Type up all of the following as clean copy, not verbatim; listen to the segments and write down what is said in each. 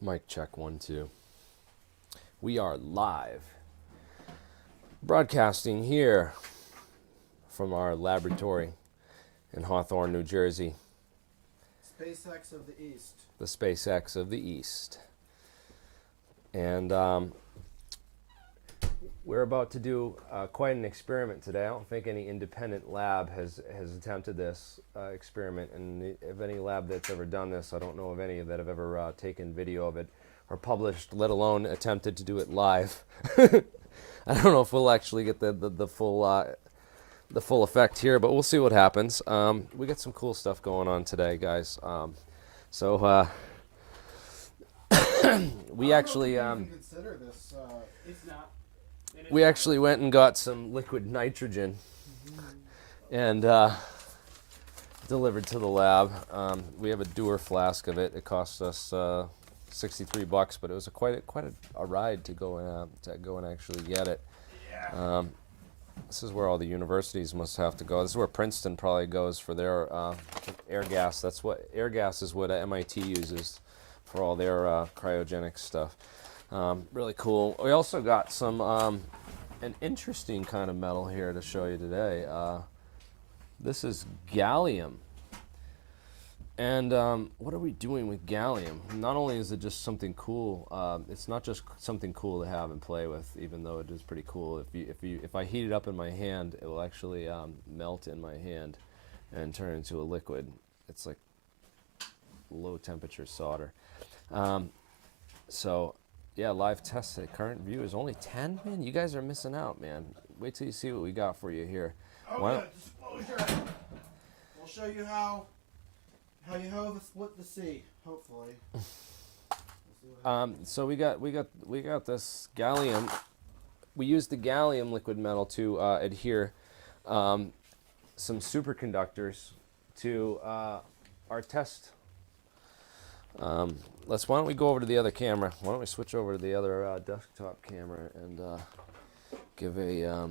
Mic check 1 2. We are live, broadcasting here from our laboratory in Hawthorne, New Jersey. SpaceX of the East. The SpaceX of the East. And we're about to do quite an experiment today. I don't think any independent lab has attempted this experiment. And if any lab that's ever done this, I don't know of any that have ever taken video of it or published, let alone attempted to do it live. I don't know if we'll actually get the full effect here, but we'll see what happens. We got some cool stuff going on today, guys. We actually consider this. It's not. we actually went and got some liquid nitrogen and delivered to the lab. We have a Dewar flask of it. It cost us $63, but it was quite a ride to go and actually get it. Yeah. This is where all the universities must have to go. This is where Princeton probably goes for their air gas. Air gas is what MIT uses for all their cryogenic stuff. Really cool. We also got some an interesting kind of metal here to show you today. This is gallium. And what are we doing with gallium? Not only is it just something cool, it's not just something cool to have and play with, even though it is pretty cool. If I heat it up in my hand, it will actually melt in my hand and turn into a liquid. It's like low temperature solder. So yeah, live test at current view is only 10. Man, you guys are missing out, man. Wait till you see what we got for you here. Oh, yeah, disclosure. We'll show you how you split the sea, hopefully. So we got this gallium. We used the gallium liquid metal to adhere some superconductors to our test. Why don't we go over to the other camera? Why don't we switch over to the other desktop camera and give a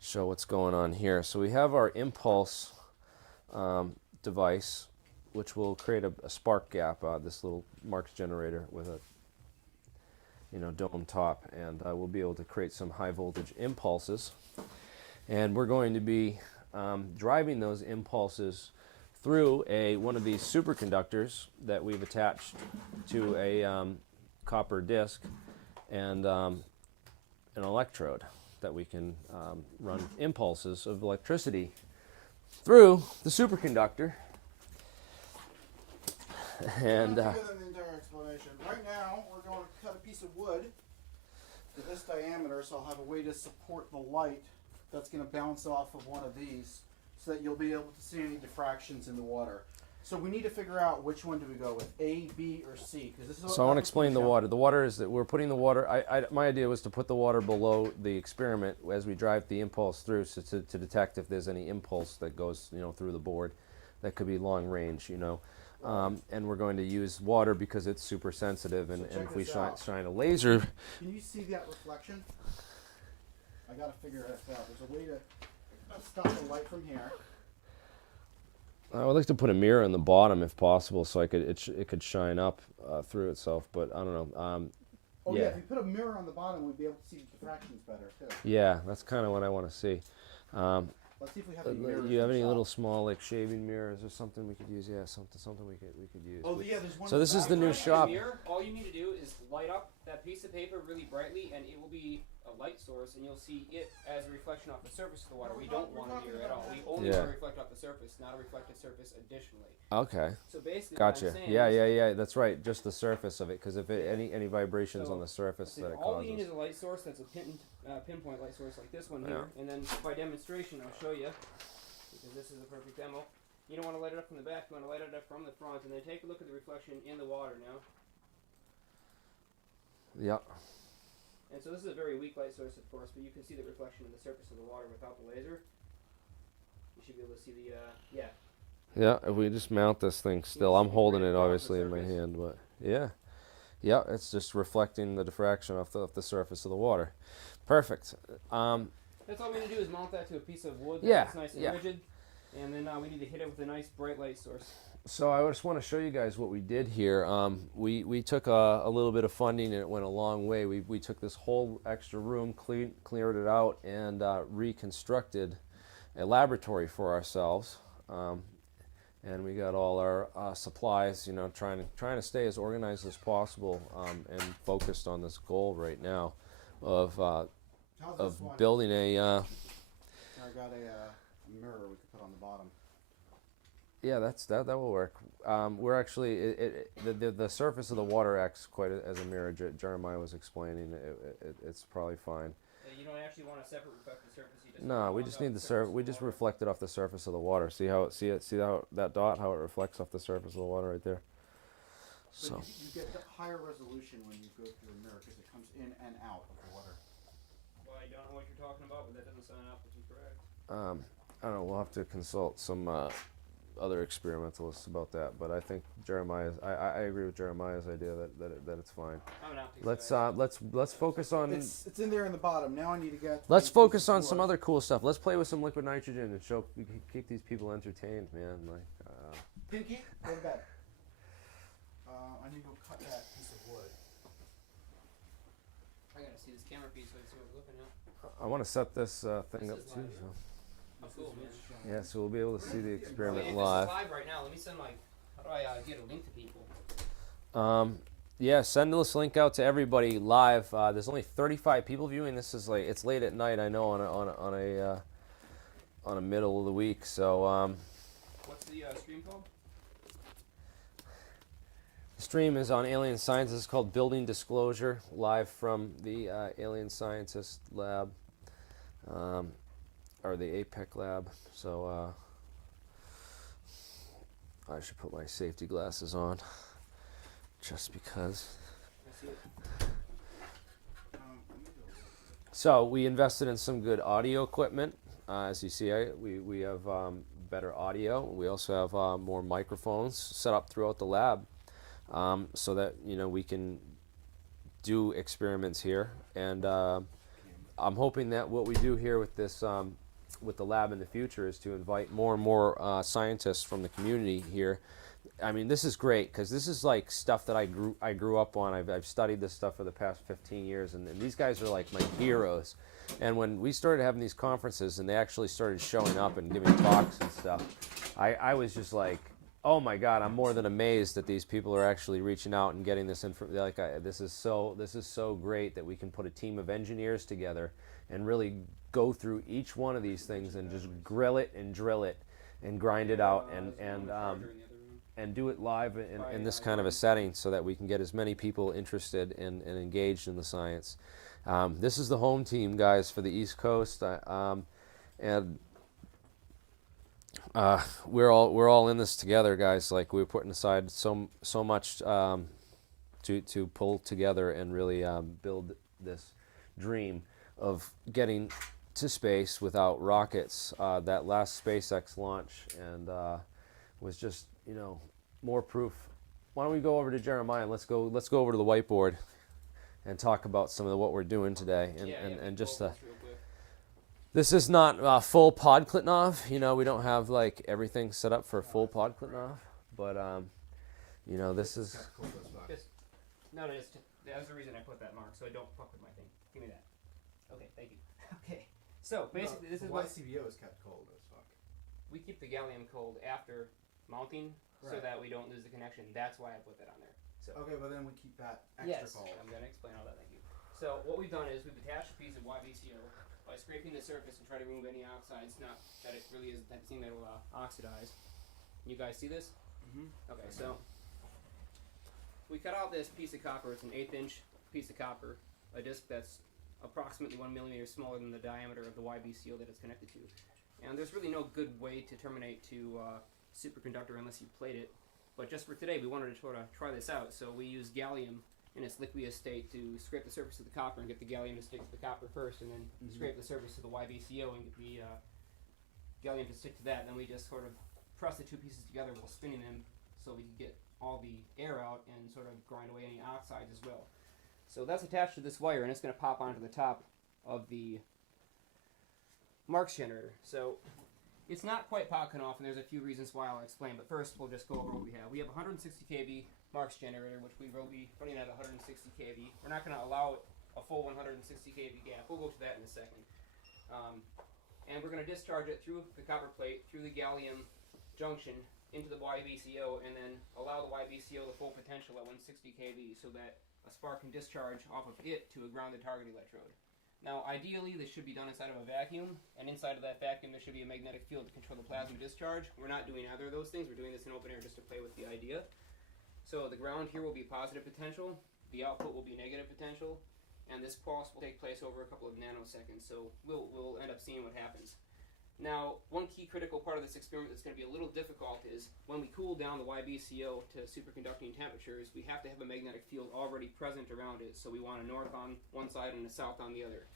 show what's going on here. So we have our impulse device, which will create a spark gap, this little Marx generator with a dome top, and we'll be able to create some high voltage impulses, and we're going to be driving those impulses through one of these superconductors that we've attached to a copper disc and an electrode that we can run impulses of electricity through the superconductor. And I'm not giving them the entire explanation. Right now, we're going to cut a piece of wood to this diameter, so I'll have a way to support the light that's going to bounce off of one of these, so that you'll be able to see any diffractions in the water. So we need to figure out which one do we go with, A, B, or C? Because this is. So I want to explain the water. The water is that we're putting the water. My idea was to put the water below the experiment as we drive the impulse through, so to detect if there's any impulse that goes through the board, that could be long range, and we're going to use water because it's super sensitive, and if we shine a laser. Can you see that reflection? I got to figure this out. There's a way to stop the light from here. I would like to put a mirror on the bottom if possible, so it could shine up through itself. But I don't know. Yeah, if you put a mirror on the bottom, we'd be able to see the diffractions better too. Yeah, that's kind of what I want to see. Let's see if we have any mirrors. You have any little small shaving mirrors or something we could use? Yeah, something we could use. Oh yeah, there's one. So this is the new shop. Mirror, all you need to do is light up that piece of paper really brightly, and it will be a light source, and you'll see it as a reflection off the surface of the water. We don't want a mirror at all. We only want to reflect off the surface, not a reflected surface additionally. Okay. So basically, Gotcha. what I'm saying Yeah. That's right. Just the surface of it, because if any vibrations on the surface that it all causes. we need is a light source that's a pinpoint light source like this one here, and then by demonstration, I'll show you, because this is a perfect demo. You don't want to light it up from the back. You want to light it up from the front, and then take a look at the reflection in the water now. Yeah. And so this is a very weak light source, of course, but you can see the reflection in the surface of the water without the laser. You should be able to see the, Yeah, if we just mount this thing still, I'm holding it obviously in my hand, but yeah, it's just reflecting the diffraction off the surface of the water. Perfect. That's all we need to do is mount that to a piece of wood Yeah, that's nice and yeah. rigid, and then we need to hit it with a nice bright light source. So I just want to show you guys what we did here. We took a little bit of funding and it went a long way. We took this whole extra room, cleared it out, and reconstructed a laboratory for ourselves. And we got all our supplies, you know, trying to stay as organized as possible and focused on this goal right now of building a. I got a mirror we could put on the bottom. Yeah, that will work. We're actually the surface of the water acts quite as a mirror. Jeremiah was explaining. It's probably fine. You don't actually want a separate reflective surface. You just No, we just need the surface. We just reflect it off the surface of the water. See how that dot, how it reflects off the surface of the water right there. So you get higher resolution when you go through a mirror because it comes in and out of the water. Well, I don't know what you're talking about, but that doesn't sound absolutely correct. I don't know. We'll have to consult some other experimentalists about that. But I think I agree with Jeremiah's idea that it's fine. I'm an optics guy. Let's focus on. It's in there in the bottom. Now I need to get. Let's focus on some other cool stuff. Let's play with some liquid nitrogen and keep these people entertained, man. Like. Pinky, go to bed. I need to go cut that piece of wood. I gotta see this camera piece so I can see what we're looking at. I want to set this thing up too. So. Oh, cool, man. Yeah, so we'll be able to see the experiment If live. this is live right now, let me send how do I get a link to people? Yeah, send this link out to everybody live. There's only 35 people viewing. This is it's late at night. I know on a middle of the week. So What's the stream called? the stream is on AlienScientist. It's called Building Disclosure, live from the AlienScientist lab, or the APEC lab. So I should put my safety glasses on, just because. So we invested in some good audio equipment. As you see, we have better audio. We also have more microphones set up throughout the lab, so that we can do experiments here. And I'm hoping that what we do here with this with the lab in the future is to invite more and more scientists from the community here. I mean, this is great because this is like stuff that I grew up on. I've studied this stuff for the past 15 years, and these guys are like my heroes. And when we started having these conferences and they actually started showing up and giving talks and stuff, I was just like, oh my God, I'm more than amazed that these people are actually reaching out and getting this info. This is so great that we can put a team of engineers together and really go through each one of these things and just grill it and drill it and grind it out and do it live in this kind of a setting so that we can get as many people interested and engaged in the science. This is the home team, guys, for the East Coast, and we're all in this together, guys. Like, we're putting aside so much to pull together and really build this dream of getting to space without rockets. That last SpaceX launch and was just more proof. Why don't we go over to Jeremiah and let's go over to the whiteboard and talk about some of what we're doing today and just this is not full Podkletnov. We don't have like everything set up for full Podkletnov, but this is. No, that's the reason I put that mark, so I don't fuck with my thing. Give me that. Okay, thank you. Okay, so basically this is why what CVO is kept cold as fuck. we keep the gallium cold after mounting, so that we don't lose the connection. That's why I put that on there. So okay, but then we keep that extra cold. I'm going to explain all that. Thank you. So what we've done is we've attached a piece of YBCO by scraping the surface and try to remove any oxides. Not that it really is that thing that will oxidize. You guys see this? Mm-hmm. Okay, so we cut out this piece of copper. It's an 1/8 inch piece of copper, a disc that's approximately 1 millimeter smaller than the diameter of the YBCO that it's connected to. And there's really no good way to terminate to superconductor unless you plate it. But just for today, we wanted to sort of try this out. So we use gallium in its liqueous state to scrape the surface of the copper and get the gallium to stick to the copper first, and then scrape the surface of the YBCO and get the gallium to stick to that. And then we just sort of press the two pieces together while spinning them so we can get all the air out and sort of grind away any oxides as well. So that's attached to this wire, and it's going to pop onto the top of the Marks generator. So It's not quite Podkletnov, and there's a few reasons why I'll explain. But first, we'll just go over what we have. We have a 160 kV Marks generator, which we will be running at 160 kV. We're not going to allow a full 160 kV gap. We'll go to that in a second. And we're going to discharge it through the copper plate, through the gallium junction, into the YBCO, and then allow the YBCO the full potential at 160 kV so that a spark can discharge off of it to a grounded target electrode. Now, ideally, this should be done inside of a vacuum, and inside of that vacuum there should be a magnetic field to control the plasma discharge. We're not doing either of those things. We're doing this in open air just to play with the idea. So the ground here will be positive potential, the output will be negative potential, and this pulse will take place over a couple of nanoseconds, so we'll end up seeing what happens. Now, one key critical part of this experiment that's going to be a little difficult is when we cool down the YBCO to superconducting temperatures, we have to have a magnetic field already present around it. So we want a north on one side and a south on the other.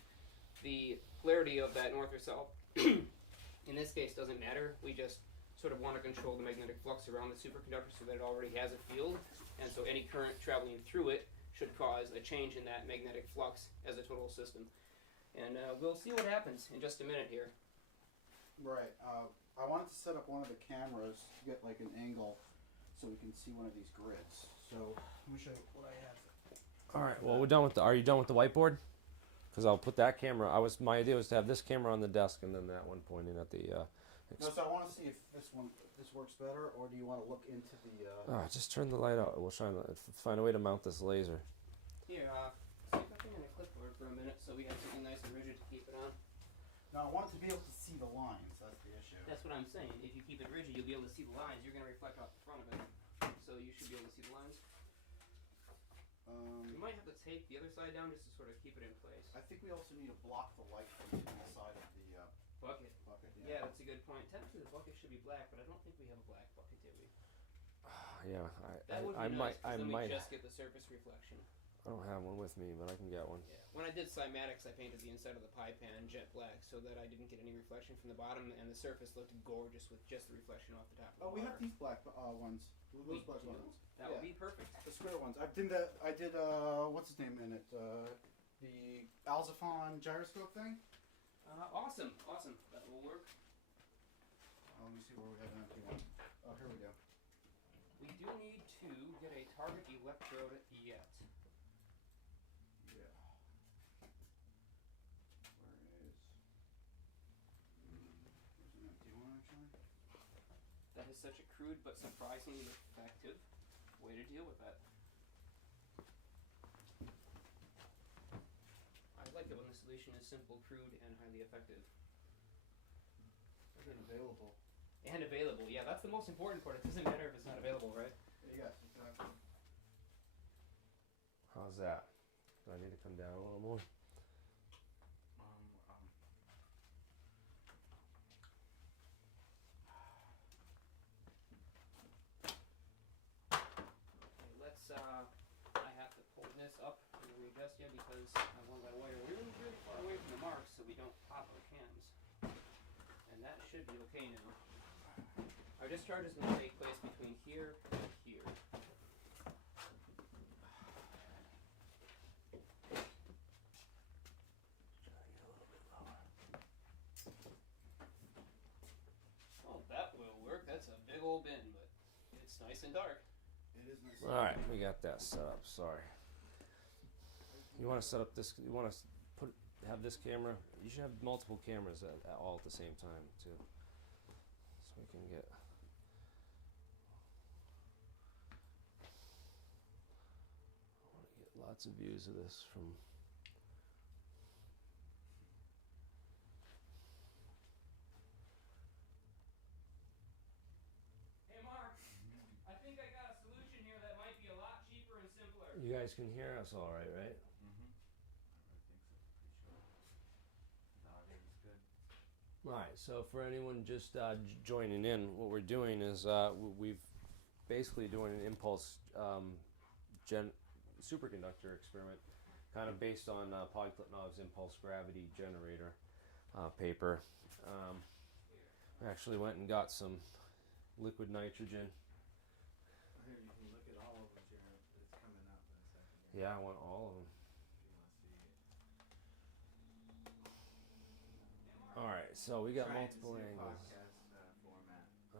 The polarity of that north or south, in this case, doesn't matter. We just sort of want to control the magnetic flux around the superconductor so that it already has a field. And so any current traveling through it should cause a change in that magnetic flux as a total system. And we'll see what happens in just a minute here. Right. I wanted to set up one of the cameras to get like an angle so we can see one of these grids. So let me show you what I have. All right. Well, we're done with the. Are you done with the whiteboard? Because I'll put that camera. My idea was to have this camera on the desk and then that one pointing at the. No, so I want to see if this works better, or do you want to look into the? Just turn the light out. We'll try and find a way to mount this laser. Here, see if I can get a clipboard for a minute so we have something nice and rigid to keep it on. Now I want to be able to see the lines. That's the issue. That's what I'm saying. If you keep it rigid, you'll be able to see the lines. You're going to reflect off the front of it, so you should be able to see the lines. You might have to tape the other side down just to sort of keep it in place. I think we also need to block the light from the inside of the bucket. Yeah. Yeah, that's a good point. Technically, the bucket should be black, but I don't think we have a black bucket, do we? Yeah, That would be I nice, might. I then might. we just get the surface reflection. I don't have one with me, but I can get one. Yeah. When I did cymatics, I painted the inside of the pie pan jet black so that I didn't get any reflection from the bottom, and the surface looked gorgeous with just the reflection off the top of the water. We have these black ones. Those black ones. That would be perfect. The square ones. I did what's his name in it? The Alzaphon gyroscope thing. Awesome. That will work. Let me see where we have an empty one. Oh, here we go. We do need to get a target electrode yet. Yeah. Where is? There's an empty one actually. That is such a crude but surprisingly effective way to deal with that. I like it when the solution is simple, crude, and highly effective. And available. And available, yeah, that's the most important part. It doesn't matter if it's not available, right? Yes, exactly. How's that? Do I need to come down a little more? Okay, let's, I have to pull this up and readjust you because I want that wire really, really far away from the marks so we don't pop our cams. And that should be okay now. Our discharge is going to take place between here and here. Oh, that will work. That's a big old bin, but it's nice and dark. It is nice. All right, we got that set up. Sorry. You want to set up this? You want to have this camera? You should have multiple cameras all at the same time too, so we can get. I want to get lots of views of this from. Hey, Mark. I think I got a solution here that might be a lot cheaper and simpler. You guys can hear us all right, right? All right, so for anyone just joining in, what we're doing is we've basically doing an impulse superconductor experiment, kind of based on Podkletnov's impulse gravity generator paper. We actually went and got some liquid nitrogen. Here, you can look at all of them, Jared. It's coming up in a second. Yeah, I want all of them. All right, so we got multiple angles.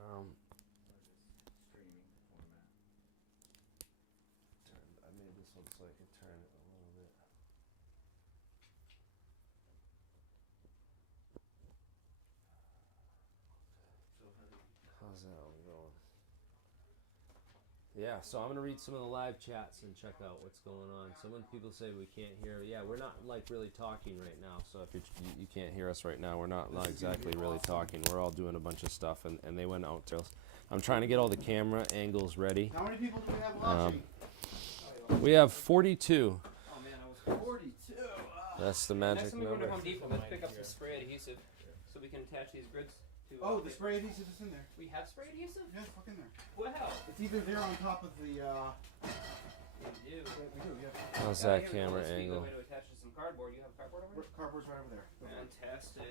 Streaming format. I made this one so I can turn it a little bit. How's that one going? Yeah, so I'm gonna read some of the live chats and check out what's going on. Some of the people say we can't hear. Yeah, we're not like really talking right now. So if you can't hear us right now, we're not exactly really talking. We're all doing a bunch of stuff, and they went out to us. I'm trying to get all the camera angles ready. How many people do we have watching? We have 42. Oh man, I was 42. That's the Next magic time we go to number. Home Depot, let's pick up some spray adhesive so we can attach these grids to. Oh, the spray adhesive is in there. We have spray adhesive? Yeah, it's fucking there. Wow. It's either there on top of the. We do. Yeah, we do. Yeah. How's Yeah, that here we go. camera This would be a good angle? way to attach to some cardboard. You have cardboard over there? Cardboard's right over there. Fantastic.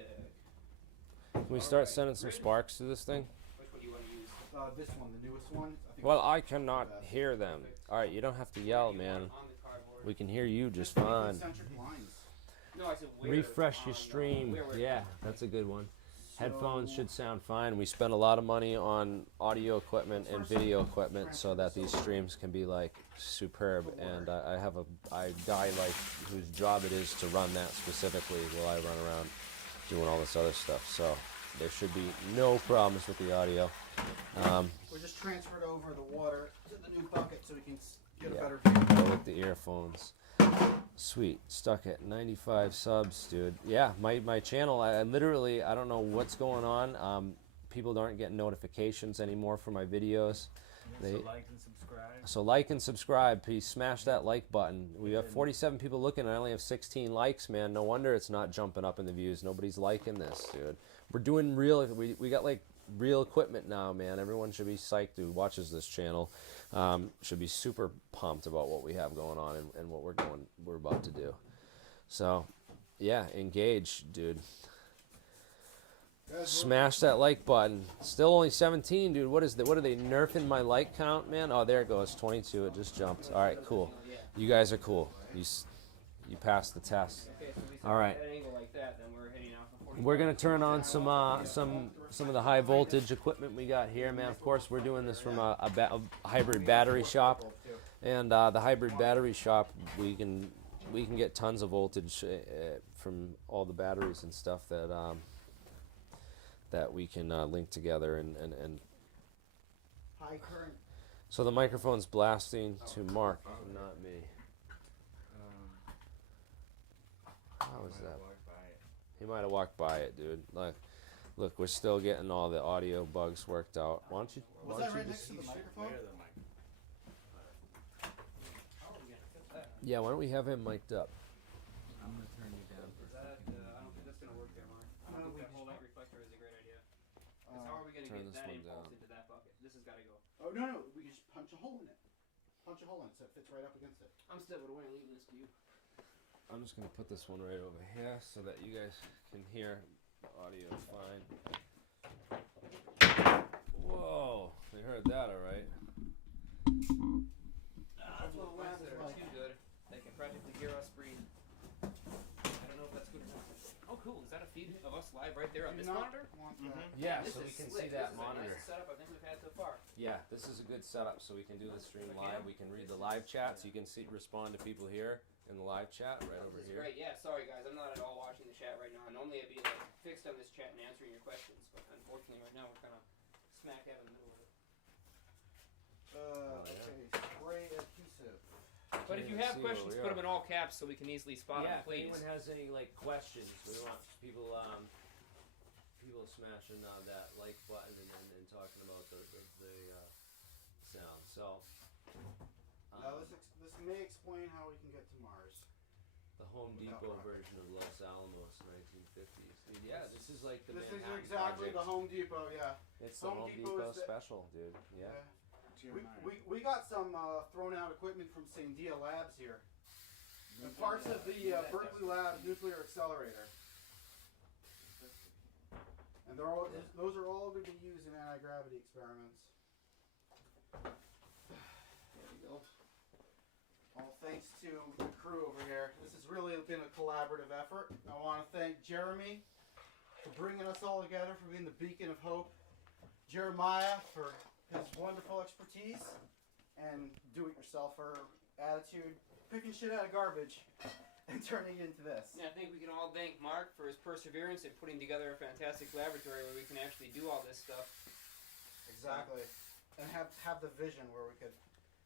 Can we start sending some sparks to this thing? Which one do you want to use? This one, the newest one. I think Well, I cannot hear them. All right, you don't have to yell, You man. want on the cardboard. We can hear you just Just make fine. concentric lines. No, I said where. Refresh your on, stream. where Yeah, that's a good one. Headphones So- should sound fine. We spend a lot of money on audio equipment and video equipment so that these streams can be like superb. And I have a guy like whose job it is to run that specifically while I run around doing all this other stuff. So there should be no problems with the audio. We just transferred over the water to the new bucket so we can get a Yeah. better view. Go with the earphones. Sweet. Stuck at 95 subs, dude. Yeah, my channel, I literally, I don't know what's going on. People aren't getting notifications anymore for my videos. So like and subscribe. So like and subscribe. Please smash that like button. We have 47 people looking and I only have 16 likes, man. No wonder it's not jumping up in the views. Nobody's liking this, dude. We're doing real, we got like real equipment now, man. Everyone should be psyched who watches this channel. Should be super pumped about what we have going on and what we're about to do. So, yeah, engage, dude. Smash that like button. Still only 17, dude. What are they nerfing my like count, man? Oh, there it goes, 22. It just jumped. All right, cool. You guys are cool. You passed the test. Okay, so we All right. at an angle like that, then we're heading out for 45. We're gonna turn on some of the high voltage equipment we got here, man. Of course, we're doing this from a hybrid battery shop, and the hybrid battery shop we can get tons of voltage from all the batteries and stuff that we can link together and. High current. So the microphone's blasting to Mark, not me. How was that? He might have walked by it, dude. Look, we're still getting all the audio bugs worked out. Why don't you? Was that right next to the microphone? How are we gonna fix that? Yeah, why don't we have him mic'd up? I'm gonna turn you down. Is that, I don't think that's gonna work there, Mark. I don't think that whole light reflector is a great idea. 'Cause how are we gonna turn get this that one impulse down. into that bucket? This has gotta go. Oh no, we can just punch a hole in it. Punch a hole in it so it fits right up against it. I'm still going to leave this to you. I'm just gonna put this one right over here so that you guys can hear the audio fine. Whoa, they heard that, all right. That's what ones that are too good. They can practically hear us breathe. I don't know if that's good or not. Oh, cool. Is that a feed of us live right there on this monitor? Yeah, This so we is can slick. see that This is monitor. the nicest setup I think we've had so far. Yeah, this is a good setup so we can do the stream live. We can read the live chat so you can respond to people here in the live chat right over This is here. great. Yeah, sorry guys, I'm not at all watching the chat right now. Normally I'd be like fixed on this chat and answering your questions, but unfortunately right now we're kind of smack dab in the middle of it. Okay, spray adhesive. But if you Can't have see where questions, we put are. them in all caps so we can easily spot Yeah, them, if please. anyone has any like questions, we want people smashing that like button and talking about the sound. So Now this may explain how we can get to Mars. the Home Depot version of Los Alamos, 1950s. Dude, yeah, this is like the This is Manhattan exactly Project. the Home Depot, yeah. It's the Home Home Depot Depot is the- special, dude. Yeah. We got some thrown out equipment from Sandia Labs here. And parts of the Berkeley Lab nuclear accelerator. And those are all going to be used in anti-gravity experiments. There we go. All thanks to the crew over here. This has really been a collaborative effort. I want to thank Jeremy for bringing us all together, for being the beacon of hope. Jeremiah for his wonderful expertise and do-it-yourselfer attitude, picking shit out of garbage and turning it into this. Yeah, I think we can all thank Mark for his perseverance in putting together a fantastic laboratory where we can actually do all this stuff. Exactly. And have the vision where we could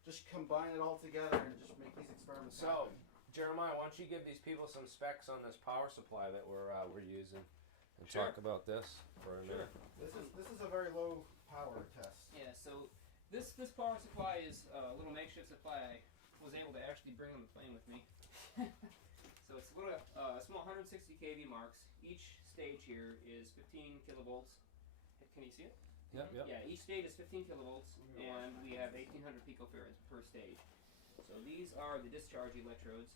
just combine it all together and just make these experiments So, happen. Jeremiah, why don't you give these people some specs on this power supply that we're using, and Sure. talk about this for a minute. This is a very low power test. Yeah, so this power supply is a little makeshift supply I was able to actually bring on the plane with me. So it's a little small 160 kV marks. Each stage here is 15 kilovolts. Can you see it? Yep. Yeah, each stage is 15 kilovolts, and we have 1800 picofarads per stage. So these are the discharge electrodes,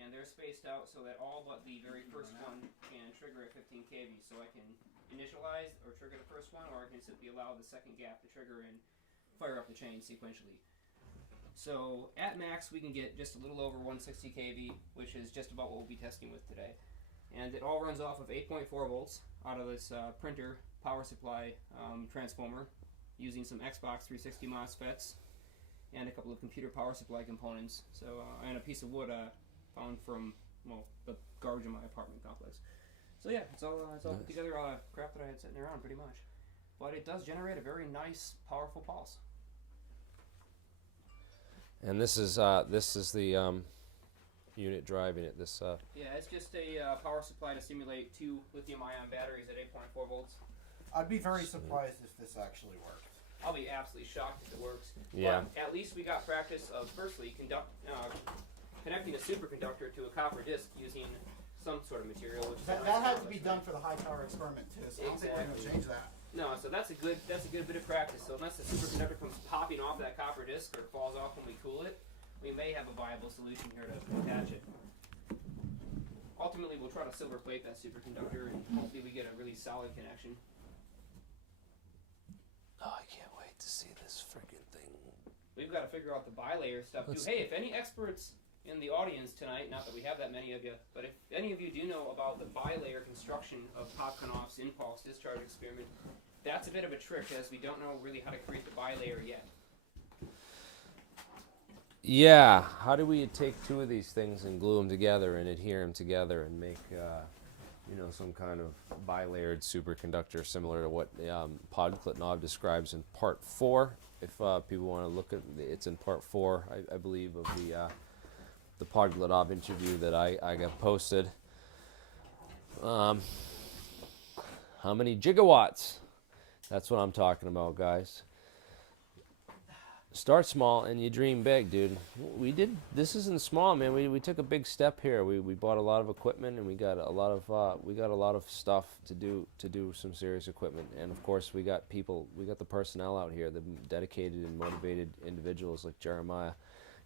and they're spaced out so that all but the very first one can trigger at 15 kV. So I can initialize or trigger the first one, or I can simply allow the second gap to trigger and fire up the chain sequentially. So at max we can get just a little over 160 kV, which is just about what we'll be testing with today. And it all runs off of 8.4 volts out of this printer power supply transformer using some Xbox 360 MOSFETs and a couple of computer power supply components. So and a piece of wood found from, well, the garbage in my apartment complex. So yeah, it's all put together, crap that I had sitting around pretty much. But it does generate a very nice, powerful pulse. And this is the unit driving it. Yeah, it's just a power supply to simulate 2 lithium-ion batteries at 8.4 volts. I'd be very surprised if this actually worked. I'll be absolutely shocked if it works. Yeah. But at least we got practice of firstly connecting a superconductor to a copper disc using some sort of material. Which That had to be done for the high power experiment too, so I don't think we're going to change that. No, so that's a good bit of practice. So unless the superconductor comes popping off that copper disc or falls off when we cool it, we may have a viable solution here to attach it. Ultimately, we'll try to silver plate that superconductor and hopefully we get a really solid connection. Oh, I can't wait to see this freaking thing. We've got to figure out the bilayer stuff too. Hey, if any experts in the audience tonight, not that we have that many of you, but if any of you do know about the bilayer construction of Podkletnov's impulse discharge experiment, that's a bit of a trick as we don't know really how to create the bilayer yet. Yeah, how do we take two of these things and glue them together and adhere them together and make some kind of bilayered superconductor similar to what Podkletnov describes in part 4? If people want to look at it's in part 4, I believe, of the Podkletnov interview that I got posted. How many gigawatts? That's what I'm talking about, guys. Start small and you dream big, dude. This isn't small, man. We took a big step here. We bought a lot of equipment and we got a lot of stuff to do some serious equipment. And of course we got the personnel out here, the dedicated and motivated individuals like Jeremiah.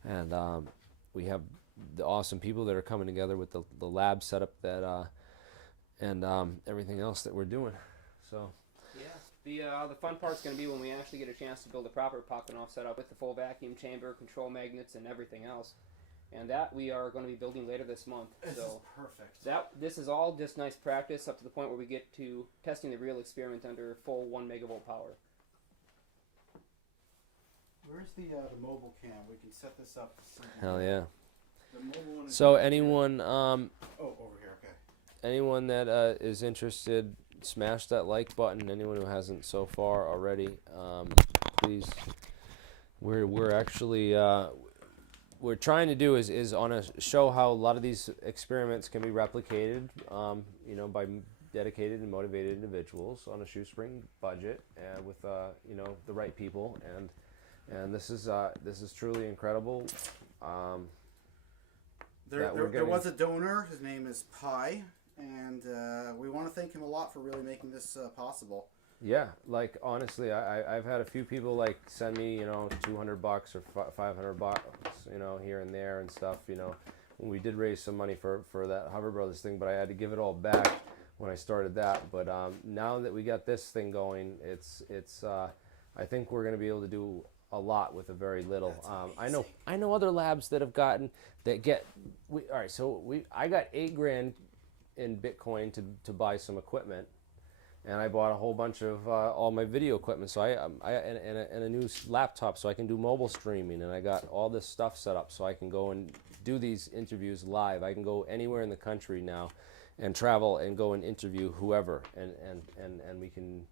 And we have the awesome people that are coming together with the lab setup that and everything else that we're doing. So yeah, the fun part's going to be when we actually get a chance to build a proper Podkletnov setup with the full vacuum chamber, control magnets, and everything else. And that we are going to be building later this month. This is perfect. This is all just nice practice up to the point where we get to testing the real experiment under full 1 megavolt power. Where's the mobile cam? We can set this up. hell yeah. The mobile one is So anyone over here, okay. anyone that is interested, smash that like button. Anyone who hasn't so far already, please. We're actually we're trying to do is on a show how a lot of these experiments can be replicated, by dedicated and motivated individuals on a shoestring budget and with the right people, and this is truly incredible. There was a donor. His name is Pi. And we want to thank him a lot for really making this possible. Yeah, like honestly, I've had a few people like send me $200 or $500, here and there and stuff. We did raise some money for that Hover Brothers thing, but I had to give it all back when I started that. But now that we got this thing going, it's I think we're going to be able to do a lot with a very little. I know other labs that have gotten I got $8,000 in Bitcoin to buy some equipment, and I bought a whole bunch of all my video equipment. So and a new laptop so I can do mobile streaming, and I got all this stuff set up so I can go and do these interviews live. I can go anywhere in the country now, and travel and go and interview whoever, and we can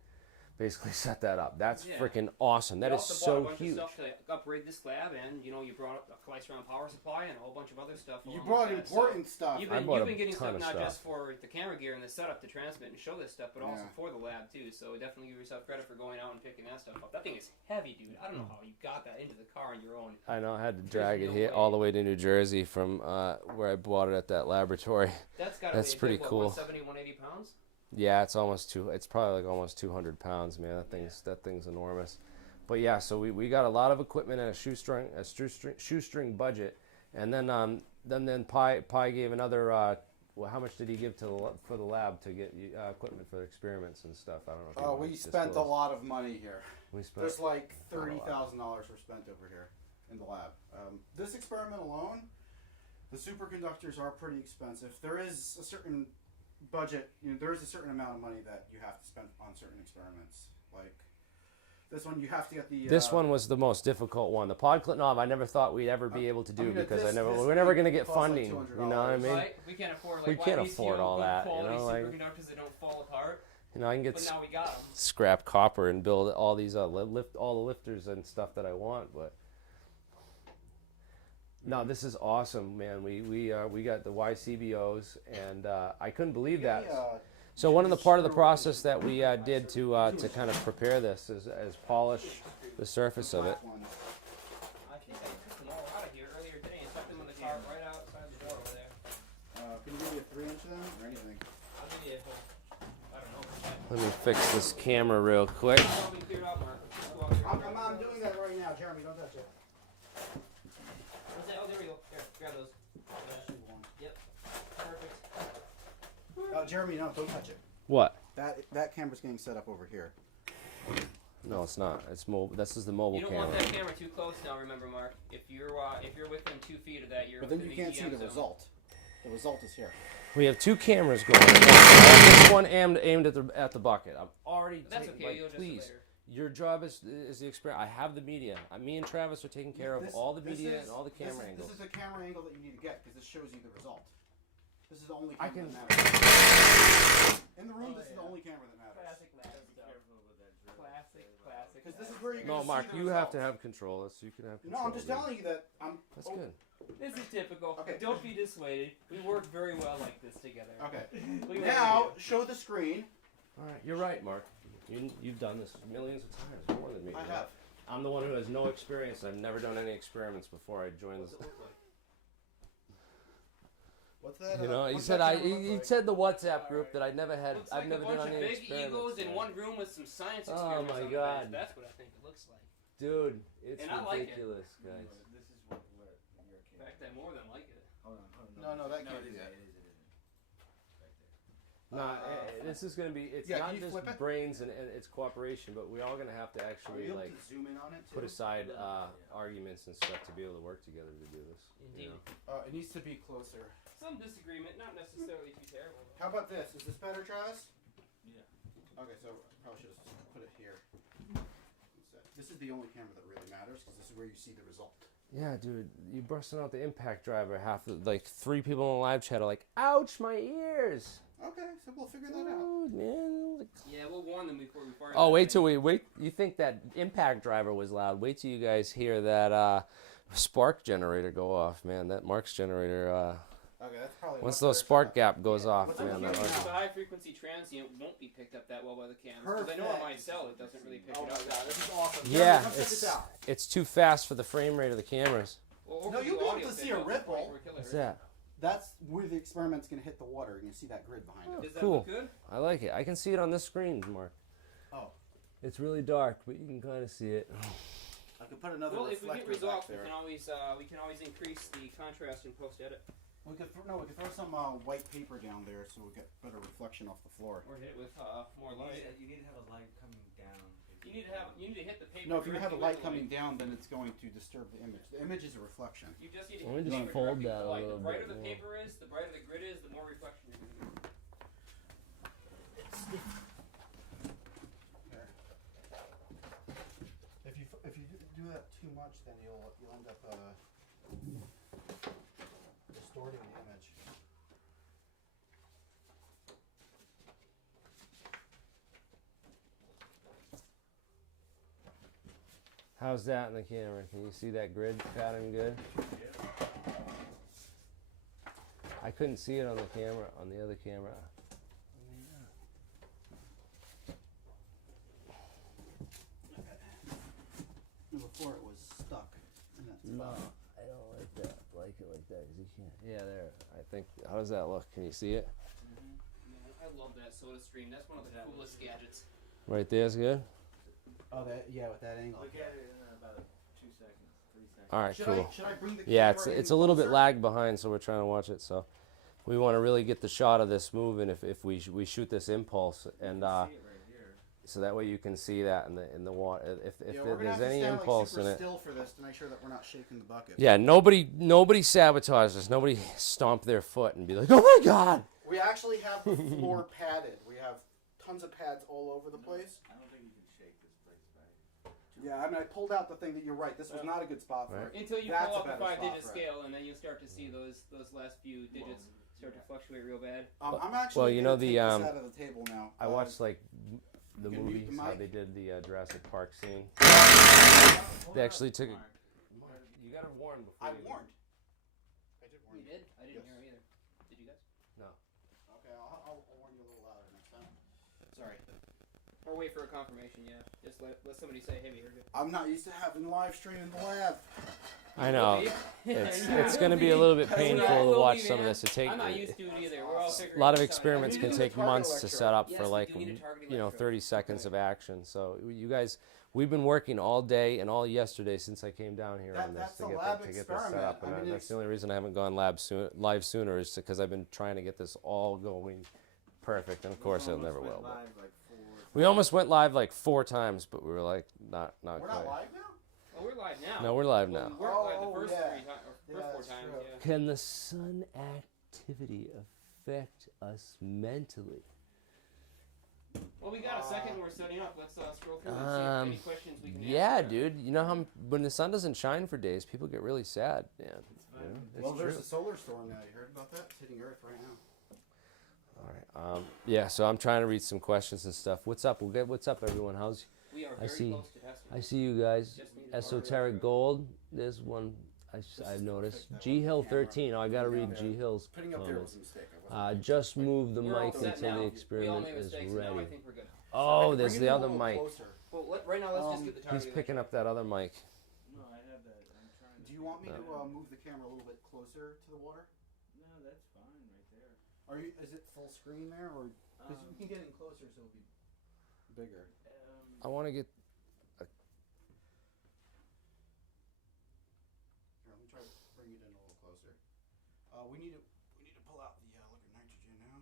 basically set that up. That's freaking awesome. That is so huge. Stuff to upgrade this lab, and you brought up a Klystrand power supply and a whole bunch of other stuff. You brought important stuff. You've been getting stuff not just for the camera gear and the setup to transmit and show this stuff, but also for the lab too. So definitely give yourself credit for going out and picking that stuff up. That thing is heavy, dude. I don't know how you got that into the car on your own. I know. I had to drag it here all the way to New Jersey from where I bought it at that laboratory. That's pretty cool. 170, 180 pounds. Yeah, it's it's probably like almost 200 pounds, man. That thing's enormous. But yeah, so we got a lot of equipment and a shoestring budget, and then Pi gave another. Well, how much did he give for the lab to get equipment for experiments and stuff? I don't know. We spent a lot of money here. There's like $30,000 were spent over here in the lab. This experiment alone, the superconductors are pretty expensive. There is a certain budget, there is a certain amount of money that you have to spend on certain experiments. Like this one, you have to get the. This one was the most difficult one. The Podkletnov, I never thought we'd ever be able to do because we're never going to get funding. Like you know what I mean? Right? We can't afford. We can't afford all that. Superconductors that don't fall apart. I can get but now we got them. Scrap copper and build all these all the lifters and stuff that I want, but. No, this is awesome, man. We got the YCBOs, and I couldn't believe that. So one of the part of the process that we did to kind of prepare this is polish the surface of it. I think I took them all out of here earlier today and stuck them in the car right outside the door over there. Can you give me a 3-inch then, or anything? I'll give you I don't know. Let me fix this camera real quick. I'm doing that right now, Jeremy. Don't touch it. Oh, there we go. Here, grab those. Yep. Perfect. Jeremy, no, don't touch it. What? That camera's getting set up over here. No, it's not. It's mobile. This is the mobile camera. You don't want that camera too close now. Remember, Mark. If you're within 2 feet of that, you're. But then you can't see the result. The result is here. We have 2 cameras going. This one aimed at the bucket. I'm already. That's okay. You'll please. just later. Your job is the experiment. I have the media. Me and Travis are taking care of all the media and all the camera angles. This is the camera angle that you need to get because this shows you the result. This is the only I camera can- that matters. In the room, this is the only camera that matters. Classic lab stuff. Classic. Because this is where you're No, going to Mark, see the you have result. to have control. So you can have control. No, I'm just telling you that I'm. That's good. This is typical. Okay. Don't be dissuaded. We work very well like this together. Okay. We Now show the screen. All right, you're right, Mark. You've done this millions of times, more than me. I have. I'm the one who has no experience. I've never done any experiments before I joined What's this. it look like? What's that? You know, he what's said that camera look he like? said the WhatsApp group that I've never had. Looks I've like never a done bunch any of big experiments. egos in man. one room with some science Oh experiments. my on the God. bench. That's what I think it looks like. Dude, it's And I like it. ridiculous, guys. This is what your In fact, I more than like it. Hold on. No, that can't be it that. is. Nah, this is gonna be. It's yeah, not can you just flip it? brains and it's cooperation, but we're all gonna have to Are actually you able like to zoom in on it too? put aside arguments and stuff to be able to work together to do this. Indeed. You know? It needs to be closer. Some disagreement, not necessarily too terrible. How about this? Is this better, Travis? Yeah. Okay, so I probably should have put it here. This is the only camera that really matters because this is where you see the result. Yeah, dude, you busting out the impact driver. Like 3 people in the live chat are like, "Ouch, my ears!" Okay, so we'll figure that out. Dude, man. Like, Yeah, we'll warn them before we fire. oh, that wait thing. till we wait. You think that impact driver was loud? Wait till you guys hear that spark generator go off, man. That Mark's generator. Okay, that's probably. Once much those better spark shot. gap goes off, What's man. up That here Mark- The high frequency transient won't be picked up that well by the cameras. Because I know on my cell it doesn't really pick Oh it my up. god, this is awesome. yeah, Jeremy, come check this it's out. it's too fast for the frame rate of the cameras. Or No, we you'll do be able audio to see pick a up ripple. 24 kilohertz. What's that? That's where the experiment's going to hit the water. You can see that grid behind it. Does that Cool. look good? I like it. I can see it on this screen, Mark. Oh, It's really dark, but you can kind of see it. I could put another Well, if we reflector get results, back we there. can always increase the contrast in post edit, We could throw some white paper down there so we get better reflection off the floor. or hit it with more light. You need to have a light coming down. You need to hit the paper. No, if you have a directly light with the coming down, then it's going to disturb the image. The image is a reflection. You just need to Let me hit the just paper fold directly with that the a light. The little brighter bit the more. paper is, the brighter the grid is, the more reflection you're going to get. that too much, then you'll end up distorting the image. How's that in the camera? Can you see that grid pattern good? I couldn't see it on the camera, on the other camera. Before it was stuck in that No, spot. I don't like that. Like it like that, 'cause you can't. Yeah, there. I think. How does that look? Can you see it? Yeah, I love that soda stream. That's one of the coolest gadgets. Right there's good. Oh, that yeah, with that angle. Look at it in about 2 seconds, 3 seconds. All right, Should cool. I bring the Yeah, camera it's in a little bit closer? lag behind, so we're trying to watch it. So we want to really get the shot of this moving. If we shoot this impulse, and See it right here. so that way you can see that in the water. If Yeah, we're gonna there's have to any stand, impulse like, in super it. still for this to make sure that we're not shaking the bucket. Yeah, nobody sabotaged us. Nobody stomped their foot and be like, "Oh my God!" We actually have the floor padded. We have tons of pads all over the place. I don't think you can shake this place, right? Yeah, I mean, I pulled out the thing that you're right. This was not a good spot for Right. it. Until you That's pull a up the better spot 5-digit for it. scale, and then you'll start to see those last few digits start to fluctuate real bad. I'm actually Well, you know, gonna the, take this out of the table now. I watched like the you can mute movies the how mic? they did the Jurassic Park scene. Hold They on, actually took it. Mark. You gotta warn before. I warned. I did warn You you. did? I didn't Yes. hear either. Did you guys? No. Okay, I'll warn you a little louder next time. Sorry. Or wait for a confirmation, yeah. Just let somebody say, hey, we heard it. I'm not used to having live stream in the lab. I know. Yeah, It's going to be a little bit That's what painful I to will watch be, some of man. this. I'm not used to it either. We're all A figuring lot of this out. experiments We can need to do take the target months to electrode. set up Yes, for we like do need a target 30 electrode. seconds of action. So you guys, we've been working all day and all yesterday since I came down here on this That's to a get lab to get this set experiment. up. And I mean, that's the only reason I haven't gone live sooner is because I've been trying to get this all going perfect. And of course, it Almost never went will. but- live like 4 We almost went live like 4 times, but we were like not We're quite. not live now? Oh, we're live now. No, we're live Well, now. we weren't live the Oh, first yeah. 3 times, or Yeah, first 4 that's times, true. yeah. Can the sun activity affect us mentally? Well, we got a second we're setting up. Let's scroll through and see if any questions we can Yeah, answer. dude. You know how when the sun doesn't shine for days, people get really sad. Yeah, you know, it's Well, true. there's a solar storm now. You heard about that? It's hitting Earth right now. All right. Yeah. So I'm trying to read some questions and stuff. What's up? What's up, everyone? How's We are I very see- close to testing. I see you guys. Just need a Esoteric Gold. There's one I've noticed. G Hill 13. Oh, I gotta read G Hill's Putting up there was comments. a mistake. I wasn't Just move the We're all mic set until now. the We all experiment made is mistakes, and now I ready. think we're good. Oh, Bring there's it the a other little mic. closer. Well, right now let's just get the target. He's picking up that other mic. No, I have that. I'm trying to. Do you want me No. to move the camera a little bit closer to the water? No, that's fine right there. Are you? Is it full screen there, or because you can get in closer, so it'll be bigger. I want to get. Here, let me try to bring it in a little closer. We need to pull out the liquid nitrogen now.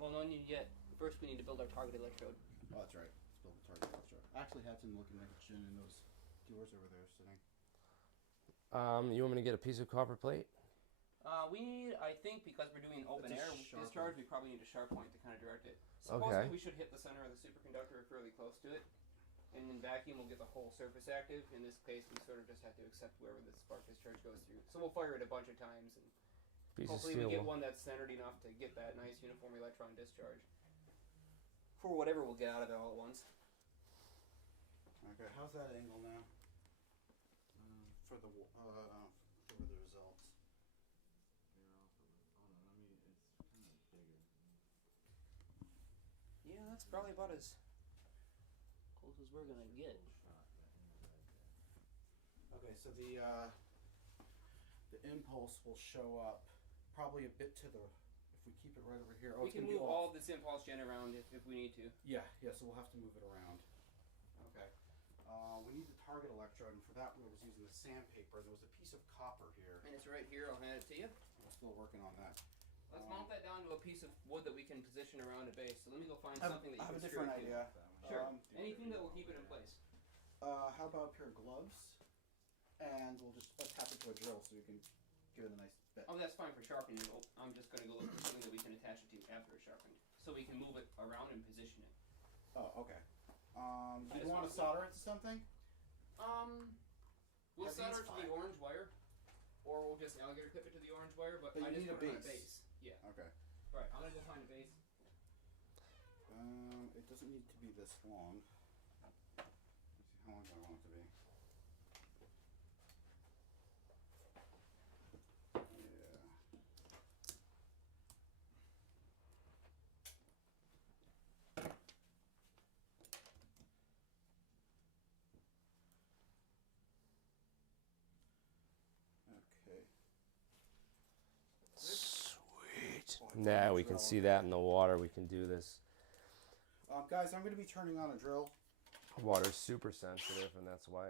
Well, no need yet. First, we need to build our target electrode. Oh, that's right. Let's build the target electrode. I actually had some liquid nitrogen in those drawers over there sitting. You want me to get a piece of copper plate? We need, I think, because we're doing open It's a air sharp discharge, one. we probably need a sharp point to kind of direct it. Okay. Supposedly, we should hit the center of the superconductor or fairly close to it. And in vacuum, we'll get the whole surface active. In this case, we sort of just have to accept wherever the spark discharge goes through. So we'll fire it a bunch of times, and Piece hopefully of we steel. get one that's centered enough to get that nice uniform electron discharge. For whatever we'll get out of it all at once. Okay, how's that angle now? For the results. Yeah, that's probably about as close as we're gonna get. Okay, so the impulse will show up probably a bit to the. If we keep it right over here, We it's can gonna be move off. all of this impulse gen around if we need to. Yeah, so we'll have to move it around. Okay. We need the target electrode, and for that we was using the sandpaper. There was a piece of copper here. And it's right here, I'll hand it to you. We're still working on that. Let's mount that down to a piece of wood that we can position around a base. So let me go find I something that have you a can different secure it to. idea. Sure. Anything that will keep it in place. How about a pair of gloves? And we'll just attach it to a drill so we can give it a nice bit. Oh, that's fine for sharpening. I'm just going to go look for something that we can attach it to after it's sharpened. So we can move it around and position it. Oh, okay. Do I you just want to want- solder it to something? We'll Are solder these it to the fine? orange wire, or we'll just alligator clip it to the orange wire. But But I you just need a put it on a base. base. Yeah. Okay. All right. I'm gonna go find a base. It doesn't need to be this long. Let's see, how long do I want it to be? Yeah. Okay. Sweet. Oh, I Now found we a can drill. see that in the water. We can do this. Guys, I'm going to be turning on a drill. Water's super sensitive, and that's why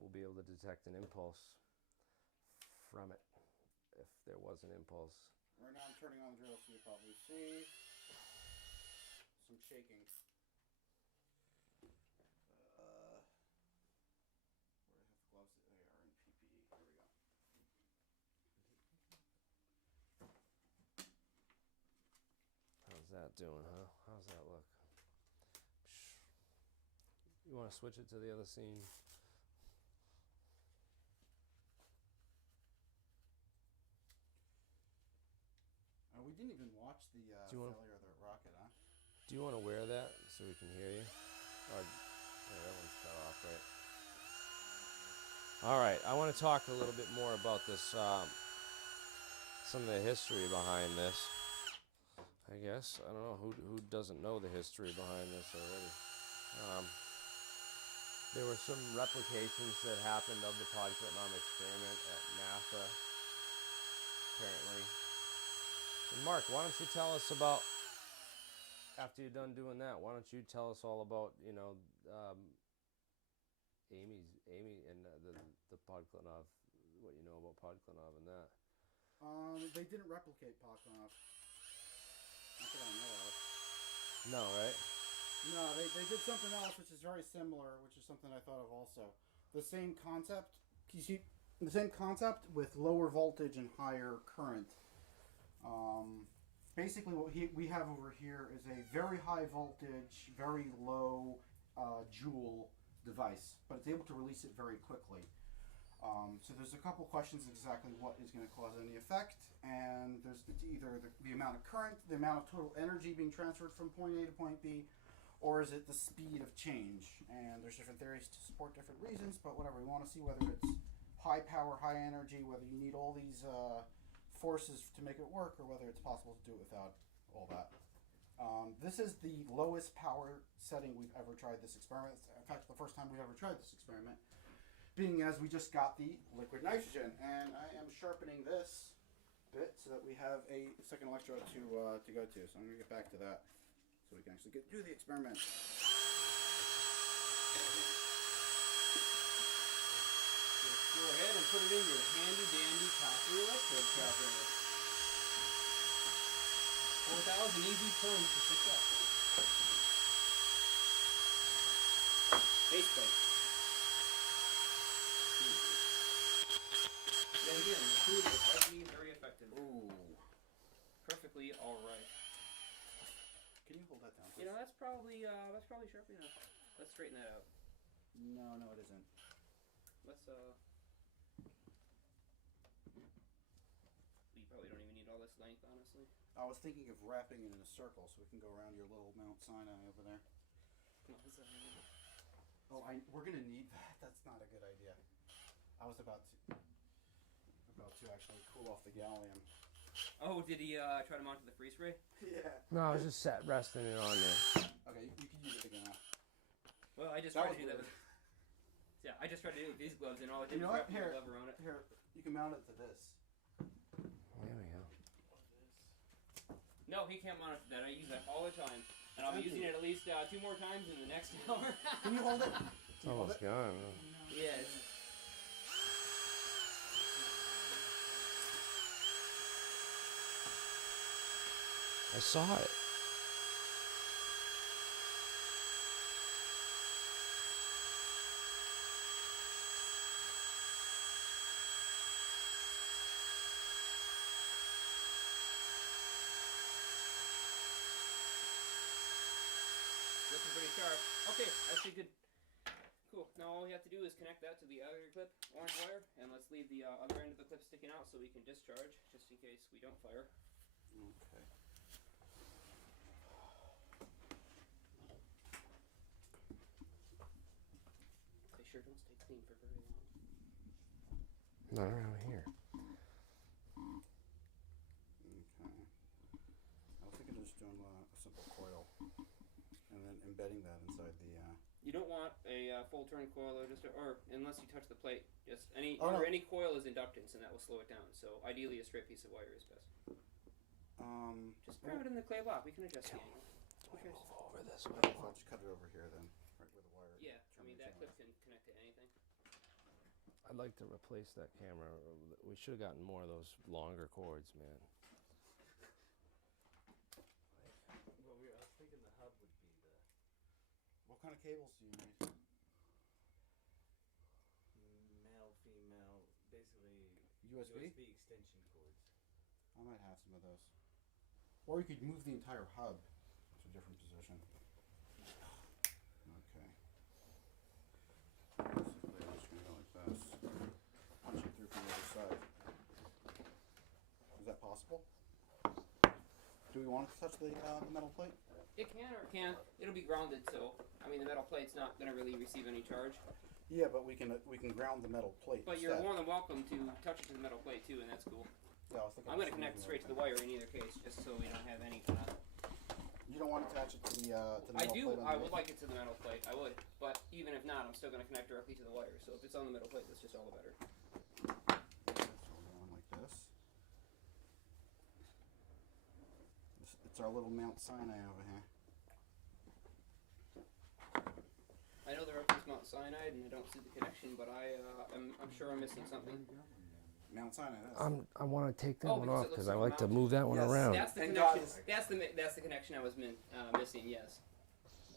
we'll be able to detect an impulse from it, if there was an impulse. Right now I'm turning on the drill so you probably see some shaking. Where do I have the gloves? They are in PPE. Here we go. How's that doing, huh? How's that look? You want to switch it to the other scene? We didn't even watch the Do you want- failure of the rocket, huh? Do you want to wear that so we can hear you? Or, yeah, that one's cut off, right? All right, I want to talk a little bit more about this, some of the history behind this. I guess I don't know who doesn't know the history behind this already. There were some replications that happened of the Podkletnov Experiment at NASA, apparently. And Mark, why don't you tell us about, after you're done doing that, why don't you tell us all about, Amy and the Podkletnov, what you know about Podkletnov and that. They didn't replicate Podkletnov. Not that I know of. No, right? No, they did something else which is very similar, which is something I thought of also. The same concept. You see, the same concept with lower voltage and higher current. Basically, what we have over here is a very high voltage, very low joule device, but it's able to release it very quickly. So there's a couple questions exactly what is going to cause any effect, and there's either the amount of current, the amount of total energy being transferred from point A to point B, or is it the speed of change? And there's different theories to support different reasons, but whatever. We want to see whether it's high power, high energy, whether you need all these forces to make it work, or whether it's possible to do it without all that. This is the lowest power setting we've ever tried this experiment. In fact, the first time we've ever tried this experiment, being as we just got the liquid nitrogen. And I am sharpening this bit so that we have a second electrode to go to. So I'm going to get back to that so we can actually do the experiment. Just go ahead and put it in your handy dandy copper electrode chopper. 4,000 easy turns to success. Base plate. Then again, food is likely very effective. Ooh. Perfectly alright. Can you hold that down, please? You know, that's probably sharp enough. Let's straighten that out. No, it isn't. Let's we probably don't even need all this length, honestly. I was thinking of wrapping it in a circle so we can go around your little Mount Sinai over there. Oh, we're gonna need that. That's not a good idea. I was about to actually cool off the gallium. Oh, did he try to mount to the freeze ray? Yeah. No, I was just resting it on there. Okay, you can use it again now. Well, I just That tried was to do that weird. with yeah, I just tried to do it with these gloves, and all I did You know was what? wrap my Here, glove around it. here, you can mount it to this. There we go. No, he can't mount it to that. I use that all the time, and I'll be using it at least 2 more times in the next hour. Can you hold it? It's almost gone. Yes. I saw it. Looking pretty sharp. Okay, actually good. Cool. Now all we have to do is connect that to the other clip, orange wire, and let's leave the other end of the clip sticking out so we can discharge, just in case we don't fire. Okay. They sure don't stay clean for very long. Not around here. Okay. I was thinking of just doing a simple coil and then embedding that inside the. You don't want a full turn coil, or unless you touch the plate. Just any Oh, no. any coil is inductance, and that will slow it down. So ideally, a straight piece of wire is best. Just grab it in the clay block. We can adjust the angle. Can we move over this way? I'll just cut it over here then, right where the wire. Yeah, I mean that terminates clip can connect to anything. I'd like to replace that camera. We should have gotten more of those longer cords, man. Well, I was thinking the hub would be the What kind of cables do you need? male, female, basically USB? USB extension cords. I might have some of those. Or you could move the entire hub to a different position. Okay. Basically, I'm just going to go like this. Punch it through from the other side. Is that possible? Do we want it to touch the metal plate? It can or it can't. It'll be grounded, so I mean the metal plate's not going to really receive any charge. Yeah, but we can ground the metal plate. But you're more than welcome to touch it to the metal plate too, and that's cool. Yeah, I was thinking I'm going of to connect it straight to the wire in either case, just so we don't have any kind of. You don't want to attach it to the metal I plate? do. I underneath? would like it to the metal plate. I would. But even if not, I'm still going to connect directly to the wire. So if it's on the metal plate, that's just all the better. So we're going like this. It's our little Mount Sinai over here. I know there is Mount Sinai, and I don't see the connection, but I'm sure I'm missing something. Mount Sinai. That's I want to take that Oh, one because off it looks because I like a like to mountain. move that one Yes, around. That's the Thank connection. God. That's the connection I was missing. Yes.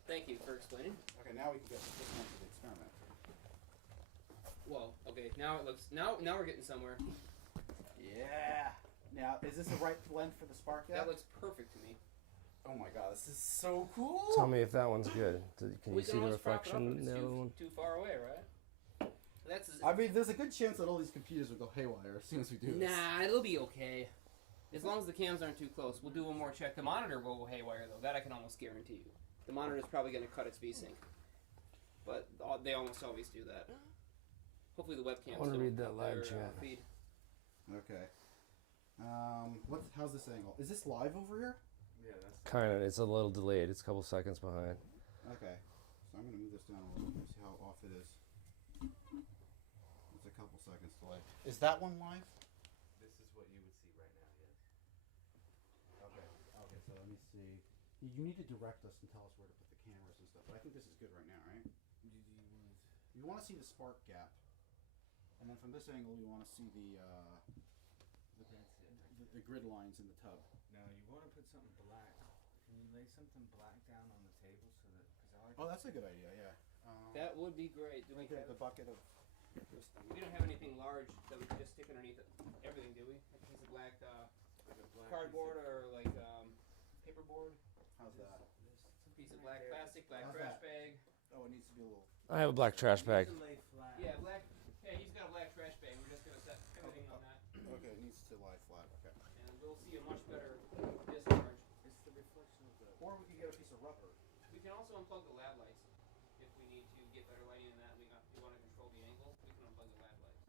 Thank you for explaining. Okay, now we can get this one to the experiment. Whoa. Okay. Now it looks. Now we're getting somewhere. Yeah. Now, is this the right length for the spark gap? That looks perfect to me. Oh my god, this is so cool! Tell me if that one's good. Can We you can see the always prop it up reflection if in the it's other one? too far away, right? That's. I mean, there's a good chance that all these computers will go haywire as soon as we do this. Nah, it'll be okay. As long as the cams aren't too close. We'll do one more check. The monitor will go haywire, though. That I can almost guarantee you. The monitor's probably going to cut its VSync. But they almost always do that. Hopefully the webcams I wanna don't read that cut live their, chat. feed. Okay. How's this angle? Is this live over here? Yeah, that's Kind of. It's a little delayed. It's a couple seconds behind. Okay. So I'm going to move this down a little bit, see how off it is. It's a couple seconds delay. Is that one live? this is what you would see right now. Yes. Okay. Okay, so let me see. You need to direct us and tell us where to put the cameras and stuff, but I think this is good right now, right? You want to see the spark gap. And then from this angle, you want to see the grid lines in the tub. Now you want to put something black. Can you lay something black down on the table so that? Because I like. Oh, that's a good idea, yeah. That would be great. Do we Okay, have, the bucket of... we don't have anything large that we can just stick underneath everything, do we? Like a piece of black like a black cardboard or like paperboard? How's that? Some piece of black plastic, black How's trash that? bag. Oh, it needs to be a little... I have a black trash bag. You can lay flat. Yeah, black. Hey, he's got a black trash bag. We're just gonna set everything on that, Okay, it needs to lie flat, okay. and we'll see a much better discharge. It's the reflection of the. Or we can get a piece of rubber. We can also unplug the lab lights if we need to get better lighting than that. We want to control the angle. We can unplug the lab lights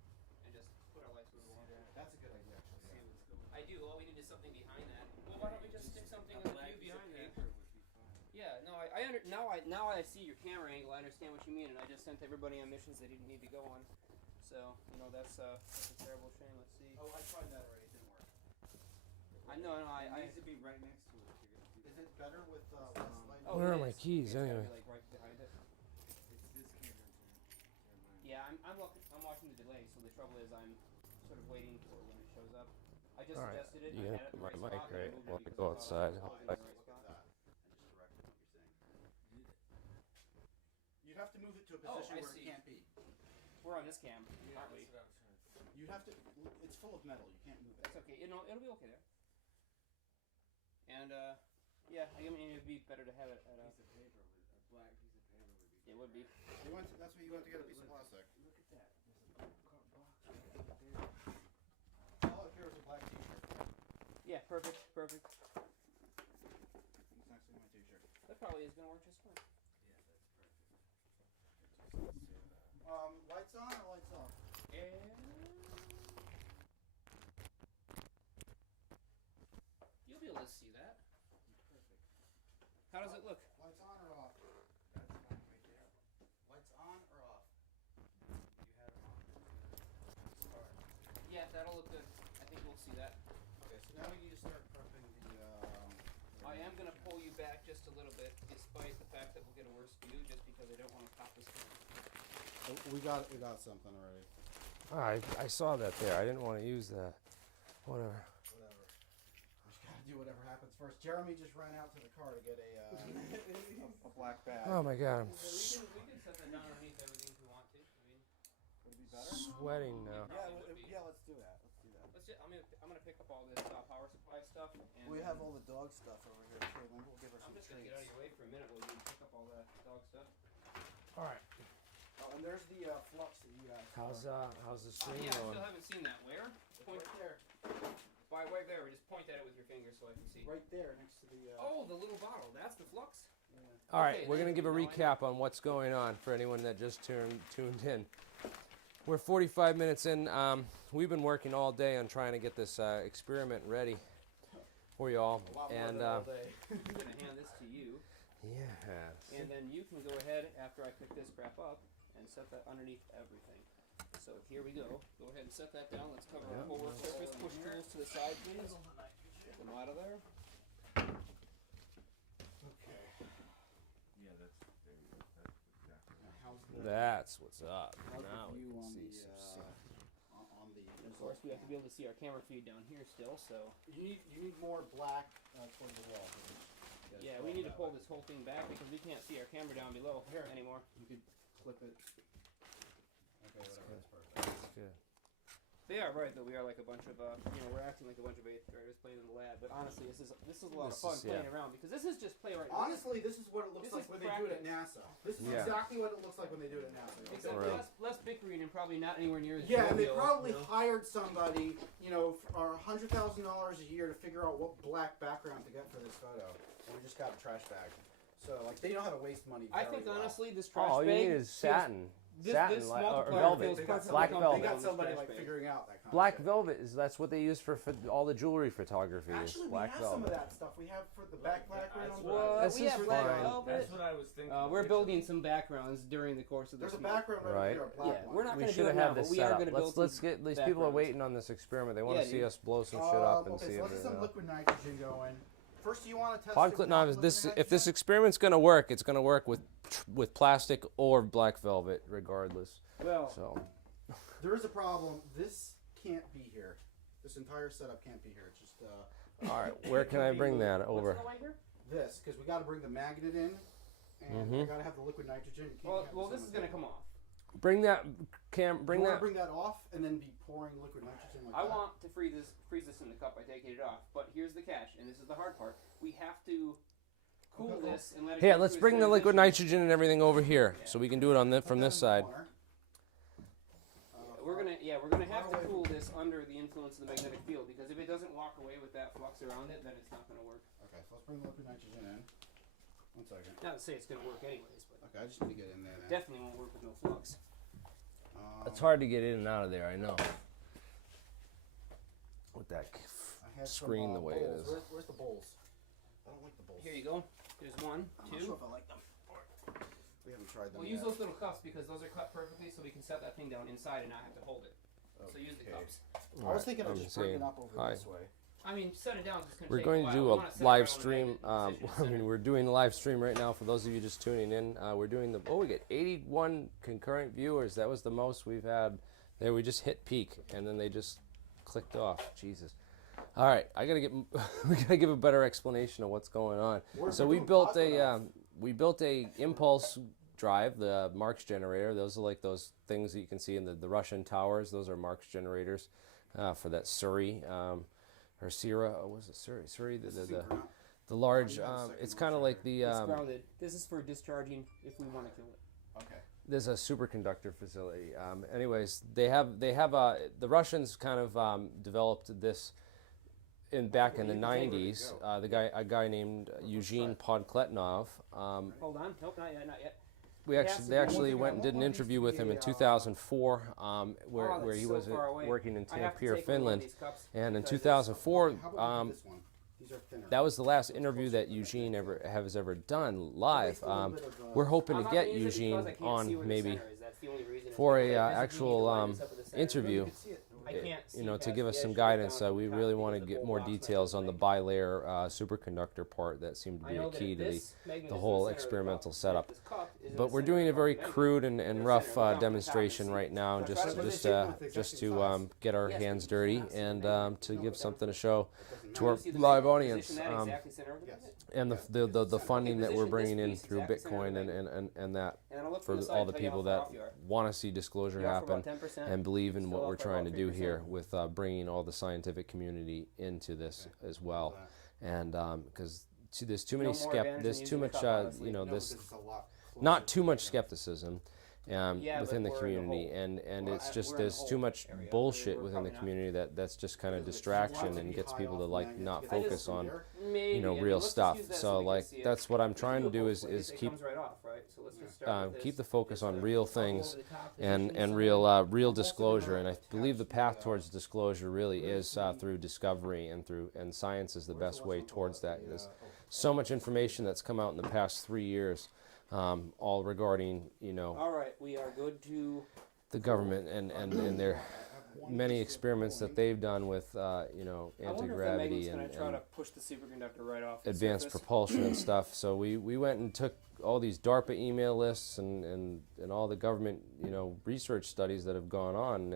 and just put our lights where we want. That's a good idea, actually. See what's going on. I do. All we need is something behind that. Well, why don't we just stick something in A the black view piece of behind that? paper would be fine. Yeah, no, now I see your camera angle. I understand what you mean, and I just sent everybody on missions they didn't need to go on. So that's a terrible shame. Let's see. Oh, I tried that already, it didn't work. I know, It I needs to be right next to it if you're gonna do Is that. it better with less light? Oh, Where it are my is. keys, It's gotta anyway? be, like right behind it. It's this camera, Jeremiah. Yeah, I'm watching the delay. So the trouble is I'm sort of waiting for when it shows up. I just All right, adjusted it. you I gonna had it in put the my right mic spot, and I right moved it while I because go I thought outside? it was in the Look right at spot. that. And just direct it what you're saying. You'd have to move it to a Oh, position I where see. it can't be. We're on this cam, Yeah, aren't we? that's what I was trying to say. You'd have to... It's full of metal, you can't move it. That's okay. It'll be okay there. And yeah, I mean it'd be better to have it at a. Piece of paper with a black piece of paper would be. It would be. That's what you went to get a piece of plastic. Look at that. There's a box right there. All up here is a black t-shirt. Yeah, perfect. It's next to my t-shirt. That probably is gonna work just fine. Yeah, that's perfect. Lights on or lights off? And you'll be able to see that. Perfect. How does it look? Lights on or off? That's fine right there. Lights on or off? You have it on. Start. Yeah, that'll look good. I think we'll see that. Okay, so now we need to start prepping the. I am gonna pull you back just a little bit, despite the fact that we'll get a worse view, just because I don't want to pop this camera. We got something already. I saw that there. I didn't want to use that. Whatever. Whatever. We just gotta do whatever happens first. Jeremy just ran out to the car to get a black bag. Oh my God, I'm We can set that down underneath everything if we want to. I mean, Would it be better? sweating now. Yeah, let's do that. I'm gonna pick up all this power supply stuff. And We have all the dog stuff over here. Caitlin, we'll give her I'm some just gonna treats. get out of your way for a minute while you pick up all the dog stuff. All right. Oh, and there's the flux that you guys. How's the stream Yeah, I going? still haven't seen that. Where? Point Right there. by right there. Just point at it with your finger so I can see. Right there, next to the. Oh, the little bottle. That's the flux. Yeah. All right, Okay, we're then gonna give a now I know. recap on what's going on for anyone that just tuned in. We're 45 minutes in. We've been working all day on trying to get this experiment ready for you all, A lot more and than all day. I'm gonna hand this to you, yes. and then you can go ahead after I pick this crap up and set that underneath everything. So here we go. Go ahead and set that down. Let's cover our whole work surface. Push tools to the side, please. Get them out of there. Okay. Yeah, that's there you go. That's exactly. Now, how's the That's what's up. how's Now the we view can on see the some stuff. on the? And of course, we have to be able to see our camera feed down here still. So You need more black toward the wall. yeah, we need to pull this whole thing back because we can't see our camera down below Here. anymore. You could clip it. Okay, whatever. That's perfect. That's good. They are right though. We are like a bunch of we're acting like a bunch of eighth graders playing in the lab. But honestly, this is a lot of This fun is- playing yeah. around because this is just play right now. Honestly, this is what it looks This like is when they do it at NASA. This is Yeah. exactly what it looks like when they do it at NASA. Except Right. less bickering and probably not anywhere near as Yeah, and they jovial, probably you know? hired somebody, for $100,000 a year to figure out what black background to get for this photo, and we just got a trash bag. So they know how to waste money. I very think well. honestly, this trash All you bag need is sasatin. This Satin, like, or multiplier velvet. feels They got perfectly Black somebody, velvet. they got on this somebody trash like bag. figuring out that kind of Black stuff. velvet is what they use for all the jewelry photography. Actually, is we black have velvet. some of that stuff. We have for the back background. That's What? This we is have black fine. velvet. That's what I was thinking. We're building some backgrounds during the course of this. There's a month. background right, Right. here, a black Yeah, one. we're not We going to should do it have now, had but this we set are up. going to build Let's some get these people are backgrounds. waiting on this experiment. They want to Yeah, see dude. us blow some shit up and Okay, see so let's if get some it. liquid nitrogen going. First, do you want to test Podkletnov is this. If this experiment's going to work, it's going to work with plastic or black velvet, regardless. Well, So There is a problem. This can't be here. This entire setup can't be here. It's just all right, where can I bring that over? what's going here? this, because we got to bring the magnet in, and I got to have the liquid nitrogen. You can't have Well, this this on is the going to table. come off. Bring that You want to bring that off and then be pouring liquid nitrogen like I that? want to freeze this in the cup by taking it off. But here's the catch, and this is the hard part. We have to cool Okay. this and let it. Here, go let's through bring its the liquid transition. nitrogen and everything over here, so we can do it on Put from that this in the side. corner. We're gonna have to cool this under the influence of the magnetic field because if it doesn't walk away with that flux around it, then it's not gonna work. Okay, so let's bring the liquid nitrogen in. 1 second. Not to say it's gonna work anyways, but Okay, I just need to get in there. Then. definitely won't work with no flux. It's hard to get in and out of there. I know. With that I had screen some, the way it bowls. is. Where's the bowls? I don't like the bowls. Here you go. There's one, I'm not sure two. if I like them. We haven't tried them We'll yet. use those little cups because those are cut perfectly, so we can set that thing down inside and not have to hold it. So use the Okay. cups. I was thinking of I'm just bringing saying it up over hi. this way. I mean, set it down. It's gonna We're take going a to while. do We a wanna set it live right on the stream. magnet I position. mean, we're doing a live stream right now for those of you just tuning in. We're doing the. Oh, we get 81 concurrent viewers. That was the most we've had. There, we just hit peak, and then they just clicked off. Jesus. All right, I gotta get. We gotta give a better explanation of what's going on. So we doing built Podkletnov. a impulse drive, the Marx generator. Those are like those things that you can see in the Russian towers. Those are Marx generators for that Surrey or Sierra. Oh, was it Surrey? Surrey, the large. Oh, you got a second It's one, kind of sorry. like the. It's grounded. This is for discharging if we want to kill it. Okay. There's a superconductor facility. Anyways, they have the Russians kind of developed this back in the 90s. A guy named Eugene Podkletnov. Hold on. Nope, not yet. They actually went and did an interview with him in 2004, where he was working in Tampere, Finland, and in 2004. That was the last interview that Eugene has ever done live. We're hoping to get Eugene on maybe for a actual interview, to give us some guidance. We really want to get more details on the bilayer superconductor part that seemed to be a key to the whole experimental setup. But we're doing a very crude and rough demonstration right now, just to get our hands dirty and to give something to show to our live audience, and the funding that we're bringing in through Bitcoin and that for all the people that want to see disclosure happen and believe in what we're trying to do here with bringing all the scientific community into this as well, and because there's too many there's too much not too much skepticism within the community, and it's just there's too much bullshit within the community that's just kind of distraction and gets people to not focus on real stuff. So that's what I'm trying to do is keep the focus on real things and real disclosure, and I believe the path towards disclosure really is through discovery and science is the best way towards that. There's so much information that's come out in the past 3 years. All regarding, All right, we are good to the government and their many experiments that they've done with, anti-gravity and try to push the superconductor right off the advanced surface. propulsion and stuff. So we went and took all these DARPA email lists and all the government, research studies that have gone on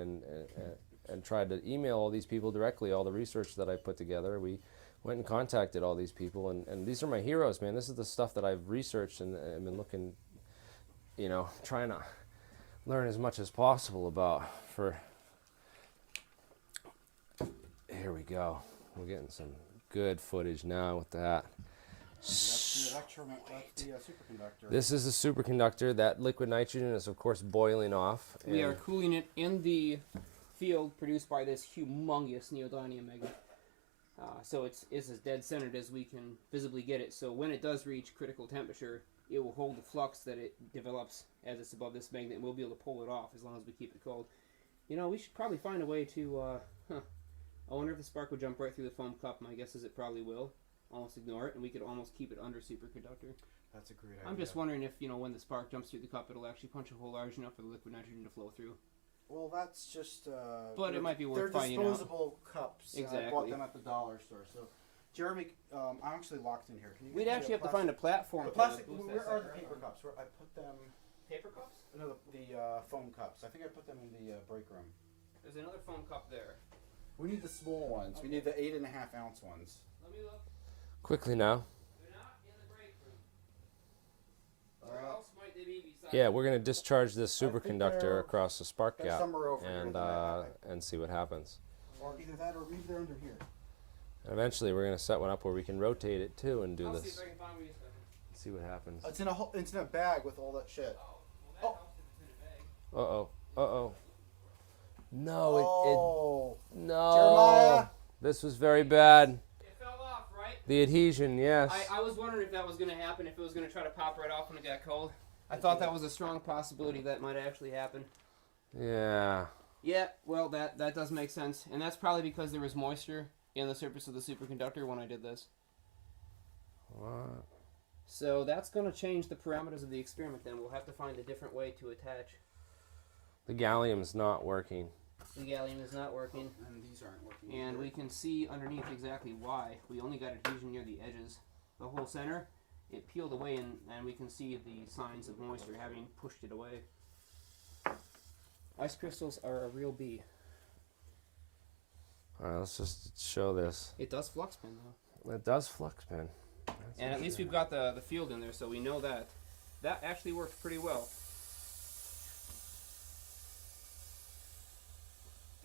and tried to email all these people directly, all the research that I put together. We went and contacted all these people, and these are my heroes, man. This is the stuff that I've researched and I've been looking, trying to learn as much as possible about. Here we go. We're getting some good footage now with that. That's the superconductor. This is the superconductor. That liquid nitrogen is, of course, boiling off. We are cooling it in the field produced by this humongous neodymium magnet. So it's as dead centered as we can visibly get it. So when it does reach critical temperature, it will hold the flux that it develops as it's above this magnet, and we'll be able to pull it off as long as we keep it cold. We should probably find a way to, I wonder if the spark will jump right through the foam cup. My guess is it probably will. Almost ignore it, and we could almost keep it under superconductor. That's a great idea. I'm just wondering if, when the spark jumps through the cup, it'll actually punch a hole large enough for the liquid nitrogen to flow through. Well, that's just. But it might be worth finding out. They're disposable cups. Exactly. I bought them at the dollar store. So, Jeremy, I'm actually locked in here. Can you We'd actually have to find a platform. The plastic. Where are the paper cups? I put them. Paper cups? No, the foam cups. I think I put them in the break room. There's another foam cup there. We need the small ones. Okay. We need the 8.5 ounce ones. Let me look. Quickly now. They're not in the break room. Where else might they be besides? Yeah, we're going to discharge this superconductor across the spark gap and see what happens. Or either that or maybe they're under here. And eventually we're going to set one up where we can rotate it too and do I'll this. See if I can find where you said it. See what happens. It's in a bag with all that shit. Oh, well that helps if it's in a bag. Uh-oh. Uh-oh. No, no. Jeremiah. This was very bad. It fell off, right? The adhesion, yes. I was wondering if that was going to happen, if it was going to try to pop right off when it got cold. I thought that was a strong possibility that might actually happen. Yeah. Yeah, well, that does make sense. And that's probably because there was moisture in the surface of the superconductor when I did this. What? So that's going to change the parameters of the experiment then. We'll have to find a different way to attach. The gallium's not working. The gallium is not working. And these aren't working. And we can see underneath exactly why. We only got adhesion near the edges. The whole center, it peeled away, and we can see the signs of moisture having pushed it away. Ice crystals are a real bee. Alright, let's just show this. It does flux spin, though. It does flux spin. And at least we've got the field in there, so we know that. That actually worked pretty well.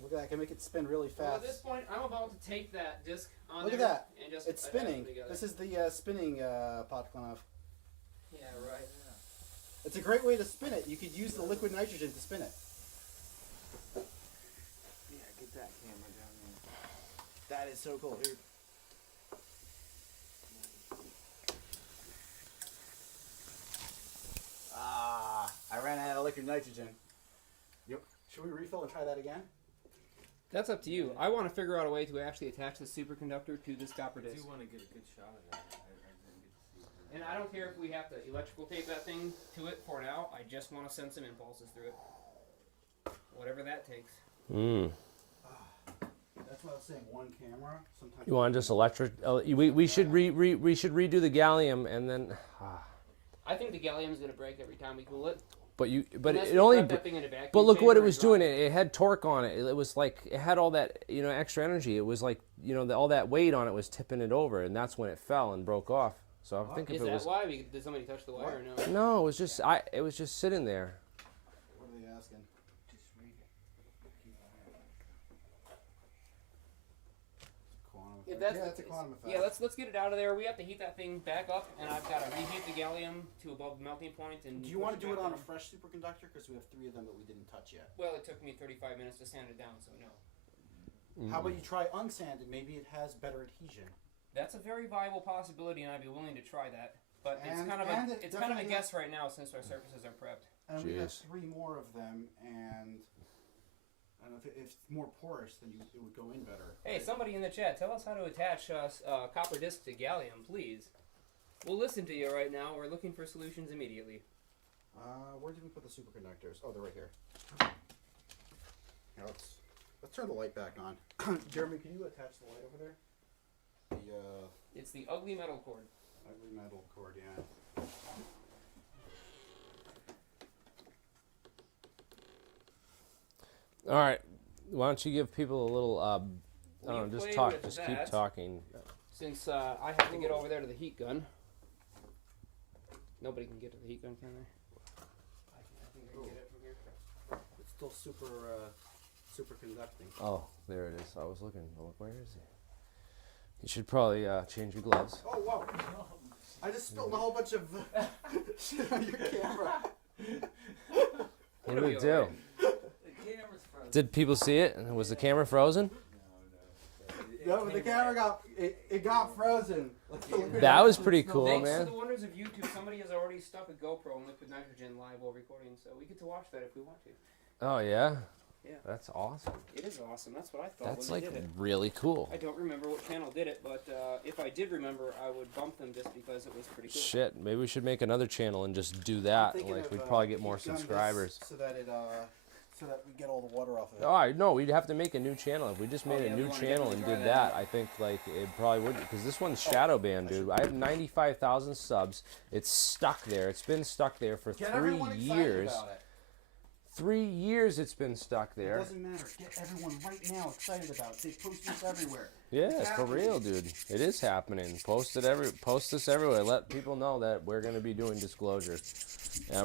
Look at that, I can make it spin really fast. Well, at this point, I'm about to take that disc on Look there at that. and just It's attach spinning. them together. This is the spinning Podkletnov. Yeah, right. It's a great way to spin it. You could use the liquid nitrogen to spin it. Yeah, get that camera down there. That is so cool, dude. I ran out of liquid nitrogen. Yep. Should we refill and try that again? That's up to you. I want to figure out a way to actually attach the superconductor to this copper I disc. do want to get a good shot of that. I didn't get to see it. And I don't care if we have to electrical tape that thing to it for now. I just want to send some impulses through it. Whatever that takes. That's what I was saying. One camera. Sometimes You want just electric? We should we should redo the gallium and then. I think the gallium's gonna break every time we cool it. But Unless it we only. put that thing in a vacuum But look what chamber it and was dry doing. It had torque on it. It was like it had all that extra energy. It was like all that weight on it was tipping it over, and that's when it fell and broke off. So I think if Is it that was why? Did somebody touch the wire or no? no, it was just it was just sitting there. What are they asking? Just read it. Quantum If effect. that's Yeah, the it's a case- quantum effect. Yeah, let's get it out of there. We have to heat that thing back up, and I've got to reheat the gallium to above the melting point. And Do you want to do it back on a down. fresh superconductor? Because we have 3 of them that we didn't touch yet. Well, it took me 35 minutes to sand it down, so no. How about you try unsanded? Maybe it has better adhesion. That's a very viable possibility, and I'd be willing to try that. But it's And- kind of and a it it's kind of a definitely guess right now since our surfaces are prepped. And we have Jeez. 3 more of them, and I don't know if it's more porous, then it would go in better. Hey, somebody in the chat, tell us how to attach copper disc to gallium, please. We'll listen to you right now. We're looking for solutions immediately. Where did we put the superconductors? Oh, they're right here. Now let's turn the light back on. Jeremy, can you attach the light over there? The It's the ugly metal cord. ugly metal cord, yeah. All right. Why don't you give people a little? I don't know. We Just played talk. with Just keep that. talking. Since I have to get over there to the heat gun. Nobody can get to the heat gun, can they? I think I can get it from here. It's still superconducting. Oh, there it is. I was looking. Oh, where is he? You should probably change your gloves. Oh, wow. I just spilled a whole bunch of shit on your camera. What did it do? The camera's frozen. Did people see it? Was the camera frozen? No, but the camera got frozen. That was pretty cool, Thanks man. to the wonders of YouTube, somebody has already stuck a GoPro in liquid nitrogen live while recording, so we get to watch that if we want to. Oh yeah. Yeah. That's awesome. It is awesome. That's what I thought That's when like they did it. really cool. I don't remember what channel did it, but if I did remember, I would bump them just because it was pretty cool. Shit, maybe we should make another channel and just do that. Like we'd probably get more subscribers. So that so that we get all the water off of it. All right, no, we'd have to make a new channel. If we just made yeah, a we new wanna channel and definitely did try that, I think like it probably would, because this one's shadow banned, dude. I have 95,000 subs. It's stuck there. It's been stuck there for Get 3 everyone excited years. about it. 3 years it's been stuck It there. doesn't matter. Get everyone right now excited about it. They post this everywhere. Yeah, It's for happening. real, dude. It is happening. Post this everywhere. Let people know that we're going to be doing disclosures.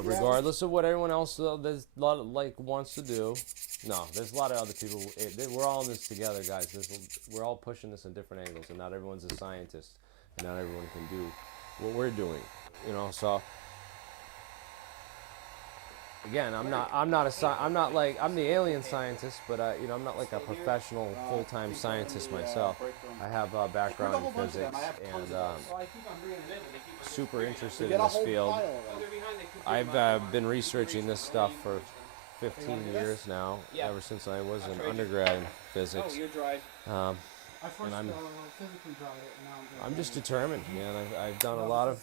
Regardless of what everyone else there's a lot of, wants to do. No, there's a lot of other people. We're all in this together, guys. We're all pushing this in different angles, and not everyone's a scientist, and not everyone can do what we're doing. So again, I'm the alien scientist, but I'm not like a professional full-time scientist myself. I have a background in physics and Well, I keep on bringing them in, but they keep super interested Get in a this whole field. pile of Oh, them. they're behind. They could do I've mine. been researching this stuff for 15 this? years now, Yeah. ever since I was I'll an trade you. undergrad in Oh, physics. you're dry. I first I'm- physically dried it, and now I'm doing I'm just it. determined, man. I've done a lot of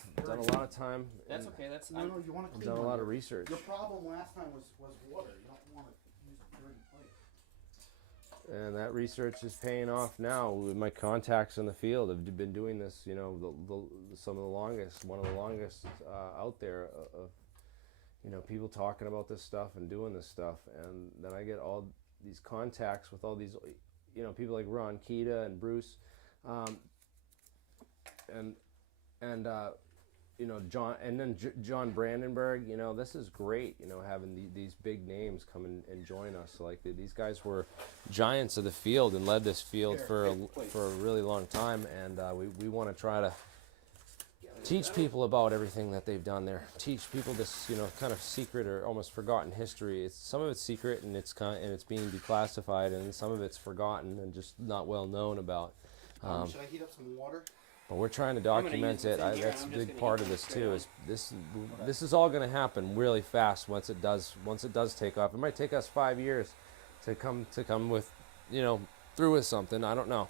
time. That's and okay. That's No, no, you want to I've clean done a one. lot of research. Your problem last time was water. You don't want to use a dirty plate. And that research is paying off now with my contacts in the field. I've been doing this, some of the longest, one of the longest out there of, people talking about this stuff and doing this stuff. And then I get all these contacts with all these, people like Ron Kita and Bruce, John, and then John Brandenburg. This is great. Having these big names come and join us. These guys were giants of the field and led this field for a really long time, and we want to try to teach people about everything that they've done there. Teach people this, you know, kind of secret or almost forgotten history. Some of it's secret and it's being declassified, and some of it's forgotten and just not well known about. Should I heat up some water? But we're trying to document it. That's a big part of this too. Is this is all going to happen really fast once it does take off. It might take us 5 years to come with, you know, through with something. I don't know.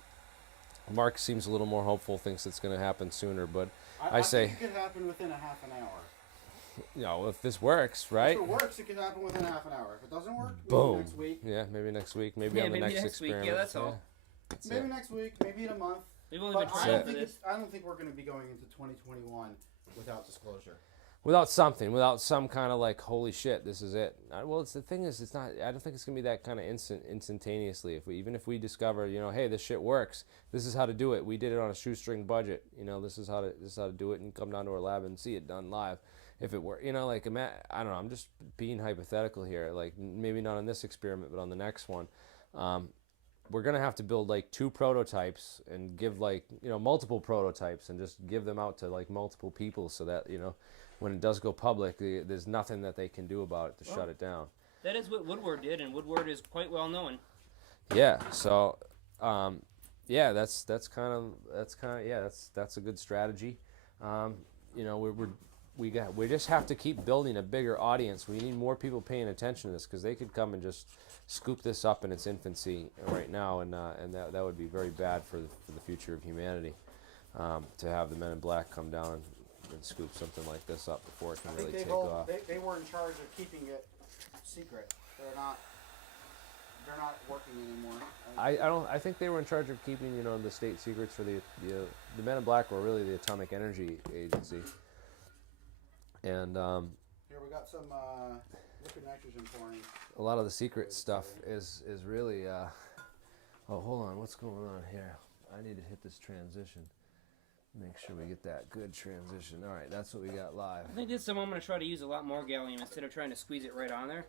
Mark seems a little more hopeful, thinks it's going to happen sooner, but I say think it could happen within a half an hour. You know, if this works, right? If it works, it can happen within half an hour. If it doesn't work, boom. Maybe next week. Yeah, maybe next week. Maybe on the maybe next next week. experiment. Yeah, that's all. That's Maybe it. next week, maybe in a month. We've only But been I trying don't, for think this. I don't think we're going to be going into 2021 without disclosure. Without something, without some kind of like, holy shit, this is it. Well, it's the thing is, it's not. I don't think it's gonna be that kind of instantaneously. Even if we discover, you know, hey, this shit works. This is how to do it. We did it on a shoestring budget. You know, this is how to do it, and come down to our lab and see it done live. If it were, you know, like I don't know. I'm just being hypothetical here. Like maybe not on this experiment, but on the next one. We're gonna have to build like 2 prototypes and give like, you know, multiple prototypes and just give them out to like multiple people so that, you know, when it does go public, there's nothing that they can do about it to shut it down. That is what Woodward did, and Woodward is quite well known. Yeah. So, yeah, that's a good strategy. You know, we just have to keep building a bigger audience. We need more people paying attention to this, because they could come and just scoop this up in its infancy right now, and that would be very bad for the future of humanity. To have the Men in Black come down and scoop something like this up before it can really take off. They were in charge of keeping it secret. They're not working anymore. I think they were in charge of keeping, you know, the state secrets for the Men in Black were really the Atomic Energy Agency. And here we got some liquid nitrogen pouring. a lot of the secret stuff is really oh, hold on, what's going on here? I need to hit this transition. Make sure we get that good transition. All right, that's what we got live. I think this time I'm going to try to use a lot more gallium instead of trying to squeeze it right on there.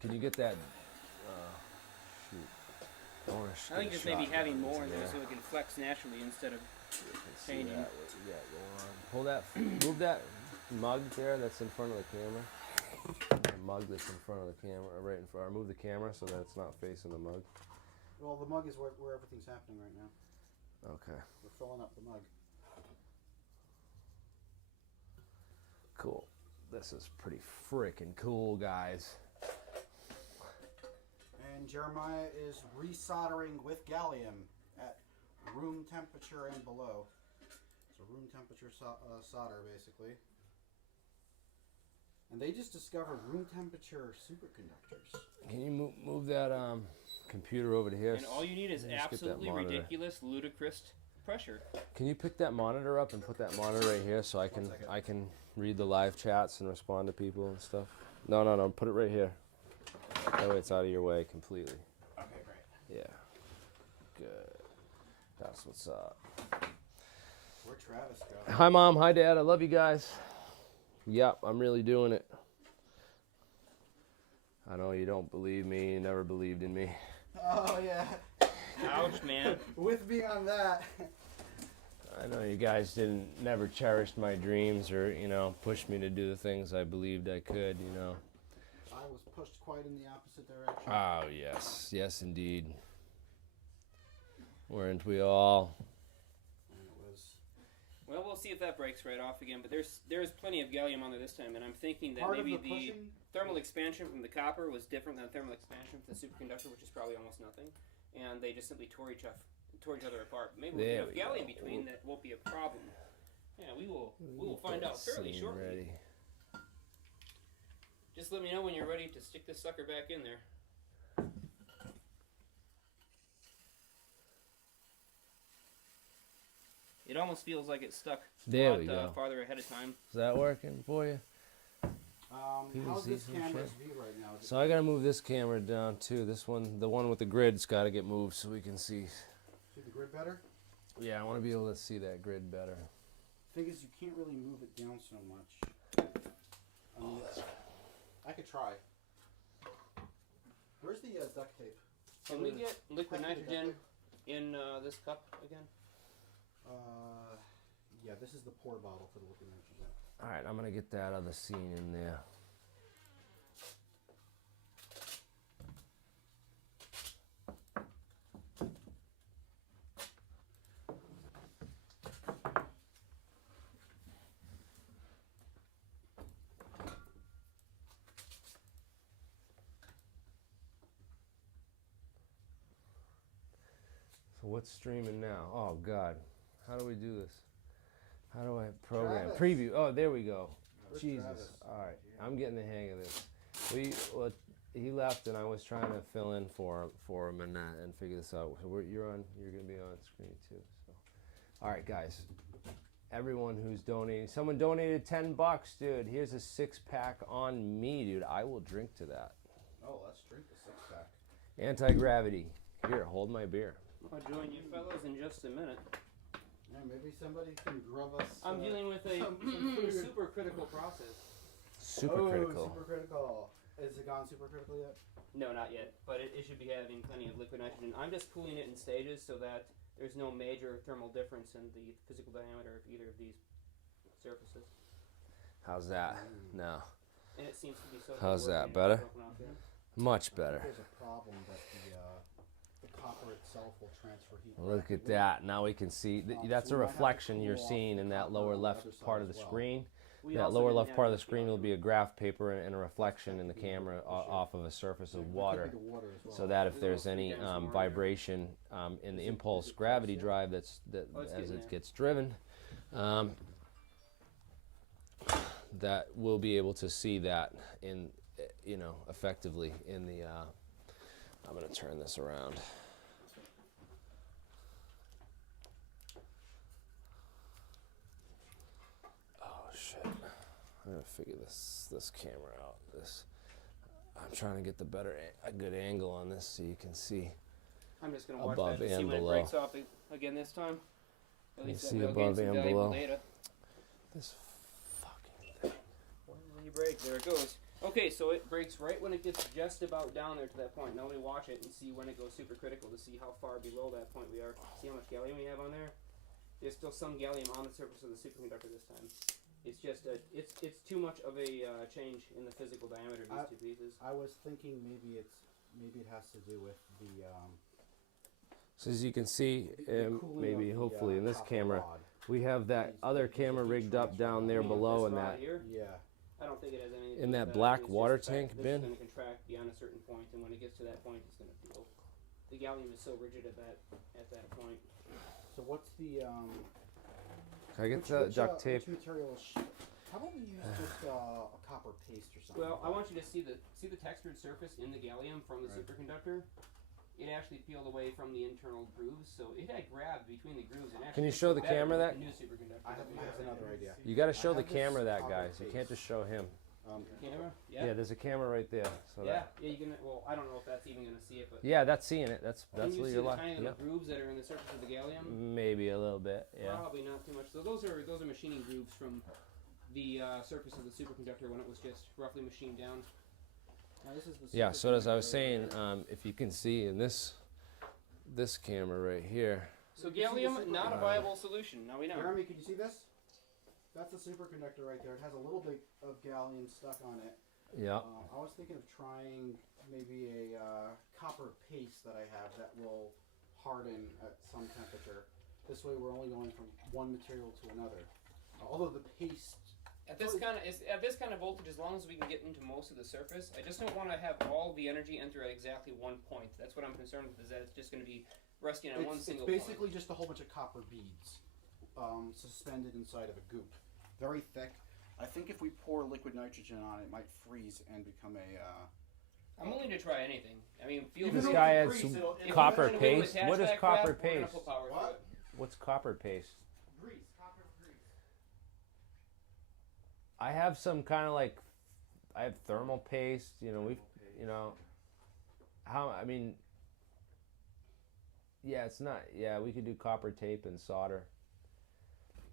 Can you get that? Shoot. I think just maybe having more in there so it can flex naturally instead of changing. What we got going on. Pull that, move that mug there that's in front of the camera. The mug that's in front of the camera, right in front. Or move the camera so that it's not facing the mug. Well, the mug is where everything's happening right now. Okay. We're filling up the mug. Cool. This is pretty freaking cool, guys. And Jeremiah is resoldering with gallium at room temperature and below. So room temperature solder, basically. And they just discovered room temperature superconductors. Can you move that computer over to here? And all you need is absolutely ridiculous, ludicrous pressure. Can you pick that monitor up and put that monitor right here so I can read the live chats and respond to people and stuff? No. Put it right here. That way it's out of your way completely. Okay, great. Yeah. Good. That's what's up. Where'd Travis go? Hi, Mom. Hi, Dad. I love you guys. Yep, I'm really doing it. I know you don't believe me. You never believed in me. Oh, yeah. Ouch, man. With me on that. I know you guys never cherished my dreams or, you know, pushed me to do the things I believed I could, you know. I was pushed quite in the opposite direction. Oh, yes. Yes, indeed. Weren't we all? Well, we'll see if that breaks right off again, but there's plenty of gallium on there this time, and I'm thinking that maybe the thermal expansion from the copper was different than thermal expansion from the superconductor, which is probably almost nothing, and they just simply tore each other apart. Maybe with enough gallium between, that won't be a problem. Yeah, we will find out fairly shortly. Ready. Just let me know when you're ready to stick this sucker back in there. It almost feels like it's stuck There we go. farther ahead of time. Is that working for you? How's this camera's view right now? So I gotta move this camera down too. This one, the one with the grid's gotta get moved so we can see. See the grid better? Yeah, I want to be able to see that grid better. The thing is, you can't really move it down so much. I mean, I could try. Where's the duct tape? Can we get liquid nitrogen in this cup again? Yeah, this is the pour bottle for the liquid nitrogen. All right, I'm gonna get that other scene in there. So what's streaming now? Oh God, how do we do this? How do I program? Travis. Preview. Oh, there we go. Where's Jesus. Travis? All right, I'm getting the hang of this. He left, and I was trying to fill in for him and figure this out. So you're gonna be on screen too. So, all right, guys. Everyone who's donating, someone donated $10, dude. Here's a 6-pack on me, dude. I will drink to that. Oh, let's drink the 6-pack. Anti-gravity. Here, hold my beer. I'll join you fellows in just a minute. Yeah, maybe somebody can grub us. I'm dealing with a some food. supercritical process. Supercritical. Supercritical. Is it gone supercritical yet? No, not yet, but it should be having plenty of liquid nitrogen. I'm just cooling it in stages so that there's no major thermal difference in the physical diameter of either of these surfaces. How's that? No. And it seems to be so. How's that? working. Better? It's broken off there. Much I better. think there's a problem that the copper itself will transfer heat. Look at rapidly. that. Now we can see. That's So a we might have to reflection you're cool off seeing the in that copper lower on the left other side part of as the well. screen. We That also lower didn't left have part of the the screen will be a graph paper and a reflection in the camera off of a surface of It could be water. the water as well. So that if There's there's also any dense water there. vibration in the impulse gravity drive that Oh, it's as getting it there. gets driven, that we'll be able to see that in effectively in the. I'm going to turn this around. Oh shit! I'm gonna figure this camera out. I'm trying to get a good angle on this so you can see. I'm just gonna watch Above that and see and when it below. breaks off again this time. At You least see that will gain above some and valuable below. data. This fucking thing. When you break, there it goes. Okay, so it breaks right when it gets just about down there to that point. Now we watch it and see when it goes supercritical to see how far below that point we are. See how much gallium we have on there? There's still some gallium on the surface of the superconductor this time. It's just it's too much of a change in the physical diameter of these two pieces. I was thinking maybe it has to do with the So as you can see, cooling maybe of the, hopefully in this copper camera, rod. we have that other camera rigged up down there below in This that. rod here, Yeah. I don't think it has anything. In to do that with black It's just water the fact tank that bin? This is going to contract beyond a certain point, and when it gets to that point, it's going to feel. The gallium is so rigid at that point. So what's the Can I get the duct tape? Which material how about we use just a copper paste or something? Well, I like want you to see the textured surface in the gallium from the Right. superconductor. It actually peeled away from the internal grooves, so it had grabbed between the grooves. And Can you actually show the better camera with that? the new superconductor? I have another idea. You got to show I the have this camera that, copper guys. You can't paste. just show him. Camera? Yeah, Yeah. there's a camera right there. So Yeah, that, you can. Well, I don't know if that's even going to see it, but yeah, that's seeing it. That's can you what see you're the like. tiny little Yep. grooves that are in the surface of the gallium? Maybe a little bit. Yeah. Probably not too much. So those are machining grooves from the surface of the superconductor when it was just roughly machined down. Now, this is the Yeah. So as I was superconductor saying, right here. if you can see in this camera right here. So You can see the gallium, not a superconductor. viable solution. Now we know. Jeremy, can you see this? That's a superconductor right there. It has a little bit of gallium stuck on it. Yeah. I was thinking of trying maybe a copper paste that I have that will harden at some temperature. This way we're only going from one material to another. Although the paste... At this kind of voltage, as long as we can get into most of the surface, I just don't want to have all the energy enter at exactly one point. That's what I'm concerned with, is that it's just going to be resting on one single It's basically point. just a whole bunch of copper beads suspended inside of a goop. Very thick. I think if we pour liquid nitrogen on it, it might freeze and become a... I'm willing to try anything. I mean, feel Even This free. though guy it's had grease, some it'll- If copper we're gonna be able to paste. attach What is that copper crap, we're gonna paste? put power through What? it. What's copper paste? Grease. Copper grease. I have some kind of like, I have thermal paste. Yeah, it's not. Yeah, we could do copper tape and solder.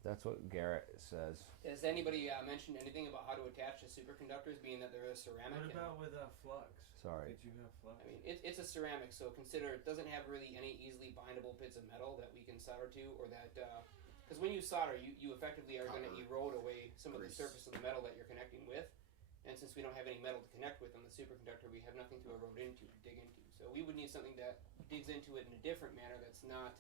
That's what Garrett says. Has anybody mentioned anything about how to attach to superconductors, being that they're a ceramic? What about with flux? Sorry. Did you have flux? I mean, it's a ceramic, so consider it doesn't have really any easily bindable bits of metal that we can solder to, or that Because when you solder, you effectively are going to Copper. erode away some of the Grease. surface of the metal that you're connecting with. And since we don't have any metal to connect with on the superconductor, we have nothing to erode into, to dig into. So we would need something that digs into it in a different manner that's not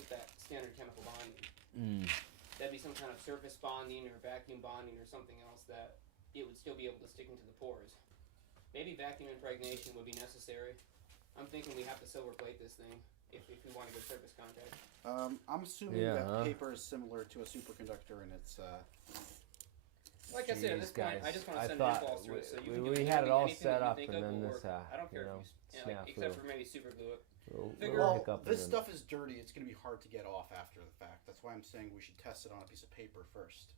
with that standard chemical bonding. That'd be some kind of surface bonding or vacuum bonding or something else that it would still be able to stick into the pores. Maybe vacuum impregnation would be necessary. I'm thinking we have to silver plate this thing if we want a good surface contact. I'm assuming Yeah, that huh? paper is similar to a superconductor, and it's Like I said, at this Jeez, point, I guys. just want to I send thought an impulse through it, so you we- can do we anything, had it all anything set that you up, think and of then will this, work. I don't care you if know, you, like, snafu. except for maybe super glue it. Little Figure- well. hiccup This and then- stuff is dirty. It's going to be hard to get off after the fact. That's why I'm saying we should test it on a piece of paper first.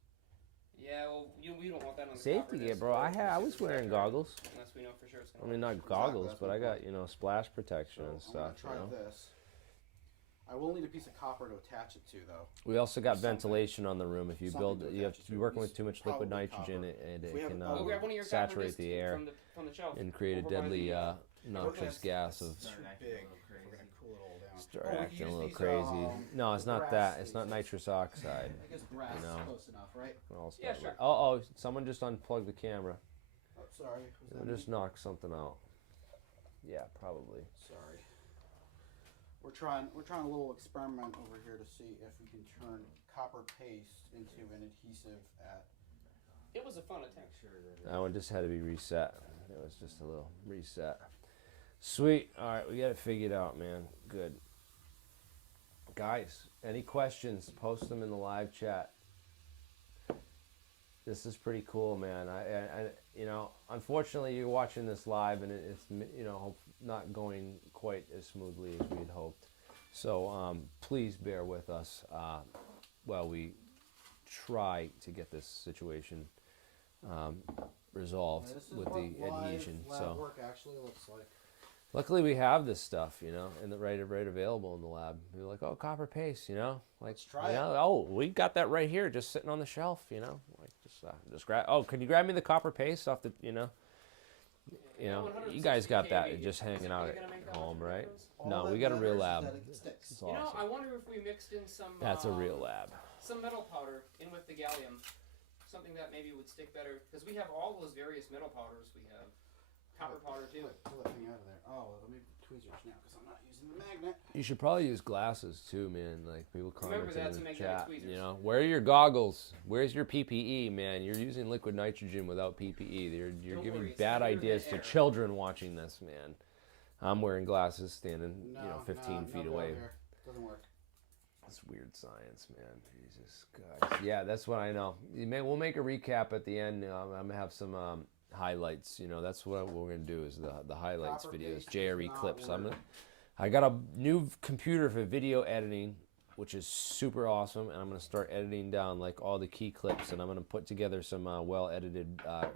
Yeah, well, we don't want that on the Safety copper gear, disc, bro. or I the was wearing superconductor, goggles. Unless we know for sure it's I going mean, to work. not goggles, that's but my I got, point. you know, splash protection and I'm stuff. going to You try know? this. I will need a piece of copper to attach it to, though. We also got Something. ventilation on the room. If you Something build, to you have attach it to to. be working with It's too much liquid probably nitrogen, copper. and If we it have- can Go grab one of your copper saturate discs the air from the shelf. and create a over by deadly the, noxious gas of It's too Start acting big. a little We're going to crazy. cool it all down. start Oh, we can acting a use little these, crazy. No, it's the not brass that. It's not things. nitrous oxide. I guess brass You know. is close enough, right? I'll Yeah, start sure. with- Oh, someone just unplugged the camera. Oh, sorry. Was that We'll just me? knock something out. Yeah, probably. Sorry. We're trying a little experiment over here to see if we can turn copper paste into an adhesive at. it was a fun attempt. Sure that That one just had to be reset. It was just a little reset. Sweet. All right, we got it figured out, man. Good. Guys, any questions? Post them in the live chat. This is pretty cool, man. I you know, unfortunately, you're watching this live, and it's you know not going quite as smoothly as we had hoped. So please bear with us while we try to get this situation resolved This is with what the live adhesion. lab So work actually looks like. luckily we have this stuff, you know, and the right available in the lab. We're like, oh, copper paste, you know, like, Let's try you it. know, oh, we got that right here, just sitting on the shelf, you know, like just grab. Oh, can you grab me the copper paste off the, you know, you 160 guys got that kV. just hanging out Is it at gonna make that home, much right? difference? All No, that we got a real matters is lab. that it sticks. It's You know, awesome. I wonder if we mixed in some. That's a real lab. Some metal powder in with the gallium, something that maybe would stick better, because we have all those various metal powders. We have copper powder too. Pull that thing out of there. Oh, let me tweezers now because I'm not using the magnet. You should probably use glasses too, man. Like people Remember commented that's in a the magnetic chat. tweezers. You know, where are your goggles? Where's your PPE, man? You're using liquid nitrogen without PPE. You're Don't giving worry, it's bad not even ideas in to air. children watching this, man. I'm wearing glasses, standing No, you know 15 feet go away. there. Doesn't work. It's weird science, man. Jesus God. Yeah, that's what I know. We'll make a recap at the end. I'm gonna have some highlights. You know, that's what we're gonna do is the highlights Copper videos, paste JRE does not clips. work. I got a new computer for video editing, which is super awesome, and I'm gonna start editing down like all the key clips, and I'm gonna put together some well edited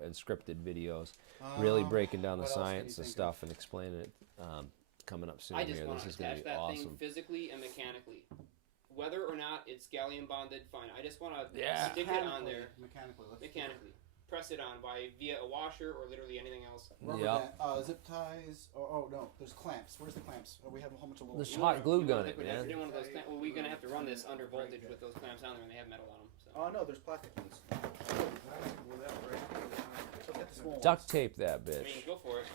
and scripted videos, really breaking down the what else can you science and think stuff and explaining it. Coming up soon I just here. want This to is gonna attach be that awesome. thing physically and mechanically. Whether or not it's gallium bonded, fine. I just want to Yeah. stick it on there Mechanically. Let's mechanically. Press it on via a washer or literally anything else. Rubber Yep. band, zip ties. Oh no, there's clamps. Where's the clamps? Oh, we have a whole bunch of little. This hot glue You gun want it, liquid man. nitrogen, one of those well, we're gonna have to run this under voltage with those clamps on there, and they have metal on them. So. Oh no, there's plastic ones. Will that break? Look at the small Duct ones. tape that I mean, bitch. go for it.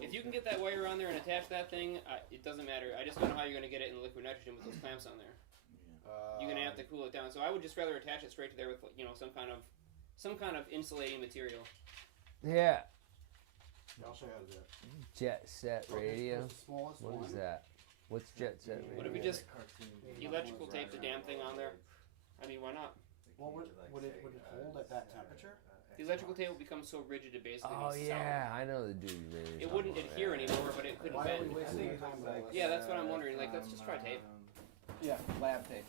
If you can get that wire on there and attach that thing, it doesn't matter. I just don't know how you're gonna get it in liquid nitrogen with those clamps on there. You're gonna have to cool it down. So I would just rather attach it straight to there with some kind of insulating material. Yeah. I'll show you how to do it. Jet set radio. Here's the smallest What one. is that? What's jet set radio? What if we just electrical tape the damn thing on there? I mean, why not? Well, would it hold at that temperature? The electrical tape will become so rigid it basically Oh be yeah, I know the dude. you're solid. It talking wouldn't about, adhere yeah. anymore, but it couldn't Why are we bend. wasting your time with all this? Yeah, that's what I'm wondering. Like, let's just try tape. Yeah, lab tape.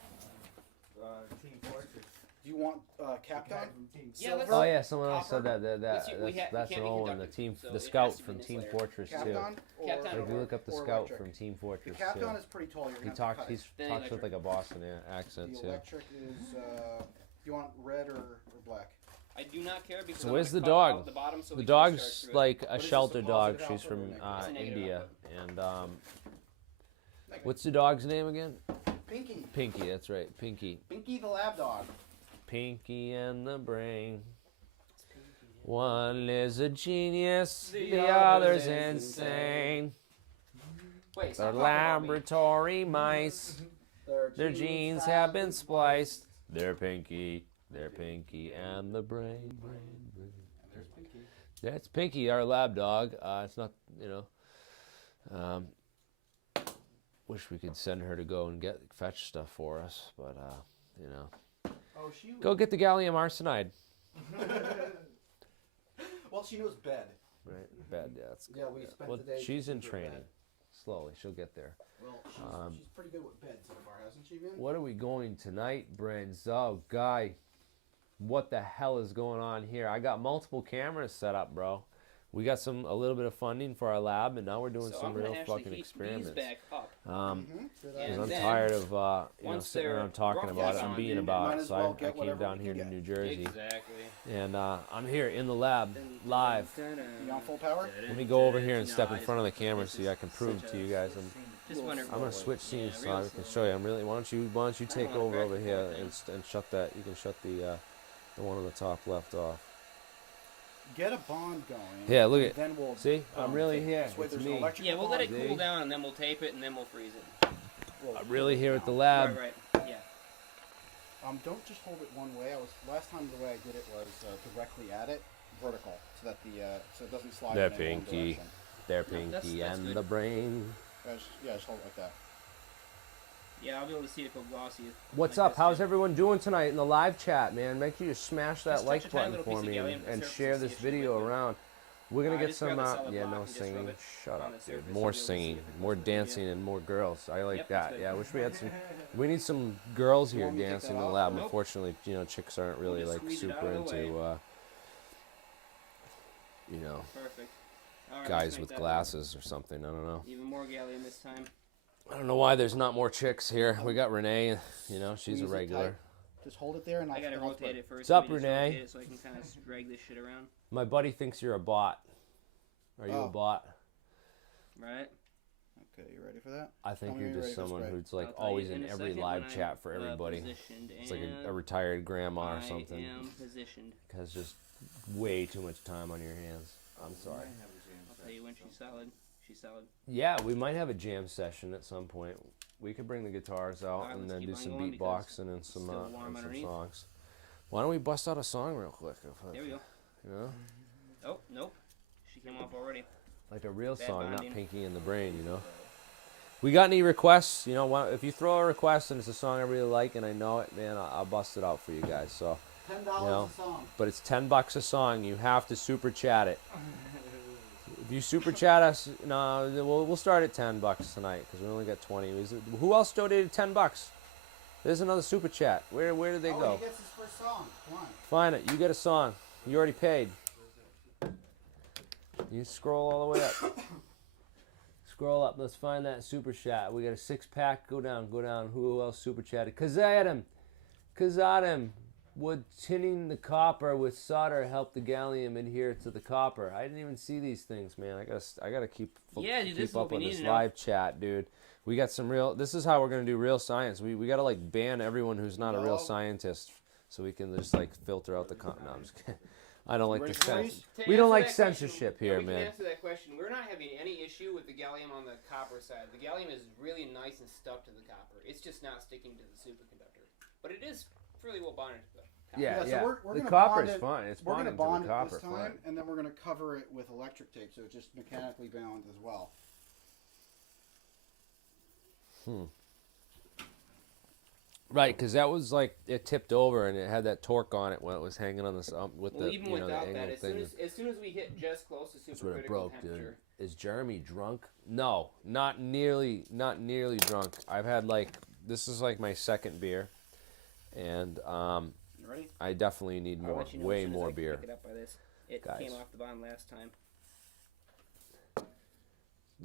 Team Fortress. Do you want Kapton? Yeah, let's- Oh yeah, someone else Copper. said that Let's see, we that's can't an be old one. The conductive, team, so the it scout has to be from this Team layer. Fortress too. Kapton or, Kapton If you look up the or scout electric? from Team The Fortress too. Kapton is pretty tall. You're He gonna have talks. to cut He it. Then talks with electric. like a Boston accent The too. electric is. Do you want red or black? I do not care because So I'm where's gonna the cut dog? out the bottom so The we can dog's discharge through it. like What a is this, shelter a dog. positive She's output or from negative? It's a negative India, output. and what's the dog's name again? Pinky. Pinky, that's right. Pinky. Pinky the lab dog. Pinky and the brain. One is a genius, the other's insane. Wait, They're stop talking about me. laboratory mice. Their genes have been spliced. They're Pinky and the brain. And there's Pinky. That's Pinky, our lab dog. It's not, wish we could send her to go and fetch stuff for us, but Oh, she. go get the gallium arsenide. Well, she knows bed. Right, bed. Yeah, that's Yeah, good. we spent Well, the day she's in teaching her training. bed. Slowly, she'll get there. Well, she's pretty good with bed so far, hasn't she been? What are we going tonight, Brins? Oh, guy, what the hell is going on here? I got multiple cameras set up, bro. We got a little bit of funding for our lab, and now we're doing So some I'm gonna real actually fucking heat experiments. these back up. Good And idea. I'm then, tired of once sitting they're around talking rough about it. on, I'm being you about might it. as So well I get came whatever down we here can to get. New Jersey, Exactly. and I'm here in the lab live. You on full power? Let me go over here and step in front of the camera so I can prove to you guys. Just wondering. I'm gonna switch scenes so real I can show you. Why don't you take wanna over back over and here forth, and shut that? You can shut the one on the top left off. Get a bond going. Yeah, look at. Then we'll. See, I'm really here. This way It's there's an me. electrical Yeah, we'll let it bond. See? cool down, and then we'll tape it, and then we'll freeze it. I'm really here at the now. lab. Right. Yeah. Don't just hold it one way. Last time the way I did it was directly at it, vertical, so that so it doesn't slide There, in any one Pinky. direction. There, No, that's Pinky and good. the brain. Just hold it like that. Yeah, I'll be able to see it go glossy. What's like up? this, How's yeah. everyone doing tonight in the live chat, man? Make sure you smash that Just touch like a tiny button little for piece of me gallium and, to the surface share and see this if you video like it. around. We're gonna get Just some, grab a solid yeah, block no and just rub singing. it Shut on up, the dude. surface More and you'll see singing, if it more goes through, yeah. dancing, and more girls. I like Yep, that. that's good. Yeah, I wish we had some. We need some girls You here want me to take dancing in that the off? lab. Nope. Unfortunately, chicks aren't really just like squeeze it out super of the way. into, Perfect. All right, let's guys make with that glasses or something. I don't know. Even more gallium this time. I don't know why there's not more chicks here. We got Renee. She's a Squeeze it regular. tight. Just hold it there, and I gotta I'll rotate it first. What's up, Let me just Renee? rotate it so I can kind of drag this shit around. My buddy thinks you're a bot. Are you a Oh. bot? Right? Okay, you ready for that? I think Tell me you're you're just ready for someone spray. who's like I'll tell always you in a every second live when chat for I'm, everybody. positioned, It's like a and retired grandma or something. I am positioned. Has just way too much time on your hands. I'm sorry. I'll tell you when she's solid. She's solid. Yeah, we might have a jam session at some point. We could bring the guitars out Alright, and let's then keep do on some going beatboxing and it's some still warm and some underneath. songs. Why don't we bust out a song real quick? There we go. You know, Oh, nope. She came off already. like a real Bad song, bonding. not Pinky in the Brain. We got any requests? If you throw a request and it's a song I really like and I know it, man, I'll bust it out for you guys. So, $10 a song. but it's $10 a song. You have to super chat it. If you super chat us, no, we'll start at $10 tonight because we only got 20. Who else donated $10? There's another super chat. Where did they go? He gets his first song. Come on. Find it. You get a song. You already paid. You scroll all the way up. Scroll up. Let's find that super chat. We got a 6-pack. Go down. Who else super chatted? Kazadam. Would tinning the copper with solder help the gallium adhere to the copper? I didn't even see these things, man. I gotta keep Yeah, dude, this is keep what up we on need this to know. live chat, dude. We got some real. This is how we're gonna do real science. We gotta like ban everyone who's not a real No. scientist, so we can just like filter out the con. No, I'm just kidding. I don't like Ready the for sense. these? To We don't answer like that question- censorship no, here, we can man. answer that question. We're not having any issue with the gallium on the copper side. The gallium is really nice and stuck to the copper. It's just not sticking to the superconductor. But it is fairly well bonded to the copper. Yeah, so yeah. we're The gonna copper bond is it- fine. It's We're going to bonded bond to the it copper. this time, Fine. and then we're going to cover it with electric tape, so it's just mechanically bound as well. Right, because that was like it tipped over and it had that torque on it when it was hanging on this with Well, the even the without angled that, as thing. soon as we hit just close to That's when it supercritical broke, temperature, dude. Is Jeremy drunk? No, not nearly drunk. I've had this is like my second beer, and You ready? I definitely need I'll more, let you know as way soon as more I can beer. Pick it up by this. It Guys. came off the bond last time.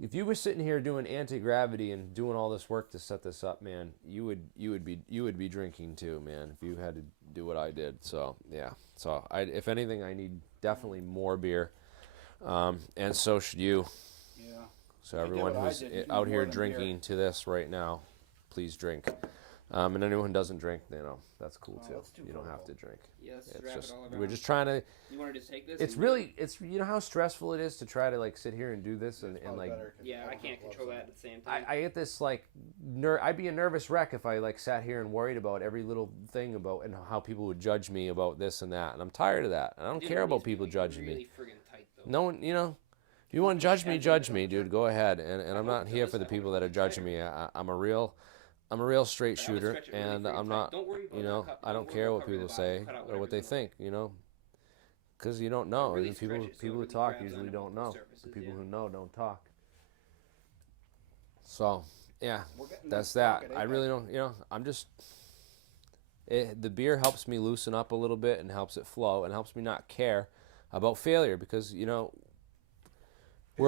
If you were sitting here doing anti-gravity and doing all this work to set this up, man, you would be drinking too, man. If you had to do what I did, so yeah. So if anything, I need definitely more beer, and so should you. Yeah. So If you did everyone what I who's did, you'd out need here more than beer. drinking to this right now, please drink. And anyone who doesn't drink, that's cool too. That's too You don't have cool. to drink. Yeah, let's just It's wrap just it all around. we're just trying to. You want to just take this? It's and- really you know how stressful it is to try to like sit here and do this and Probably like. better 'cause Yeah, I don't can't have gloves control on. that at the same time. I get this like I'd be a nervous wreck if I like sat here and worried about every little thing about and how people would judge me about this and that, and I'm tired of that. And I don't Dude, care it about needs to be, people like, judging really me. friggin' tight, though. No one, if you want to judge me, dude. Go ahead. And I'm not here for the people that are judging me. I'm a real straight But I would shooter, stretch it really and friggin' I'm tight. not. Don't worry about that I don't worry care about what covering people the say bottom, cut out or whatever what they you want. think. Because you don't know. Really And stretch it so people it who really talk grabs usually onto don't know. both The surfaces, people yeah. who know don't talk. So yeah, We're getting that's that that. pocket I really don't. I'm just. The beer helps me loosen up a little bit and helps it flow and helps me not care about failure because we're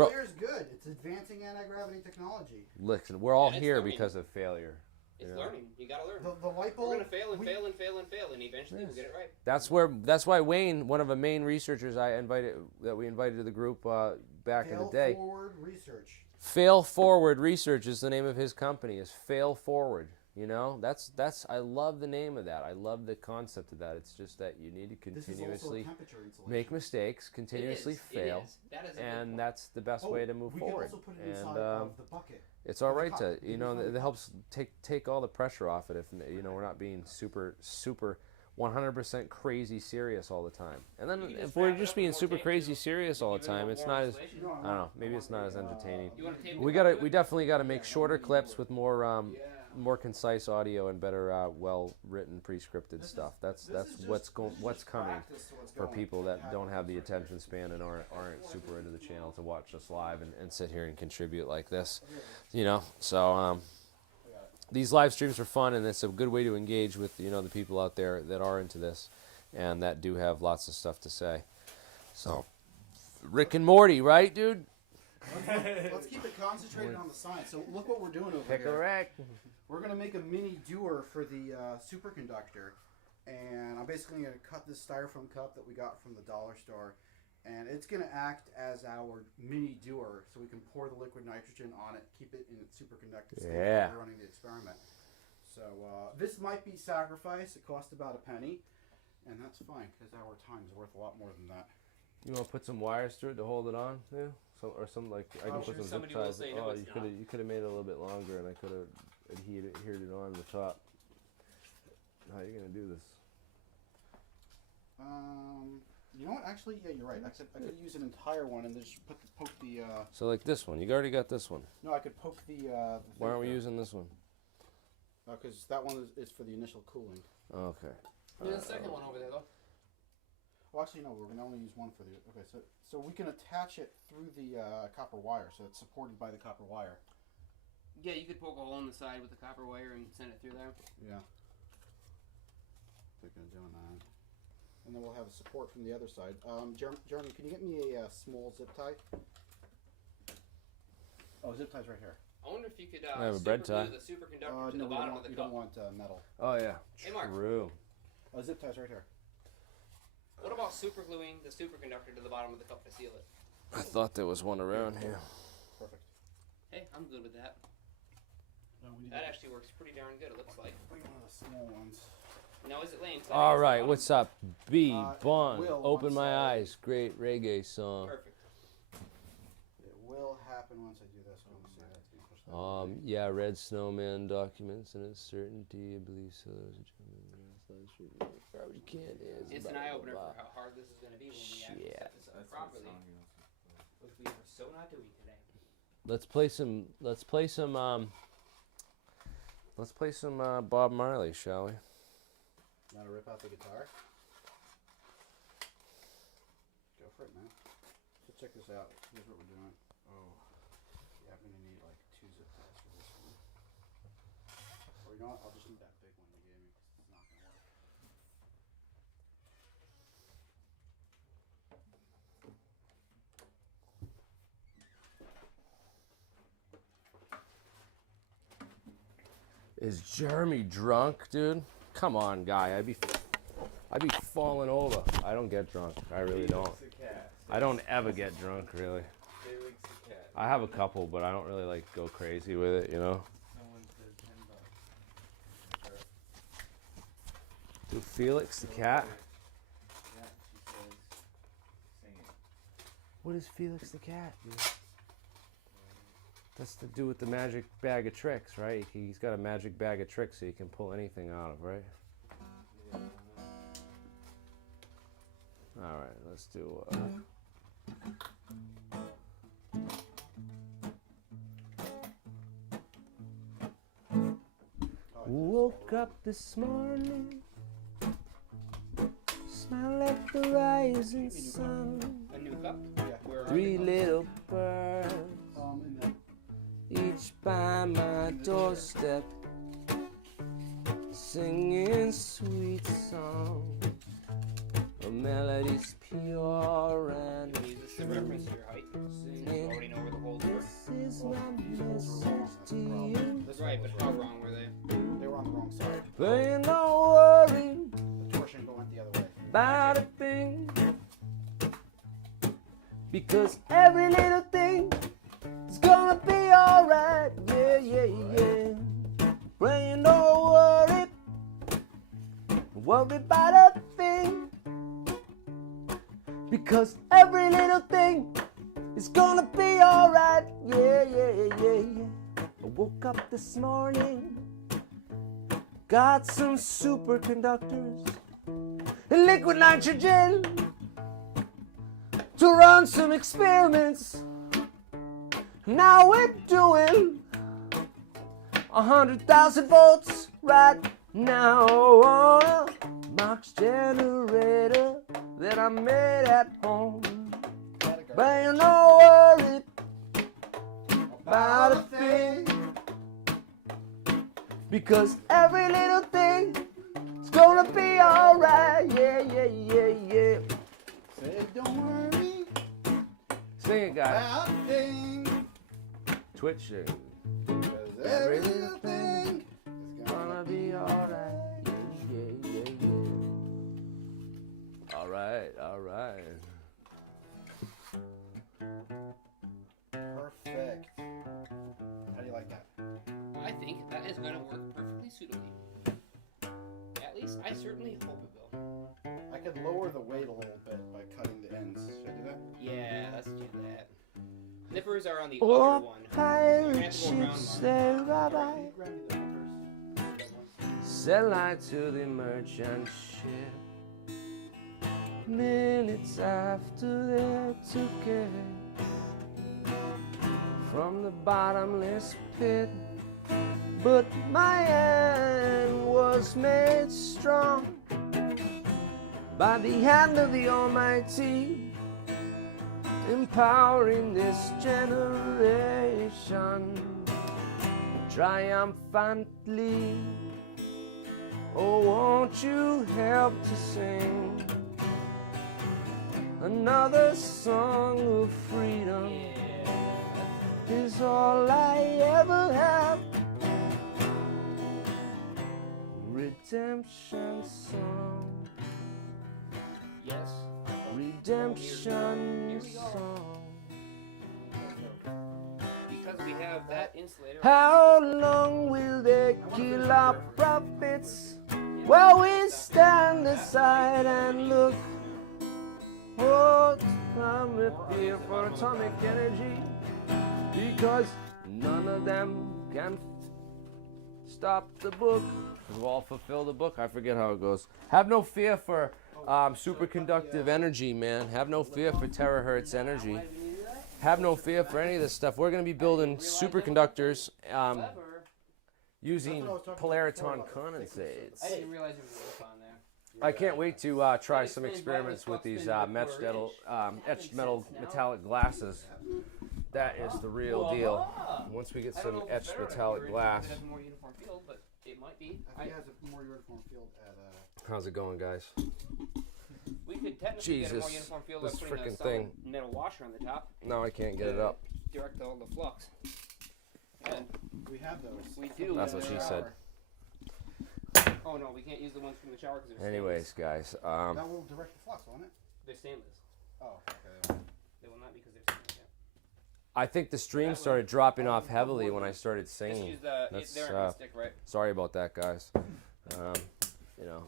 Failure is good. It's advancing anti-gravity technology. listen. We're all And it's here learning. because of failure. It's Yeah. learning. You gotta learn. The light We're bulb. gonna fail and we- fail and fail and fail, and eventually Yes. we'll get it right. That's why Wayne, one of the main researchers we invited to the group back in the day. Forward research. Fail Forward Research is the name of his company. Is Fail Forward. That's I love the name of that. I love the concept of that. It's just that you need to This is also continuously temperature insulation. make mistakes, continuously It is. fail, It is. That is a good and point. that's the best way to move we forward. can also put it And inside of the bucket. it's all the right cup. to You can find it the helps take all the pressure off it if we're not being super 100% crazy serious all the time. And then You can just if we're wrap it just up being in more super tape, crazy too. serious all the Give it a time, little it's more not as insulation. I don't know. Maybe it's not as entertaining. You want to tape We definitely gotta make shorter clips with more concise audio and better well written pre-scripted stuff. That's what's coming for people that don't have the attention span and aren't super into the channel to watch us live and sit here and contribute like this. So these live streams are fun, and it's a good way to engage with the people out there that are into this and that do have lots of stuff to say. So Rick and Morty, right, dude? Let's keep it concentrated on the science. So look what we're doing over Pick a here. rack. We're gonna make a mini dewar for the superconductor, and I'm basically gonna cut this styrofoam cup that we got from the dollar store, and it's gonna act as our mini dewar, so we can pour the liquid nitrogen on it, keep it in its superconductive state Yeah. while we're running the experiment. So this might be sacrifice. It cost about a penny, and that's fine because our time is worth a lot more than that. You want to put some wires through it to hold it on? Yeah. Or some I can I'm put sure some zip somebody will ties. say, "No, Oh, it's you could have made it a little bit longer, and I could have adhered it on the top. How are you gonna do this? You know what? Actually, yeah, you're right. I could use an entire one and then just poke the. So like this one, you already got this one. No, I could poke the. Why aren't we using this one? Because that one is for the initial cooling. Okay. There's a second one over there, though. Well, actually, no. We're gonna only use one for the. Okay, so we can attach it through the copper wire, so it's supported by the copper wire. Yeah, you could poke a hole in the side with the copper wire and send it through there. Yeah. Thinking of doing that. And then we'll have support from the other side. Jeremy, can you get me a small zip tie? Oh, zip tie's right here. I wonder if you could I have a bread tie. superglue the superconductor to No, the bottom of the we cup. don't want metal. Oh yeah. Hey, Mark. True. Oh, zip tie's right here. What about supergluing the superconductor to the bottom of the cup to seal it? I thought there was one around here. Perfect. Hey, I'm good with that. No, we need That actually works pretty darn good, it looks like. one of the small ones. Now, is it laying flat All against the right, bottom? what's up? B it Bond. will Open once my I- eyes. Great reggae song. Perfect. It will happen once I do this. When we see that. It's gonna push that Yeah, Red Snowman documents and its certainty. I believe so. Probably can't. It's an eye-opener for how hard this is going to be when we actually Shit. set this up properly, which we are so not doing today. Let's play some Bob Marley, shall we? You want to rip out the guitar? Go for it, man. So check this out. Here's what we're doing. Oh, yeah, I'm gonna need like 2 zip ties for this one. Or you know what? I'll just need that big one you gave me because it's not gonna work. Is Jeremy drunk, dude? Come on, guy. I'd be falling over. I don't get drunk. I really don't. I don't ever get drunk, really. I have a couple, but I don't really like go crazy with it, you know. Someone said $10. Do Felix the cat. Yeah, she says, sing it. What is Felix the cat, dude? That's to do with the magic bag of tricks, right? He's got a magic bag of tricks so he can pull anything out of, right? Yeah, I don't know. All right, let's do. Woke up this morning, smile at the rising sun. A new cup? Yeah. Where are Three the little birds, In the each by my doorstep, singing sweet song. A melody's pure and cups? Use this to reference your height. singing. You already know where the holes were. This is my message to you. That's right, but how wrong were they? They were on the wrong side. But you don't worry The torsion went the other way. about a thing, because every little thing is gonna be alright. Yeah, yeah, yeah. But you don't worry about a thing, because every little thing is gonna be alright. Yeah, yeah, yeah, yeah. I woke up this morning, got some superconductors and liquid nitrogen to run some experiments. Now we're doing 100,000 volts right now on a Marx generator that I made at home. But you don't worry about a thing, because every little thing is gonna be alright. Yeah, yeah, yeah, yeah. Say don't worry Sing it, guys. about a thing, Twitching. because every little thing is Gonna be alright. Yeah, yeah, yeah, yeah. Alright, alright. perfect. How do you like that? I think that is going to work perfectly suitably. At least I certainly hope it will. I could lower the weight a little bit by cutting the ends. Should I do that? Yeah, let's do that. Nippers are on the Oh, other one. pirate ships, they ride by. Can you grab me the numbers? Sail light to the merchant ship. Minutes after they took it from the bottomless pit, but my hand was made strong by the hand of the Almighty, empowering this generation triumphantly. Oh, won't you help to sing another song of freedom? Is all I ever have. Redemption song. Yes. Redemption song. Because we have that insulator. How long will they kill our prophets while we stand aside and look? Oh, I'm here for atomic energy, because none of them can stop the book. We'll all fulfill the book. I forget how it goes. Have no fear for superconductive energy, man. Have no fear for terahertz energy. Have no fear for any of this stuff. We're going to be building superconductors using polariton condensates. I didn't realize there was a lip on there. I can't wait to try some experiments with these etched metal metallic glasses. That is the real deal. Once we get I don't some know if etched it's better metallic or glass. It has a more uniform field, but it might be. I think it has a more uniform field at How's it going, guys? We could technically get a more Jesus, uniform field by this putting a frickin' solid thing. metal washer on the top. No, I can't get it up. Direct all the flux. And we have those. we do. That's in what the she said. shower. Oh no, we can't use the ones from the shower because they're Anyways, guys, That will direct the flux, won't it? stainless. They're stainless. Oh, okay. They will not because they're stainless. Yeah. I think the stream started dropping off heavily when I started singing. Just use the That's, they're on stick, right? Sorry about that, guys. You know,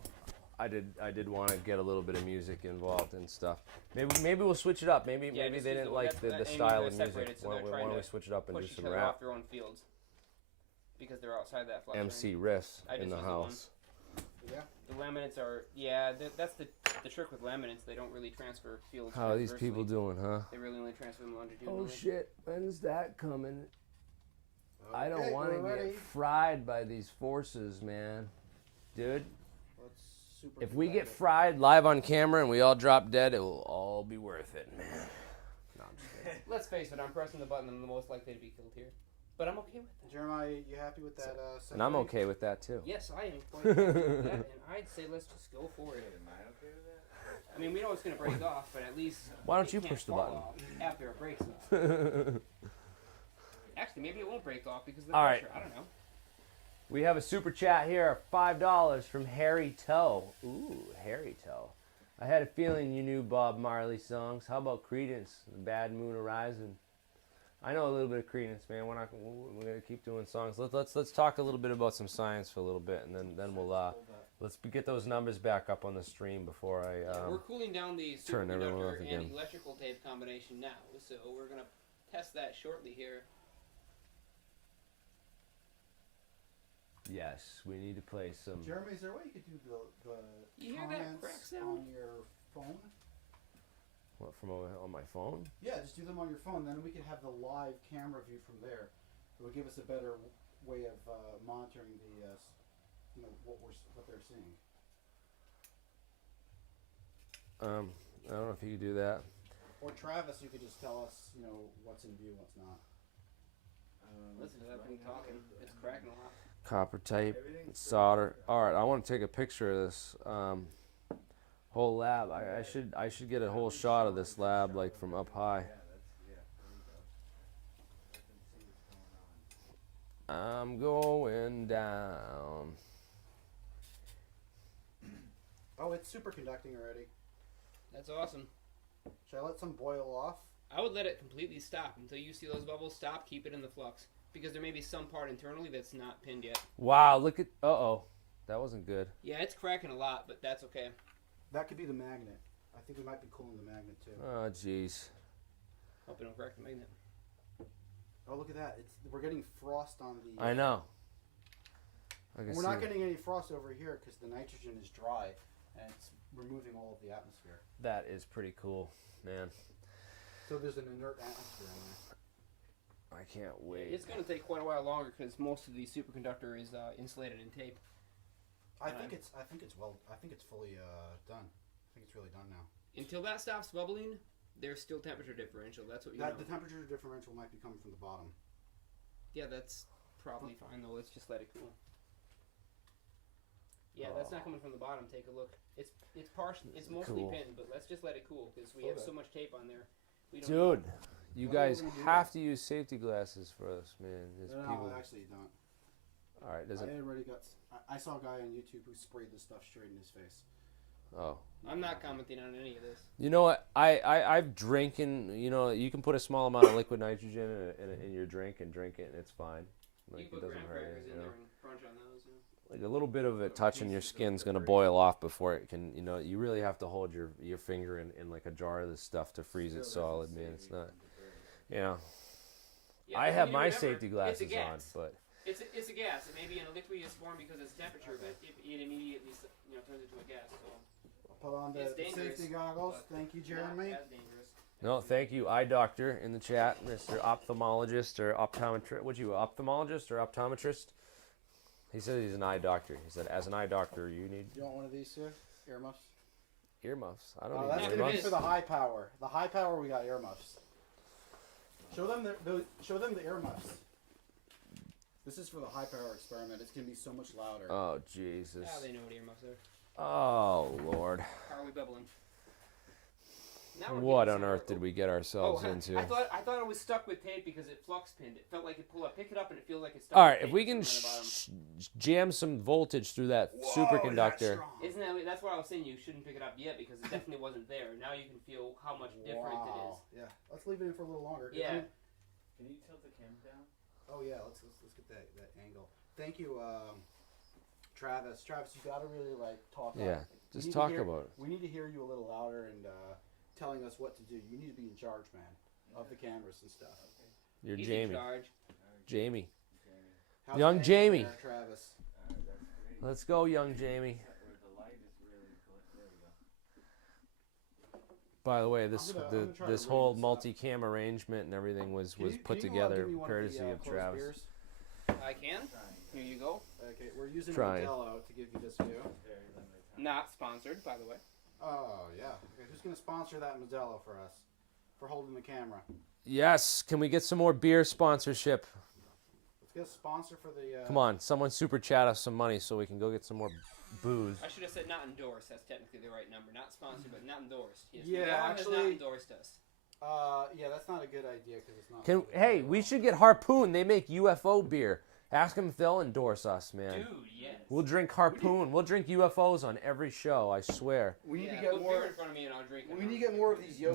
I did want to get a little bit of music involved and stuff. Maybe we'll switch it up. Maybe Yeah, they just didn't use like the and style they're of music. separated, so Why they're don't trying we to switch it up and do push each some other rap? off their own fields because they're outside that flux. MC range. riffs I in just the use the one. house. Yeah. The laminates are that's the trick with laminates. They don't really transfer fields. How are these transversely. people doing, huh? They really only transfer them longitudinally. Oh shit! When's that coming? I don't Okay, want to we're get ready. fried by these forces, man. Dude, Let's super if we get conduct it. fried live on camera and we all drop dead, it will all be worth it, man. No, I'm just kidding. Let's face it, I'm pressing the button. I'm the most likely to be killed here, but I'm okay with that. Jeremiah, you happy with that? And I'm setting? okay with that too. Yes, I am quite happy with that, and I'd say let's just go for it. Am I okay with that? I mean, we know it's going to break off, but at least Why don't it you can't push the fall button? off after it breaks off. Actually, maybe it won't break off because of the All right. pressure. I don't know. We have a super chat here, $5 from Harry Toe. Ooh, Harry Toe. I had a feeling you knew Bob Marley songs. How about Creedence, The Bad Moon Horizon? I know a little bit of Creedence, man. We're gonna keep doing songs. Let's talk a little bit about some science for a little bit, and then we'll let's get those numbers back up on the stream before I We're cooling down the turn everyone off superconductor again. and electrical tape combination now, so we're going to test that shortly here. Yes, we need to play some. Jeremy, is there a way you could do the You hear that comments crack sound? on your phone? What, from on my phone? Yeah, just do them on your phone. Then we could have the live camera view from there. It would give us a better way of monitoring the, what they're seeing. I don't know if you could do that. Or Travis, you could just tell us, what's in view, what's not. Listen to that thing talking. It's cracking a lot. Copper tape, solder. All right, I want to take a picture of this whole lab. I should get a whole shot of this lab like from up high. I'm going down. Oh, it's superconducting already. That's awesome. Should I let some boil off? I would let it completely stop until you see those bubbles stop. Keep it in the flux because there may be some part internally that's not pinned yet. Wow, look at. Uh-oh. That wasn't good. Yeah, it's cracking a lot, but that's okay. That could be the magnet. I think we might be cooling the magnet too. Oh, jeez. Hope it don't crack the magnet. Oh, look at that. We're getting frost on the... I know. We're not getting any frost over here because the nitrogen is dry and it's removing all of the atmosphere. That is pretty cool, man. So there's an inert atmosphere in there. I can't wait. It's going to take quite a while longer because most of the superconductor is insulated in tape. I think it's fully done. I think it's really done now. Until that stops bubbling, there's still temperature differential. That's what you know. The temperature differential might be coming from the bottom. Yeah, that's probably fine though. Let's just let it cool. Yeah, that's not coming from the bottom. Take a look. It's partial. It's mostly Cool. pinned, but let's just let it cool because we have so much tape on there. We don't Dude, know. you When are we guys gonna do have to use safety glasses for us, man. There's people. No, actually don't. All right, does it? I already got. I saw a guy on YouTube who sprayed this stuff straight in his face. Oh. I'm not commenting on any of this. You know what? I've drinking. You know, you can put a small amount of liquid nitrogen in your drink and drink it, and it's fine. Like You it put doesn't graham hurt crackers you. in You there know? and crunch on those. Yeah. Like a little bit of it touching your skin's gonna boil off before it can. You know, you really have to hold your finger in like a jar of this stuff to freeze it solid, man. It's not. Yeah. Yeah, I but have you my remember, safety glasses it's a on, gas. but It's a gas. It may be in a liquid form because it's temperature, but it immediately turns into a gas. So Put on the It's dangerous, safety goggles. but Thank you, not Jeremy. as dangerous. no, thank you, eye doctor in the chat, Mr. Ophthalmologist or optometrist. What you, ophthalmologist or optometrist? He said he's an eye doctor. He said, as an eye doctor, you need You want one of these too? Earmuffs. earmuffs. I don't Oh, need that's gonna be earmuffs. for the high power. The high power, we got earmuffs. Show them the earmuffs. This is for the high power experiment. It's gonna be so much louder. Oh Jesus! Ah, they know what earmuffs are. Oh Lord! How are we bubbling? Now we're What getting on earth somewhere. did we get ourselves Oh, into? I thought it was stuck with tape because it flux pinned. It felt like it pulled up. Pick it up and it feels like it's stuck. All with right, if tape we can somewhere on the bottom. jam some voltage through that Whoa, superconductor. Isn't that's what I was saying? You shouldn't pick it up yet because it definitely wasn't there. Now you can feel how much different it is. Yeah. Let's leave it in for a little longer. Yeah. Can you tilt the camera down? Oh yeah. Let's get that angle. Thank you, Travis. Travis, you gotta really talk. Yeah, up. Just talk about it. We need to hear you a little louder and telling us what to do. You need to be in charge, man, of the cameras and stuff. You're He's Jamie. in charge. Jamie. How's Young the Jamie. there, Travis? Let's go, young Jamie. By the way, this I'm gonna try to this ring whole this up. multi-cam arrangement and everything was Can you put give together me one courtesy the, of closed Travis. beers? I can. Here you go. Okay, we're using Trying. Modelo to give you this view. Not sponsored, by the way. Oh, yeah. Okay, who's going to sponsor that Modelo for us? For holding the camera? Yes, can we get some more beer sponsorship? Let's get a sponsor for the... Come on, someone super chat us some money so we can go get some more booze. I should have said not endorsed. That's technically the right number. Not sponsored, but not endorsed. Yes, Yeah, Modelo has actually- not endorsed us. yeah, that's not a good idea because it's not... Hey, we should get Harpoon. They make UFO beer. Ask them if they'll endorse us, man. Dude, yes. We'll drink Harpoon. We'll drink UFOs on every show, I swear. We need to Yeah, get put more... beer in front of me and I'll drink it. We need to get more of these yoga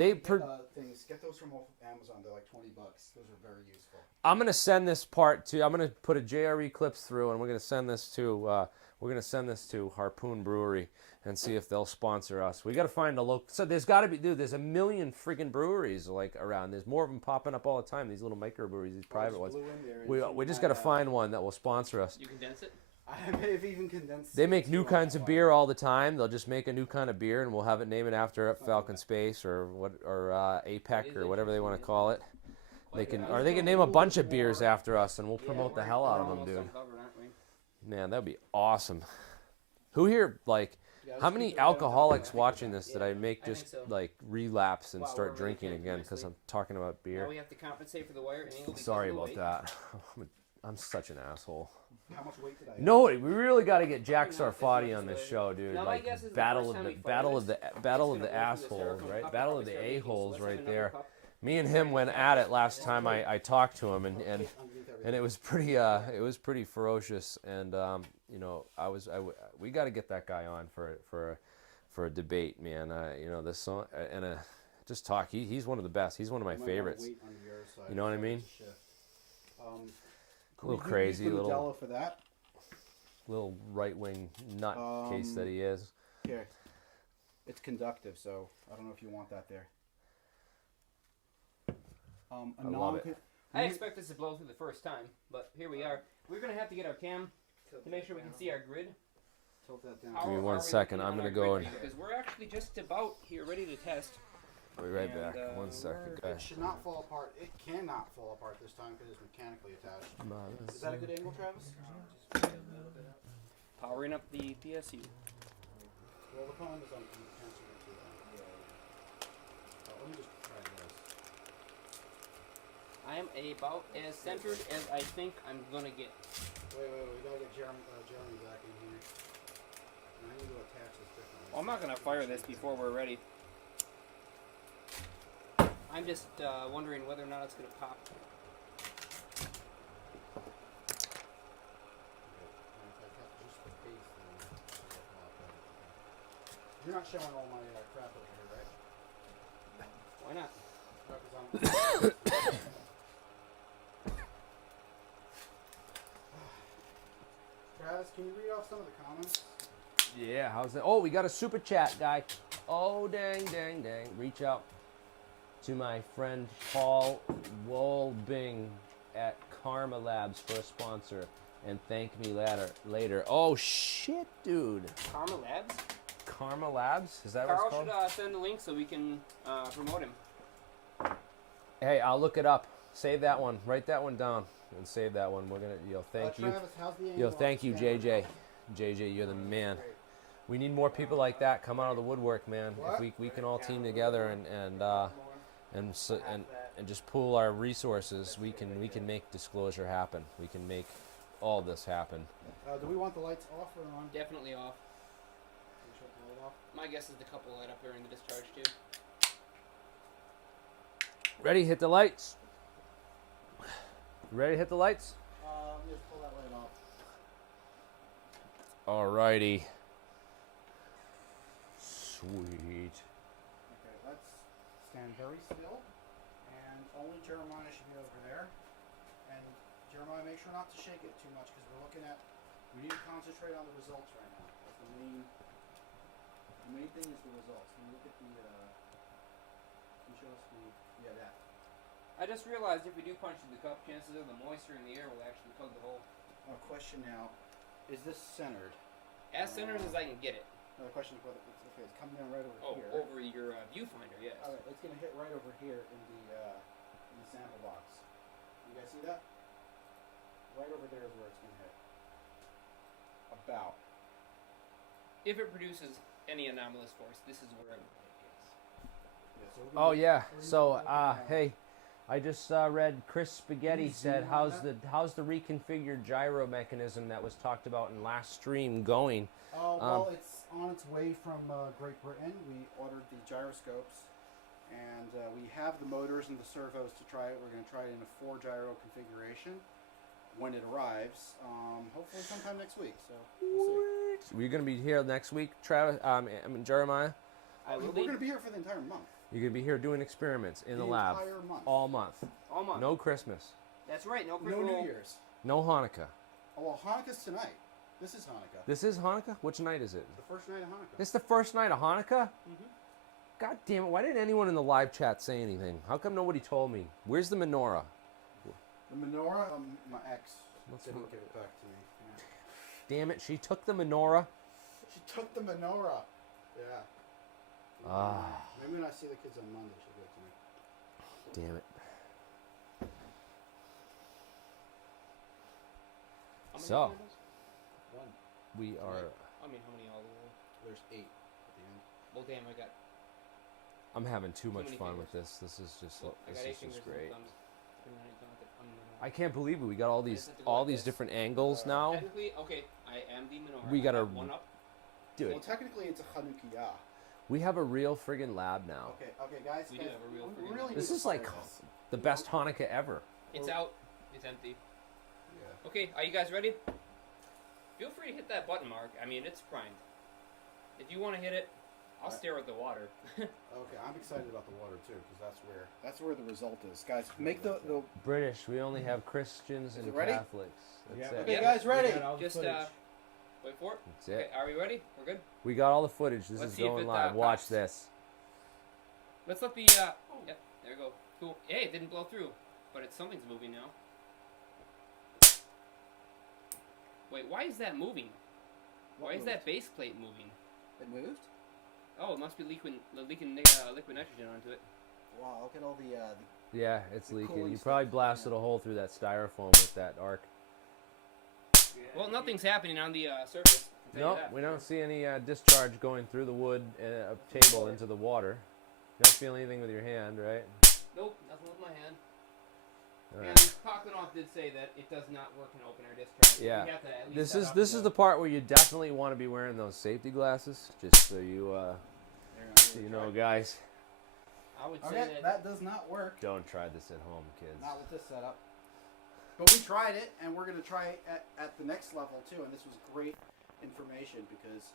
things. Get those from Amazon. They're like $20. Those are very useful. I'm gonna send this part to. I'm gonna put a JRE clips through, and we're gonna send this to Harpoon Brewery and see if they'll sponsor us. We got to find a local. So there's got to be, dude. There's a million freaking breweries like around. There's more of them popping up all the time. These little microbreweries, these private ones. We just got to find one that will sponsor us. You condense it? I may have even condensed. They make new kinds of beer all the time. They'll just make a new kind of beer, and we'll have it name it after Falcon Space or APEC or whatever they want to call it. They can name a bunch of beers after us, and we'll promote the hell out of them, dude. Man, that'd be awesome. Who here, like, how many alcoholics watching this did I make just like relapse and start drinking again because I'm talking about beer? Now we have to compensate for the wire angle. Sorry about that. I'm such an asshole. How much weight did I? No, we really got to get Jack Sarfatti on this show, dude. Now, my Like guess is the battle first of time the we fire battle of this, the battle of it's the gonna go through the assholes, Sarcom right? cup, Battle of it's the gonna leak, so a-holes let's right have another there. cup. Me and him went at it last time I talked to him, and it was pretty ferocious. And you know, we got to get that guy on for a debate, man. You know, this song and just talk. He's one of the best. He's one of my favorites. You know what I mean? A little crazy, little for that. Little right-wing nut case that he is. Here, it's conductive, so I don't know if you want that there. I love it. I expect this to blow through the first time, but here we are. We're going to have to get our cam to make sure we can see our grid. Tilt that down. How Give me are 1 we second. looking I'm on gonna our go grid and. because we're actually just about here ready to test. I'll be right And, back. 1 second, It guys. should not fall apart. It cannot fall apart this time because it's mechanically attached. Is that a good angle, Travis? Powering up the PSU. Well, the problem is I'm cancel it too. Let me just try this. I am about as centered as I think I'm going to get. Wait. We gotta get Jeremy back in here. And I need to attach this differently. Well, I'm not going to fire this before we're ready. I'm just wondering whether or not it's going to pop. You're not showing all my crap over here, right? Why not? Travis, can you read off some of the comments? Yeah, how's that? Oh, we got a super chat, guy. Oh, dang. Reach out to my friend Paul Wolbing at Karma Labs for a sponsor and thank me later. Oh, shit, dude. Karma Labs? Karma Labs? Is that Carl what it's called? should send the link so we can promote him. Hey, I'll look it up. Save that one. Write that one down and save that one. We're gonna. Thank you. Travis, how's the angle Thank you, on the JJ. JJ, you're the man. We need more people like that come out of the woodwork, man. What? If we can all team together and just pool our resources, we can make disclosure happen. We can make all this happen. Do we want the lights off or on? Definitely off. Can we shut the light off? My guess is the couple light up during the discharge too. Ready? Hit the lights. Ready? Hit the lights. Let me just pull that light off. Alrighty. Sweet. Okay, let's stand very still, and only Jeremiah should be over there. And Jeremiah, make sure not to shake it too much because we need to concentrate on the results right now. That's the main The main thing is the results. Can you look at the, can you show us the, yeah, that. I just realized if we do punch in the cup, chances are the moisture in the air will actually plug the hole. Question now, is this centered? As centered as I can get it. Now the question is whether it's, okay, it's coming down right over Oh, here. over your viewfinder, yes. Alright, it's gonna hit right over here in the sample box. You guys see that? Right over there is where it's gonna hit. About. If it produces any anomalous force, this is where I would put it, yes. Yeah, so we're Oh gonna- yeah. we're So gonna put hey, I just read Chris Spaghetti you said, zoom on how's the reconfigured gyro mechanism that was talked about in last stream going? well, it's on its way from Great Britain. We ordered the gyroscopes, and we have the motors and the servos to try it. We're going to try it in a 4 gyro configuration when it arrives, hopefully sometime next week. So we'll see. We're gonna be here next week, Travis. Jeremiah. We're going to be here for the entire month. You're gonna be here doing experiments in the lab entire month. all month. All month. No Christmas. That's right, no No quick roll. New Year's. No Hanukkah. Oh, well, Hanukkah's tonight. This is Hanukkah. This is Hanukkah. Which night is it? The first night of Hanukkah. This is the first night of Hanukkah. Mm-hmm. God damn it! Why didn't anyone in the live chat say anything? How come nobody told me? Where's the menorah? The menorah, my ex What's didn't wrong? give it back to me. Yeah. Damn it! She took the menorah. She took the menorah. Yeah. Ah. Maybe when I see the kids on Monday, she'll give it to me. Damn it. How many So. candles? One. We are. I mean, how many all the way? There's 8 at the end. Well, damn, I got I'm having too much many fun fingers. with this. This is just. well, I This got 8 is fingers just and great. thumbs. Depending on how you count it. I can't believe it. We got all these have to go like this. different angles now. Technically, okay, I am the menorah. We I gotta- got one up. Dude, Well, technically, it's a Chanukiah. we have a real friggin' lab now. Okay, guys. We do guys, have a real we friggin' really lab. This need is to like fire this. the best Hanukkah ever. It's out. It's empty. Yeah. Okay, are you guys ready? Feel free to hit that button mark. I mean, it's primed. If you want to hit it, I'll stare at the water. Okay, I'm excited about the water too, because that's where the result is. Guys, make the British. We only have Christians Is and it ready? Catholics. That's Yeah. it. Okay, Yeah. guys, ready? Just wait for it. That's it. Okay, are we ready? We're good. We got all the footage. This Let's is see if going it, live. Watch pops. this. Let's let the Yep, there we go. Cool. Hey, it didn't blow through, but something's moving now. Wait, why is that moving? Why is that base plate moving? It moved? Oh, it must be leaking liquid nitrogen onto it. Wow, look at all the Yeah, it's The leaking. cooling You probably stuff, blasted yeah. a hole through that styrofoam with that arc. Well, nothing's happening on the surface. I'll tell you Nope, that. we don't see any discharge going through the wood table into the water. You don't feel anything with your hand, right? Nope, nothing with my hand. All And right. Podkletnov did say that it does not work in open air discharge. So Yeah. we have to at least This set is up this is the part where you definitely want to be wearing those safety glasses, just so you know, guys. I would say Okay, that. that does not work. Don't try this at home, kids. Not with this setup. But we tried it, and we're going to try it at the next level too. And this was great information because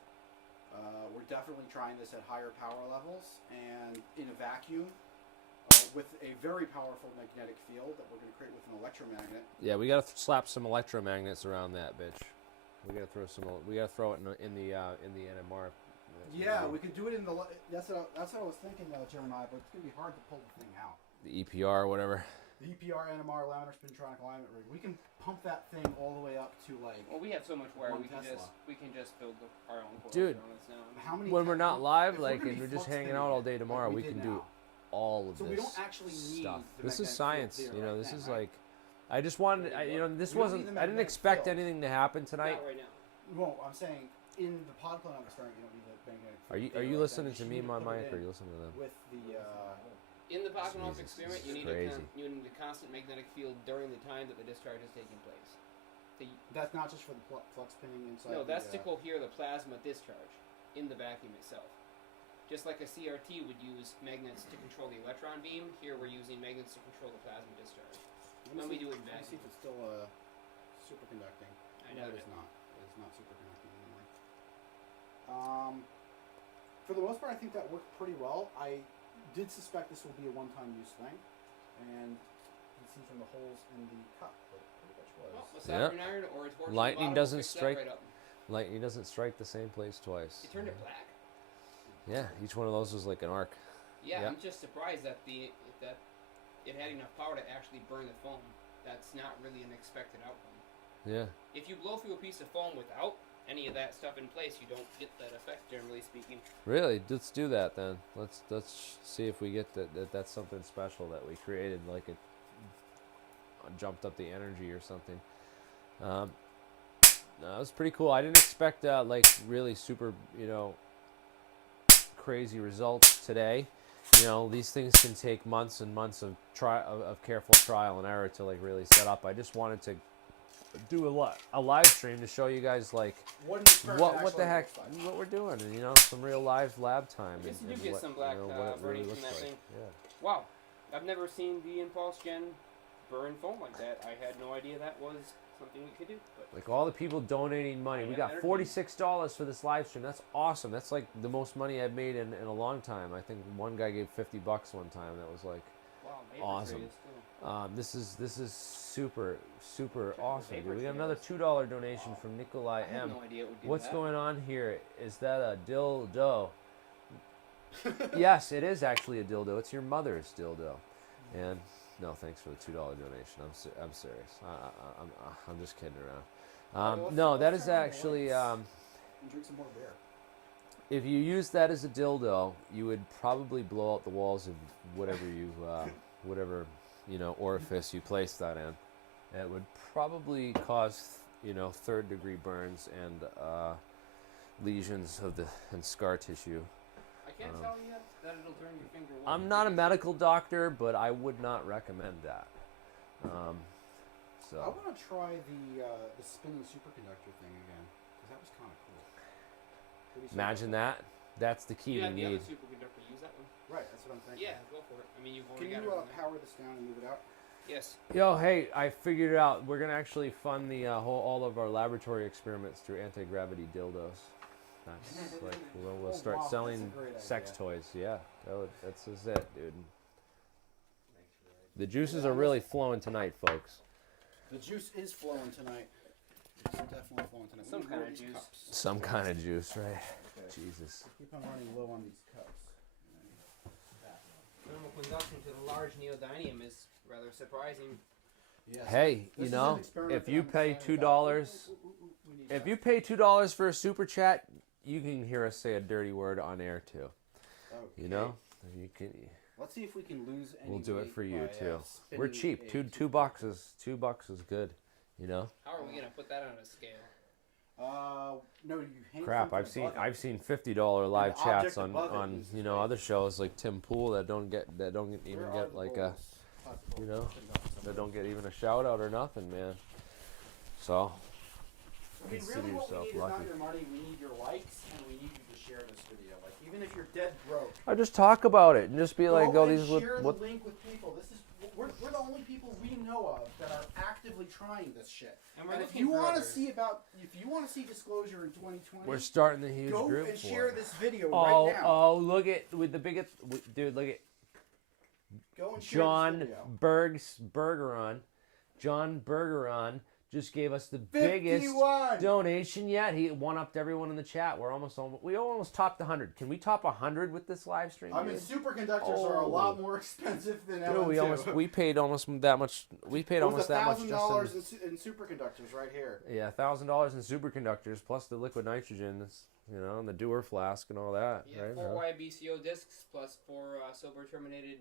we're definitely trying this at higher power levels and in a vacuum with a very powerful magnetic field that we're going to create with an electromagnet. Yeah, we gotta slap some electromagnets around that bitch. We gotta throw some. We gotta throw it in the NMR. Yeah, we could do it in the. That's what I was thinking, Jeremiah. But it's going to be hard to pull the thing out. The EPR or whatever. The EPR NMR laminar spintronic alignment rig. We can pump that thing all the way up to like. Well, we have so much wire. 1 We can Tesla. just build our own coils Dude. around us now. How many? When we're not live, if we're like, gonna and be we're just flux hanging spinning out all it, day tomorrow, like we can did do now. all of So this we don't actually need stuff. the This is magnetic science, field you know. right This now, is right? like, I just wanted, this We don't wasn't. need the I didn't magnetic expect field. anything to happen tonight. Not right now. Well, I'm saying in the Podkletnov Experiment, you don't need the magnetic Are you field are you like listening that. to You me just and my need to put mic, it or are in you listening to them? with the In the Podkletnov Jesus, experiment, this you is need crazy. you need a constant magnetic field during the time that the discharge is taking place. That's not just for the flux spinning inside. No, that's the, to cohere the plasma discharge in the vacuum itself. Just like a CRT would use magnets to control the electron beam, here we're using magnets to control the plasma discharge. When we do it in Let me see vacuum. if it's still superconducting. I No, doubt it it. is not. It is not superconducting anymore. For the most part, I think that worked pretty well. I did suspect this would be a one-time use thing, and you can see from the holes in the cup, but it pretty much was. Well, a soldering iron or a torch. Lightning on the bottom will doesn't fix that strike- Right up. Lightning doesn't strike the same place twice. It turned it black. Yeah, each one of those was like an arc. Yeah, Yeah. I'm just surprised that that it had enough power to actually burn the foam. That's not really an expected outcome. Yeah. If you blow through a piece of foam without any of that stuff in place, you don't get that effect, generally speaking. Really? Let's do that then. Let's see if we get that's something special that we created, like it jumped up the energy or something. No, it was pretty cool. I didn't expect like really super, crazy results today. These things can take months and months of careful trial and error to like really set up. I just wanted to do a live stream to show you guys like what the heck what we're doing, and some real live lab time. I guess you and do get some black what it burning really from looks that like. thing. Yeah. Wow, I've never seen the impulse gen burn foam like that. I had no idea that was something we could do. But Like all the people donating money. We got $46 for this live stream. That's awesome. That's like the most money I've made in a long time. I think one guy gave $50 one time. That was like wow, awesome. This is super awesome, paper dude. We got trails. another $2 donation from Nikolai I had M. no idea it would do What's that. going on here? Is that a dildo? Yes, it is actually a dildo. It's your mother's dildo. And no, thanks for the $2 donation. I'm serious. I'm just kidding around. No, that is actually. And drink some more beer. If you use that as a dildo, you would probably blow out the walls of whatever orifice you place that in. It would probably cause third-degree burns and lesions and scar tissue. I can't tell you that it'll turn your finger white. I'm not a medical doctor, but I would not recommend that. I want to try the spinning superconductor thing again, because that was kind of cool. What do you say Imagine about that. That's the key You we have the other need. superconductor. Use that one. Right, that's what I'm thinking. Yeah, go for it. I mean, you've Can already you got it. power this down and move it out? Yes. Yo, hey, I figured it out. We're gonna actually fund the all of our laboratory experiments through anti-gravity dildos. That's like we'll start wow, selling that's a great sex idea. toys. Yeah, that's just it, dude. The juices are really flowing tonight, folks. The juice is flowing tonight. It's definitely flowing tonight. Some We need kind more of these juice. cups. Some kind of juice, right? Okay. Jesus. Keep on running low on these cups. Thermal conduction to the large neodymium is rather surprising. Yes. Hey, This is an experiment if that you I'm pay excited $2, about. We need if that. you pay $2 for a super chat, you can hear us say a dirty word on air too. Okay. You can. Let's see if we can lose any We'll do it weight for you by, too. spinning We're cheap. a Two bucks is good. How are we gonna put that on a scale? No, you hang Crap, something above it. I've seen $50 live the chats object above it on is the other shows like Tim Pool that don't even Where are get the like bowls? that don't get even a shout out or nothing, man. So I mean, consider really what we yourself need is not lucky. your money, we need your likes, and we need you to share this video. Like, even if you're dead broke. I just talk about it and just be like, go oh, and these share what the link with people. This is we're the only people we know of that are actively trying this shit. And we're And if looking you for want to others. see disclosure in 2020, we're starting the huge go group and for share it. this video Oh, right now. oh, look at with the biggest dude. Look at Go and share John this video. Bergeron. John Bergeron just gave us the biggest 51. donation yet. He one-upped everyone in the chat. We almost topped 100. Can we top 100 with this live stream? I mean, dude? superconductors are a lot more expensive than Dude, we paid almost that much. We paid almost that much just $1,000 in superconductors right here. $1,000 in superconductors plus the liquid nitrogen, and the Dewar flask and all that. Yeah, right? 4 YBCO discs plus 4 silver terminated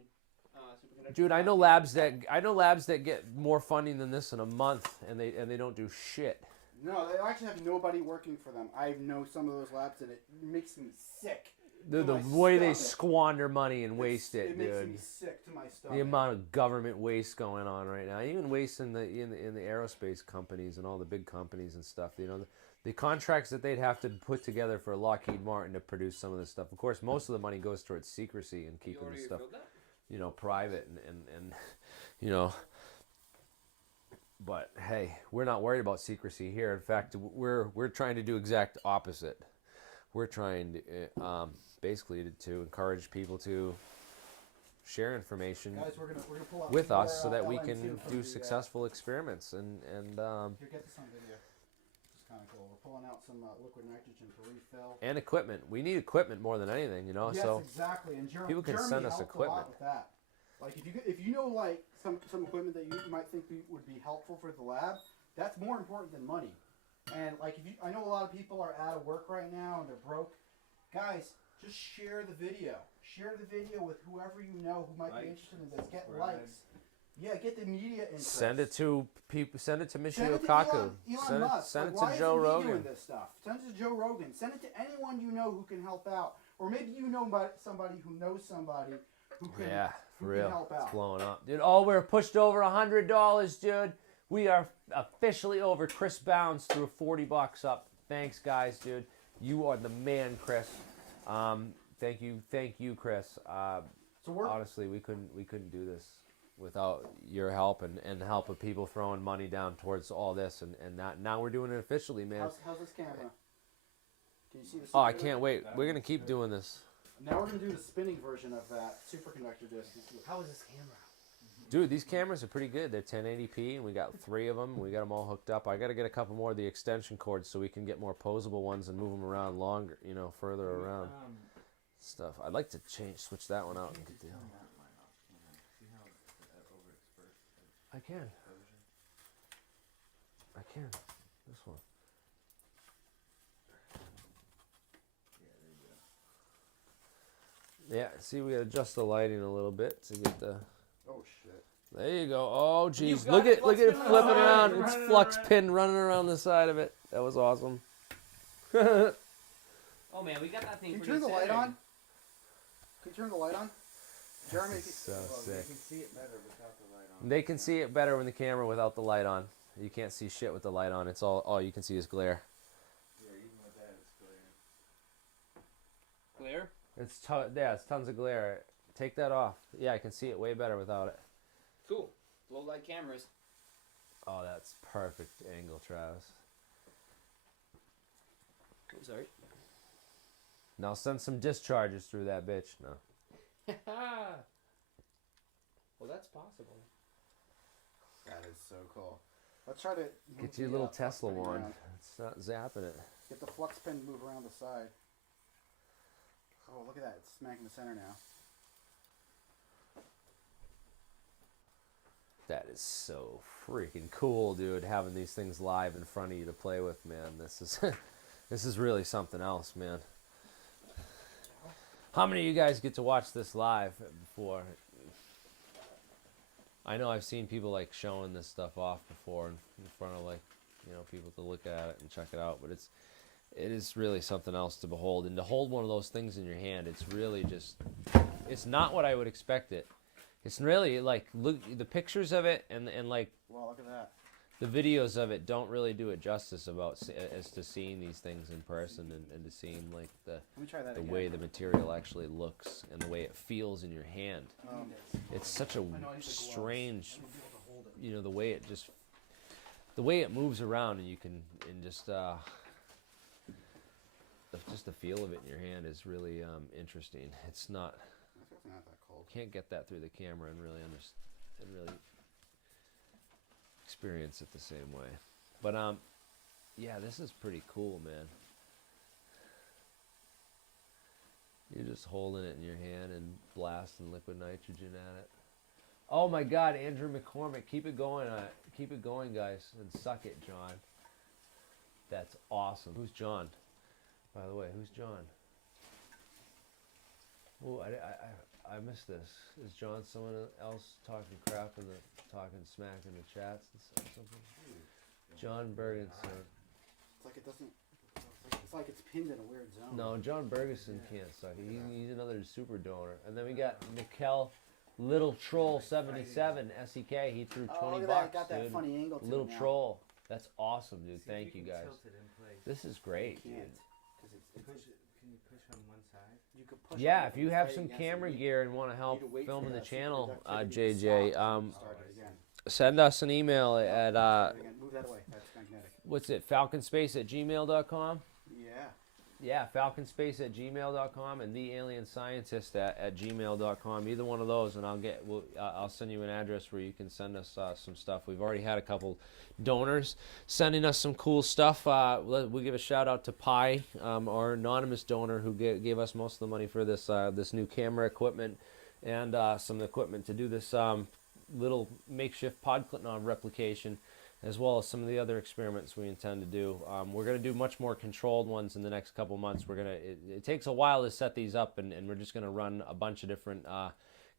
superconductors. Dude, I know labs that get more funding than this in a month, and they don't do shit. No, they actually have nobody working for them. I know some of those labs, and it makes me sick. The to my way they stomach. squander money and waste it, It makes dude. me sick to my stomach. The amount of government waste going on right now, even waste in the aerospace companies and all the big companies and stuff. The contracts that they'd have to put together for Lockheed Martin to produce some of this stuff. Of course, most of the money goes towards secrecy and You keeping the already stuff, filled that? private and. But hey, we're not worried about secrecy here. In fact, we're trying to do exact opposite. We're trying to basically to encourage people to share information Guys, we're gonna pull out with more, us so that we LN2 can from do the, successful experiments and Here, get this on video. Just kind of cool. pulling out some liquid nitrogen to refill. And equipment. We need equipment more than anything, you know. Yes, so exactly. And people can Jeremy send us helped equipment. a lot with that. Like if you know like some equipment that you might think would be helpful for the lab, that's more important than money. And like I know a lot of people are out of work right now and they're broke. Guys, just share the video. Share the video with whoever you know who might be interested in this. Get likes. Yeah, get the media interest. Send it to people. Send it to Send Michio it to Kaku. Elon Musk. Send Like, it why to Joe isn't he Rogan. doing this stuff? Send it to Joe Rogan. Send it to anyone you know who can help out, or maybe you know somebody who knows somebody who can. Yeah, for who real. Can help out. It's blowing up, dude. Oh, we're pushed over $100, dude. We are officially over. Chris Bounds threw $40 up. Thanks, guys, dude. You are the man, Chris. Thank you, Chris. So honestly, we couldn't do this without your help and the help of people throwing money down towards all this and now we're doing it officially, man. How's this camera? Can you see the? Oh, I can't wait. We're gonna keep doing this. Now we're gonna do the spinning version of that superconductor disc. How is this camera? Dude, these cameras are pretty good. They're 1080p, and we got 3 of them. We got them all hooked up. I got to get a couple more of the extension cords so we can get more posable ones and move them around longer, further around. Stuff. I'd like to switch that one out and get the. I can. This one. Yeah, see, we gotta adjust the lighting a little bit to get the. Oh shit! There you go. Oh jeez, got look it. at it Flux flipping pin. around. Running It's flux around. pin running around the side of it. That was awesome. Oh man, we got that thing. Can you pretty turn the light sick. on? Can you turn the light on? Jeremy, So Well, they sick. can see it better without the light on. They can see it better when the camera without the light on. You can't see shit with the light on. It's all you can see is glare. Yeah, even with that, it's glare. Glare? It's tons of glare. Take that off. Yeah, I can see it way better without it. Cool. Low light cameras. Oh, that's perfect angle, Travis. I'm sorry. Now send some discharges through that bitch. No. Well, that's possible. that is so cool. Let's try to move Get your the, little flux Tesla pin wand. around. It's not zapping it. Get the flux pin to move around the side. Oh, look at that! It's smacking the center now. That is so freaking cool, dude. Having these things live in front of you to play with, man. This is this is really something else, man. How many of you guys get to watch this live before? I know I've seen people like showing this stuff off before in front of people to look at it and check it out, but it is really something else to behold, and to hold one of those things in your hand, it's really just, it's not what I would expect it. It's really like, look, the pictures of it and like Wow, look at that! the videos of it don't really do it justice as to seeing these things in person and to seeing like Let me try that the again. way the material actually looks and the way it feels in your hand. It's such a I know, I need the gloves. strange, I need to be able to hold it. the way it moves around, and you can, and just the feel of it in your hand is really interesting. It's not, It's not that cold. can't get that through the camera and really experience it the same way. But yeah, this is pretty cool, man. You're just holding it in your hand and blasting liquid nitrogen at it. Oh my God, Andrew McCormick, keep it going, guys, and suck it, John. That's awesome. Who's John? By the way, who's John? Oh, I missed this. Is John someone else talking crap in talking smack in the chats and something? John Bergenson. It's like it doesn't. It's like it's pinned in a weird zone. No, John Bergeson can't suck it. He's another super donor. And then we got Mikkel Little Troll 77 SEK. He threw 20 Oh, look at bucks, that! Got that dude. funny angle to Little it now. Troll. That's awesome, dude. See if Thank you can guys. tilt it in place. This is great, You dude. can't, 'cause it's Push it. Can you push on one side? you could push. Yeah, on if it you and have fight some against camera it. gear and want to help You need to wait filming for the that channel, superconductivity to JJ, stop and start it again. send us an email at Start it again. Move that away. That's magnetic. what's it, falconspace@gmail.com. Yeah. Yeah, falconspace@gmail.com and thealienscientist at gmail.com. Either one of those, and I'll send you an address where you can send us some stuff. We've already had a couple donors sending us some cool stuff. We'll give a shout out to Pi, our anonymous donor who gave us most of the money for this this new camera equipment and some equipment to do this little makeshift Podkletnov replication, as well as some of the other experiments we intend to do. We're going to do much more controlled ones in the next couple months. It takes a while to set these up, and we're just going to run a bunch of different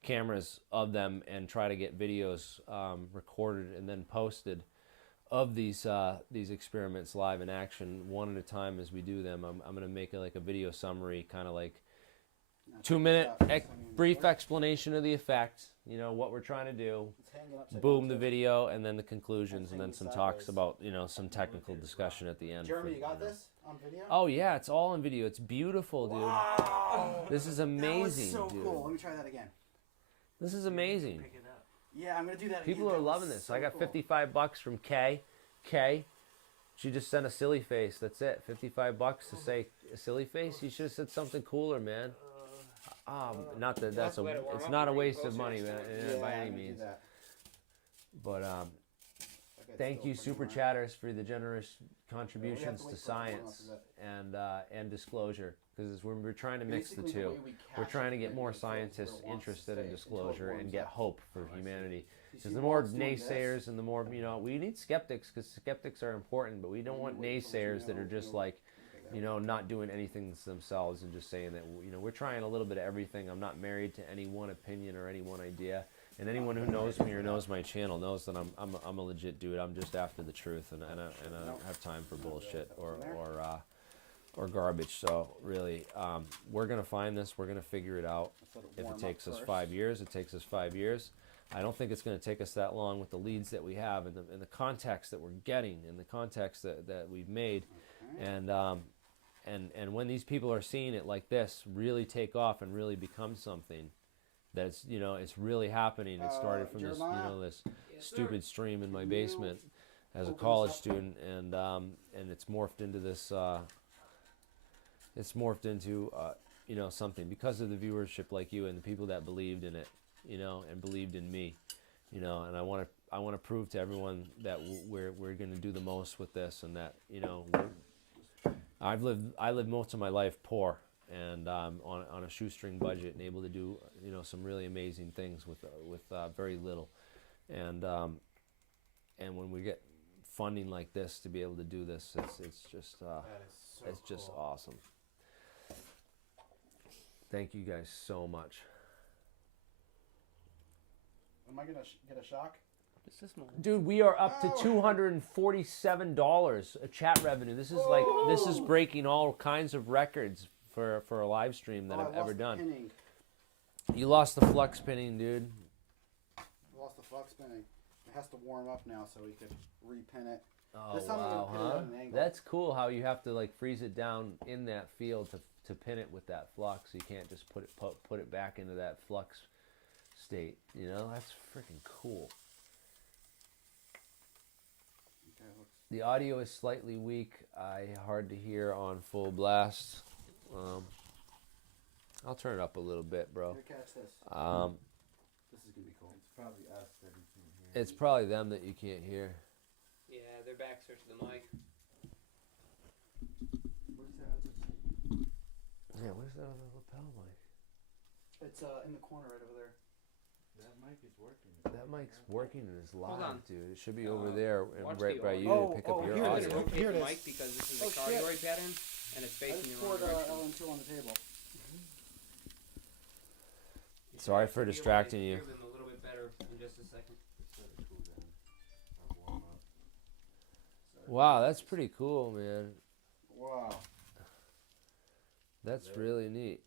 cameras of them and try to get videos recorded and then posted of these experiments live in action, one at a time as we do them. I'm going to make a video summary, kind of like 2-minute brief explanation of the effect, what we're trying to do, boom, the video, and then the conclusions, and then some talks about, some technical discussion at the end. Jeremy, you got this on video? Oh, yeah, it's all on video. It's beautiful, dude. Wow. This is amazing, that was so dude. cool. Let me try that again. This is amazing. Yeah, I'm going to do that again. People are loving this. So I got $55 from Kay. Kay, she just sent a silly face. That's it. $55 to say a silly face. You should have said something cooler, man. Not that it's not a waste of money, man, by any means. But thank you, Super Chatters, for the generous contributions to science and disclosure, because we're trying to mix the two. We're trying to get more scientists interested in disclosure and get hope for humanity. Because the more naysayers and the more, we need skeptics, because skeptics are important, but we don't want naysayers that are just like, not doing anything themselves and just saying that, we're trying a little bit of everything. I'm not married to any one opinion or any one idea. And anyone who knows me or knows my channel knows that I'm a legit dude. I'm just after the truth, and I don't have time for bullshit or garbage. So really, we're gonna find this. We're gonna figure it out. If it takes us 5 years, it takes us 5 years. I don't think it's going to take us that long with the leads that we have and the context that we're getting and the context that we've made. And when these people are seeing it like this really take off and really become something that's, it's really happening. It started from this, this stupid stream in my basement as a college student, and it's morphed into this, something because of the viewership like you and the people that believed in it, and believed in me, and I want to prove to everyone that we're going to do the most with this, and that, I lived most of my life poor and on a shoestring budget, and able to do some really amazing things with very little, and when we get funding like this to be able to do this, it's just just awesome. Thank you guys so much. Am I gonna get a shock? Dude, we are up to $247 chat revenue. This is breaking all kinds of records for a live stream that I've ever done. Pinning. You lost the flux pinning, dude. I lost the flux pinning. It has to warm up now so we could repin it. Oh, wow, huh? That's cool how you have to freeze it down in that field to pin it with that flux. You can't just put it back into that flux state. That's freaking cool. The audio is slightly weak. Hard to hear on full blast. I'll turn it up a little bit, bro. Here, catch this. This is gonna be cool. It's probably us that you can't hear. It's probably them that you can't hear. Yeah, their backs are to the mic. Where's that other thing? Yeah, where's that other lapel mic? It's in the corner right over there. That mic is working. That mic's working and is Hold live, on. dude. It should be over there and watch right the by you audio. to pick up your here it I'm is. audio. gonna rotate Here it the is. mic because this is Oh, a shit. cardioid pattern and it's I facing just the wrong poured direction. LN2 on the table. You Sorry should for be able to distracting you. hear them a little bit better in just a second. Just let it cool down. I'll warm up. Wow, that's pretty cool, man. Wow. That's really neat.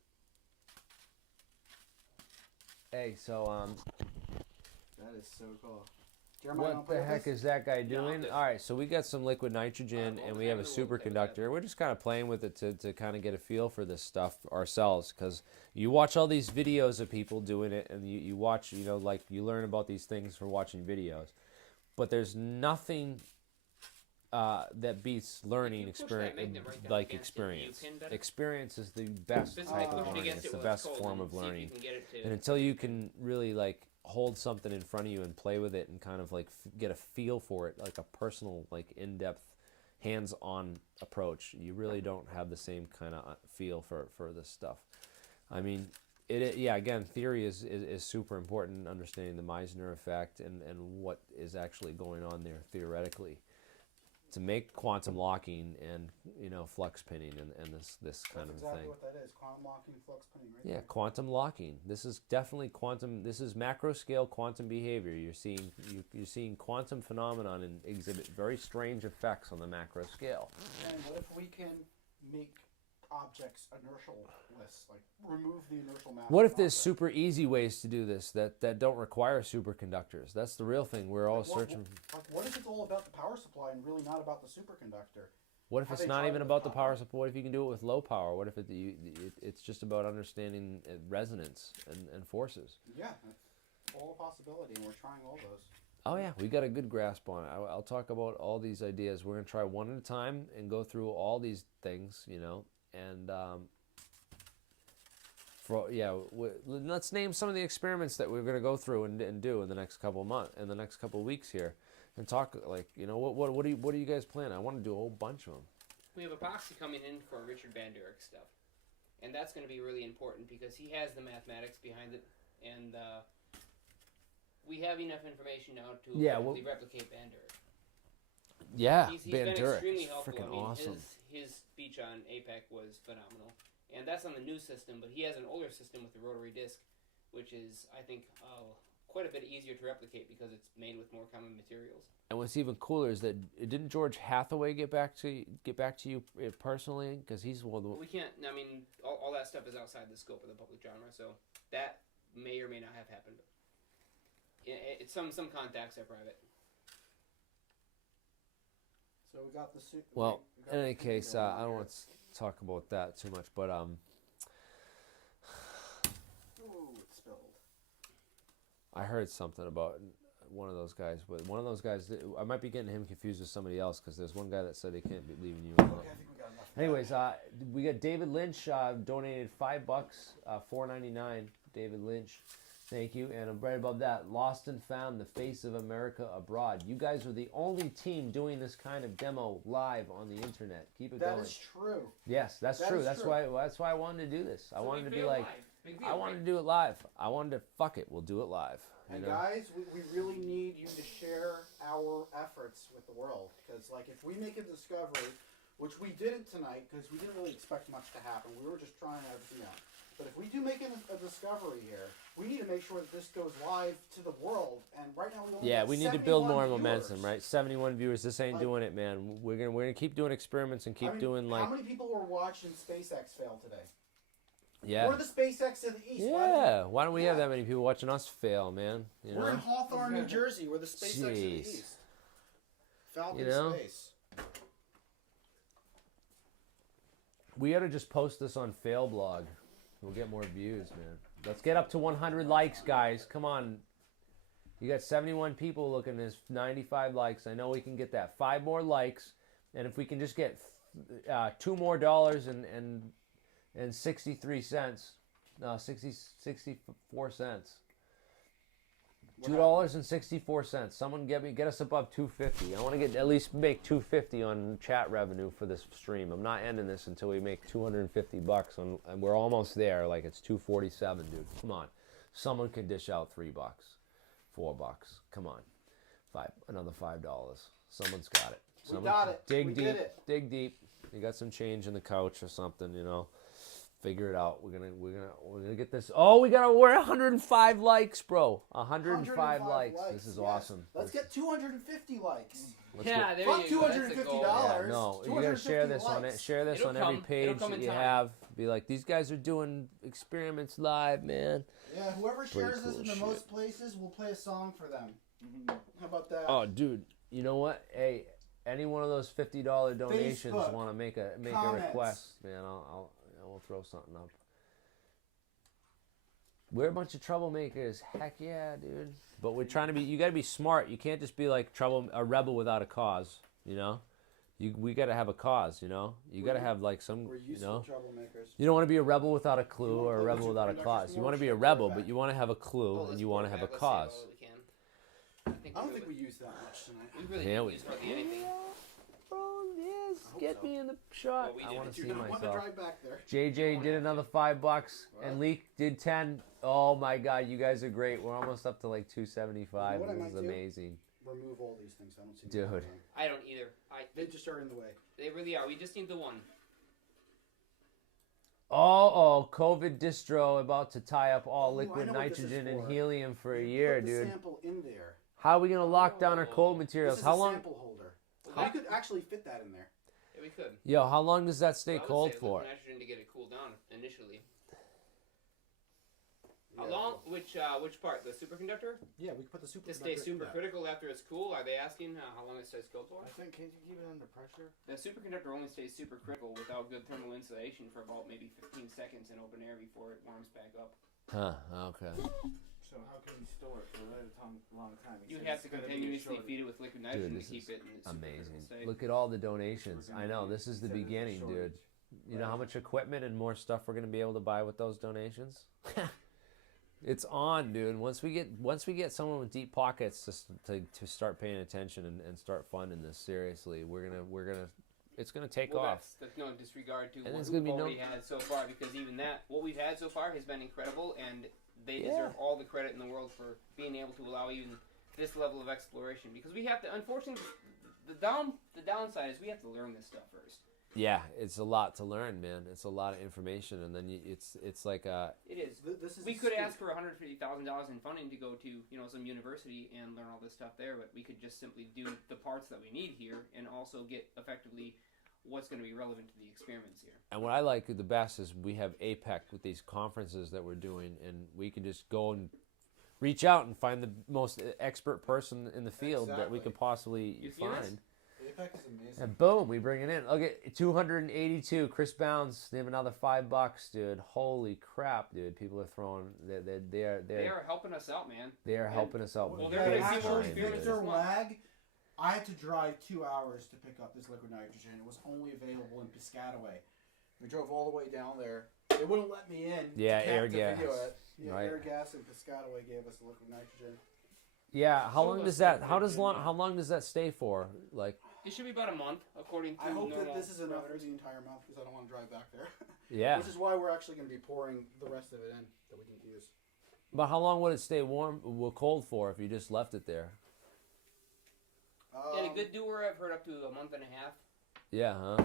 Hey, so That is so cool. Jeremiah, what the heck is that guy doing? this- All right, so we got some liquid nitrogen and we have a superconductor. We're just kind of playing with it to kind of get a feel for this stuff ourselves, because you watch all these videos of people doing it, and you watch, you learn about these things from watching videos, but there's nothing that beats learning If you push that experience magnet right down like against it, experience. do you pin better? Experience is the best Physically type of push it learning. against It's it the when it's best cold form and of see if you learning. can get it to- And until you can really like hold something in front of you and play with it and kind of like get a feel for it, like a personal, like in-depth, hands-on approach, you really don't have the same kind of feel for this stuff. I mean, yeah, again, theory is super important, understanding the Meissner effect and what is actually going on there theoretically to make quantum locking and, you know, flux pinning and this kind That's of exactly thing. what that is. Quantum locking, flux pinning, right? Yeah, there. quantum locking. This is definitely quantum. This is macro scale quantum behavior. You're seeing quantum phenomenon and exhibit very strange effects on the macro scale. And what if we can make objects inertial-less, like remove the inertial mass? What of if there's objects? super easy ways to do this that don't require superconductors? That's the real thing. We're all Like, searching. What if it's all about the power supply and really not about the superconductor? What if Have it's they not tried even with about the copper? power supply? What if you can do it with low power? What if it's just about understanding resonance and forces? Yeah, that's all a possibility, and we're trying all those. Oh yeah, we got a good grasp on it. I'll talk about all these ideas. We're gonna try one at a time and go through all these things, you know. And let's name some of the experiments that we're gonna go through and do in the next couple of months, in the next couple of weeks here, and talk like, you know, what do you guys plan? I want to do a whole bunch of them. We have epoxy coming in for Richard Van Derrick stuff, and that's going to be really important because he has the mathematics behind it, and we have enough information now to effectively replicate Van Derrick. Yeah, He's Van been Derrick, extremely helpful. freaking I mean, awesome. his speech on APEC was phenomenal, and that's on the new system. But he has an older system with the rotary disc, which is, I think, quite a bit easier to replicate because it's made with more common materials. And what's even cooler is that didn't George Hathaway get back to you personally? Because he's one of the. We can't. I mean, all that stuff is outside the scope of the public genre, so that may or may not have happened. It's some contacts are private. So we got the suit. Well, in any case, I don't want to talk about that too much, but Ooh, it spilled. I heard something about one of those guys. But one of those guys, I might be getting him confused with somebody else because there's one guy that said he can't be leaving you alone. Okay, I think we got enough. Anyways, we got David Lynch donated $5, $4.99. David Lynch, thank you. And right above that, Lost and Found: The Face of America Abroad. You guys are the only team doing this kind of demo live on the internet. Keep it going. That is true. Yes, that's That true. is That's true. why I wanted to do this. I wanted to be like, I wanted to do it live. I wanted to fuck it. We'll do it live. And You know? guys, we really need you to share our efforts with the world. Because, like, if we make a discovery, which we didn't tonight, because we didn't really expect much to happen. We were just trying everything out. But if we do make a discovery here, we need to make sure that this goes live to the world. And right now we only Yeah, have we need to build 71 more viewers. momentum, right? 71 viewers. This ain't Like- doing it, man. We're gonna keep doing experiments and keep I mean, doing like. How many people were watching SpaceX fail today? Yeah. We're the SpaceX of the East. Yeah. Why don't we have Yeah. that many people watching us fail, man? You We're in know. Hawthorne, New Jersey. We're the SpaceX of the Jeez. East. Falcon You know? Space. We ought to just post this on Failblog. We'll get more views, man. Let's get up to 100 likes, guys. Come on. You got 71 people looking. There's 95 likes. I know we can get that. 5 more likes, and if we can just get $2 more and 63 cents, no, 64 cents. $2.64. Someone get us above 250. I want to at least make 250 on chat revenue for this stream. I'm not ending this until we make $250 and we're almost there. Like it's 247, dude. Come on. Someone can dish out $3, $4. Come on. Another $5. Someone's got it. We got it. Dig We deep. did it. Dig deep. You got some change in the couch or something, you know. Figure it out. We're gonna get this. Oh, we're 105 likes, bro. 105 likes. This is yes. awesome. Let's get 250 likes. Yeah, there Fuck you go. That's a $250. goal. Yeah, no, you gotta share this on it. likes. Share this It'll on every come. page It'll come that in you time. have. Be like, these guys are doing experiments live, man. Yeah, whoever shares this cool in the shit. most places, we'll play a song for them. How about that? Oh, dude, you know what? Hey, any one of those $50 donations Facebook, want to make a comments. request, man? I'll throw something up. We're a bunch of troublemakers. Heck yeah, dude. But we're trying to be. You got to be smart. You can't just be like a rebel without a cause. You know. We got to have a cause, you know. You got to have like some, We're you useful know. troublemakers. You don't want to be a rebel without a clue You wanna or a play rebel with without a superconductors cause. You more, want to be a should we rebel, go but back? you want to have a clue Well, and let's you pull want it to have a back, let's see how cause. well we can. I don't think we used that much tonight. We really Yeah, didn't we- use hardly anything. Bro, yes, hope get so. me in the shot. Well, we I did want it to too. see I want to myself. drive back there. JJ did another $5 and What? Leak did 10. Oh my God, you guys are great. We're almost up to like 275. You know what I This might is do? amazing. Remove all these things. I don't see. Dude. them. I don't either. They just are in the way. They really are. We just need the one. COVID distro about to tie up all Oh, I liquid know what this is nitrogen and for. helium for a You year, put the dude. sample in there. How are we gonna lock down our cold This materials? is How a long? sample holder. How- You could actually fit that in there. Yeah, we could. Yo, how long does that stay I would cold say for? liquid nitrogen to get it cooled down initially. How Yeah. long? Which part? The superconductor? Yeah, we could put the superconductor To stay in super that. critical after it's cool? Are they asking how long it stays cold for? I think, can't you keep it under pressure? The superconductor only stays super critical without good thermal insulation for about maybe 15 seconds in open air before it warms back up. Huh? Okay. So how can we store it for a long time? You would have to continuously feed it with liquid nitrogen this to keep is it in its super critical Amazing. state. Look at all the donations. I know this is the beginning, dude. You know how much equipment and more stuff we're gonna be able to buy with those donations? It's on, dude. Once we get someone with deep pockets to start paying attention and start funding this seriously, it's gonna take Well, off. that's no disregard to And what there's we've gonna be no- already had so far, because even that, what we've had so far has been incredible, and they Yeah. deserve all the credit in the world for being able to allow even this level of exploration. Because we have to, unfortunately, the downside is we have to learn this stuff first. Yeah, it's a lot to learn, man. It's a lot of information, and then it's like It is. This is We a could scoop. ask for $150,000 in funding to go to some university and learn all this stuff there, but we could just simply do the parts that we need here and also get effectively what's going to be relevant to the experiments here. And what I like the best is we have APEC with these conferences that we're doing, and we can just go and reach out and find the most expert person in the field that we Exactly. could possibly You see this? find. APEC is amazing. And boom, we bring it in. Look at 282. Chris Bounds, they have another $5, dude. Holy crap, dude! People are throwing. They are helping us out, man. They are helping us out. Well, big they're gonna see more time, experiments dude. this Victor month. Lag, I had to drive 2 hours to pick up this liquid nitrogen. It was only available in Piscataway. We drove all the way down there. They wouldn't let me in. Yeah, to air video gas. it. Yeah, Right. air gas and Piscataway gave us the liquid nitrogen. Yeah, how So long let's does see that? what How they does do long? now. How long does that stay for? Like, It should be about a month, according to I hope normal that this is enough for parameters. the entire month because I don't want to drive back there. yeah. Which is why we're actually going to be pouring the rest of it in that we can use. But how long would it stay warm, well, cold for if you just left it there? Yeah, a good doer, I've heard up to a month and a half. Yeah, huh?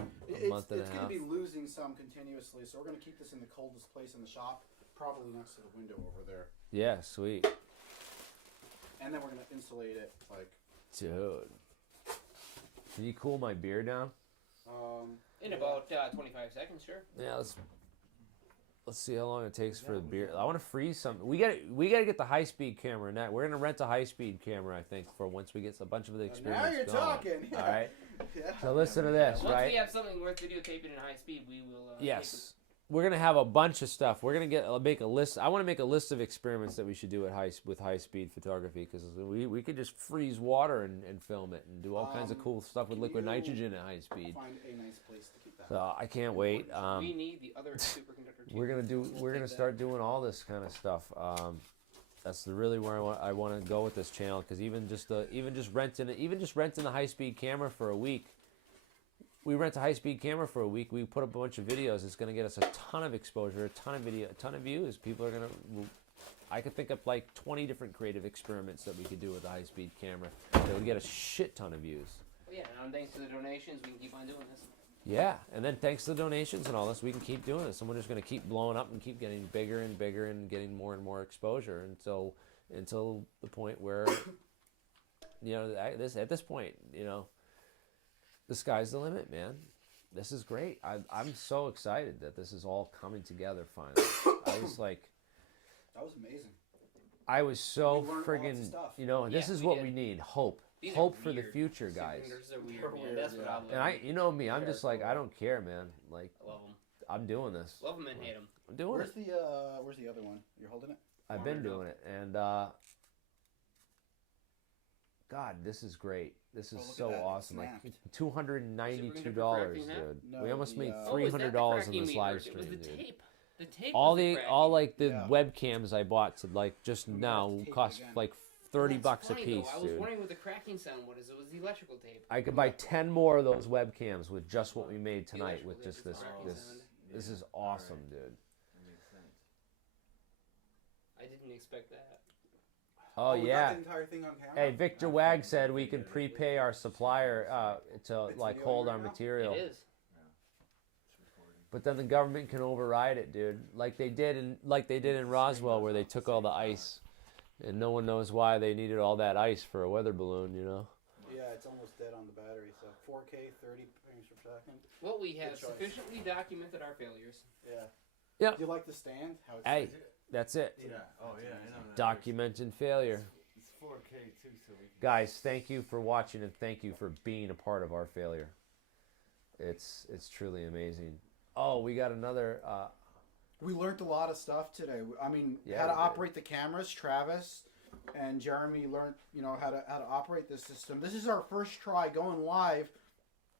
A month and It's a going half. to be losing some continuously, so we're going to keep this in the coldest place in the shop, probably next to the window over there. Yeah, sweet, And then we're going to insulate it, like, dude. Can you cool my beer down? In about 25 seconds, sure. Yeah, let's see how long it takes for the beer. I want to freeze some. We got to get the high speed camera. Now we're gonna rent a high speed camera, I think, for once we get a bunch of the experiments now you're going. talking. All right. Yeah. So listen to this, Once right? we have something worth videotaping in high speed, we will. Yes. We're gonna have a bunch of stuff. We're gonna make a list. I want to make a list of experiments that we should do with high speed photography because we could just freeze water and film it and do all kinds of cool stuff with can liquid you nitrogen at high speed. Find a nice place to keep that. So I can't wait. we need the other superconductor. We're gonna do. We'll We're take gonna that. start doing all this kind of stuff. That's really where I want to go with this channel because even just renting the high speed camera for a week. We rent a high speed camera for a week. We put up a bunch of videos. It's gonna get us a ton of exposure, a ton of video, a ton of views. People are gonna. I could think up like 20 different creative experiments that we could do with a high speed camera that would get a shit ton of views. Well, yeah, and thanks to the donations, we can keep on doing this. Yeah, and then thanks to the donations and all this, we can keep doing this. And we're just going to keep blowing up and keep getting bigger and bigger and getting more and more exposure until the point where, at this point, the sky's the limit, man. This is great. I'm so excited that this is all coming together finally. I was like, That was amazing. I was so We learned lots of friggin', stuff. this Yeah, is we what did. we need. Hope. These are Hope for the weird. future, guys. Superconductors are weird, They're man. weird, That's yeah. what I love. And you know me, I'm Yeah, just like, cool. I don't care, man. Like, love them. I'm doing this. Love them and hate them. I'm doing Where's it. where's the other one? You're holding it? I've been doing it. And God, this is great. This is Oh, look at so that, it awesome. Like snapped. $292, Is it dude. No, We almost made the, $300 on this live It stream, was the dude. tape. The tape All was the cracking. all like the Yeah. webcams I bought to like just We now got the tape cost again. like $30 That's a funny, piece, though. I was dude. wondering what the cracking sound was. It was the electrical tape. I could buy 10 more of those webcams with just what we made tonight electrical with tape just is the this cracking this sound. this Yeah. is awesome, Alright. dude. That makes sense. I didn't expect that. Oh we got yeah. the entire thing on camera. Hey, Victor Wag said we can prepay our supplier to It's like videoing hold right our now? material. It is. It's recording. But then the government can override it, dude. Like they did in Roswell, where they took all the ice, and no one knows why they needed all that ice for a weather balloon, you know? Yeah, it's almost dead on the battery. So 4K, 30 frames per second. Well, we have Good choice. sufficiently documented our failures. Yeah. Yeah. Do you like the stand? How it's Hey, that's it. Yeah. Oh yeah. I know that. Documented failure. It's 4K too, so we can. Guys, thank you for watching and thank you for being a part of our failure. It's truly amazing. Oh, we got another. We learned a lot of stuff today. I mean, Yeah, how to we did. operate the cameras. Travis and Jeremy learned, how to operate this system. This is our first try going live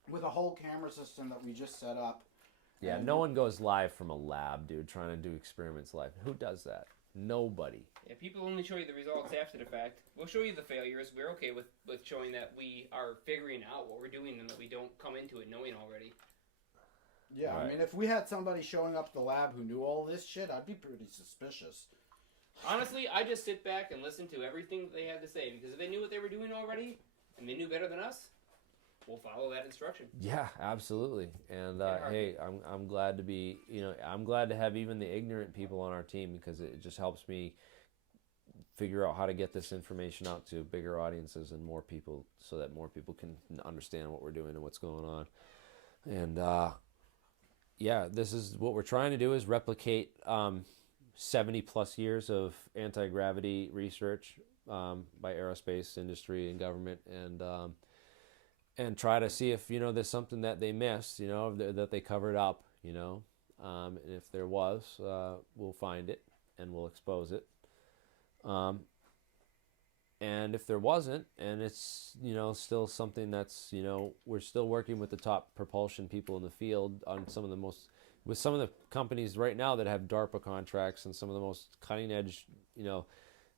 with a whole camera system that we just set up. Yeah, And- no one goes live from a lab, dude, trying to do experiments live. Who does that? Nobody. Yeah, people only show you the results after the fact. We'll show you the failures. We're okay with showing that we are figuring out what we're doing and that we don't come into it knowing already. Yeah, Right. I mean, if we had somebody showing up at the lab who knew all this shit, I'd be pretty suspicious. Honestly, I just sit back and listen to everything that they had to say, because if they knew what they were doing already and they knew better than us, we'll follow that instruction. Yeah, absolutely. And Yeah. hey, I'm glad to be, I'm glad to have even the ignorant people on our team, because it just helps me figure out how to get this information out to bigger audiences and more people, so that more people can understand what we're doing and what's going on. And yeah, this is what we're trying to do, is replicate 70 plus years of anti-gravity research by aerospace industry and government, and try to see if there's something that they missed, that they covered up, and if there was, we'll find it and we'll expose it. And if there wasn't, and it's still something that's we're still working with the top propulsion people in the field on some of the companies right now that have DARPA contracts and some of the most cutting edge.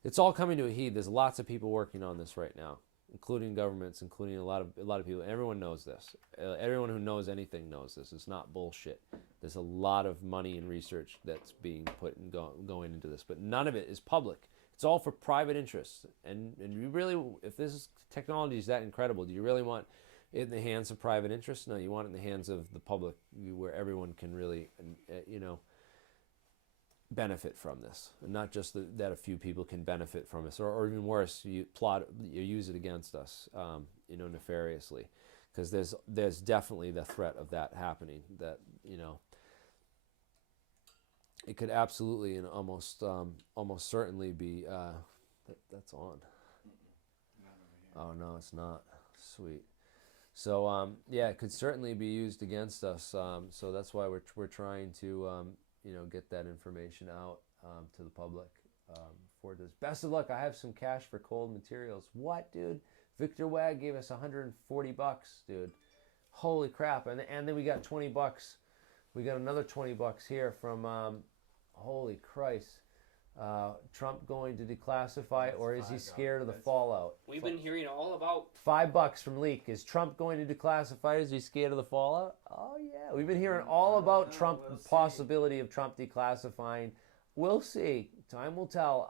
It's all coming to a head. There's lots of people working on this right now, including governments, including a lot of people. Everyone knows this. Everyone who knows anything knows this. It's not bullshit. There's a lot of money and research that's being put and going into this, but none of it is public. It's all for private interests. And you really, if this technology is that incredible, do you really want it in the hands of private interests? No, you want it in the hands of the public, where everyone can really, benefit from this, and not just that a few people can benefit from this, or even worse, you use it against us, nefariously, because there's definitely the threat of that happening. That it could absolutely and almost certainly be. That's on. Oh no, it's not. Sweet. So yeah, it could certainly be used against us. So that's why we're trying to get that information out to the public for this. Best of luck. I have some cash for cold materials. What, dude? Victor Wag gave us $140, dude. Holy crap! And then we got $20. We got another $20 here from. Holy Christ! Trump going to declassify, or is he scared of the fallout? We've been hearing all about $5 from Leak. Is Trump going to declassify? Is he scared of the fallout? Oh yeah, we've been hearing all about Trump, the possibility of Trump declassifying. We'll see. Time will tell.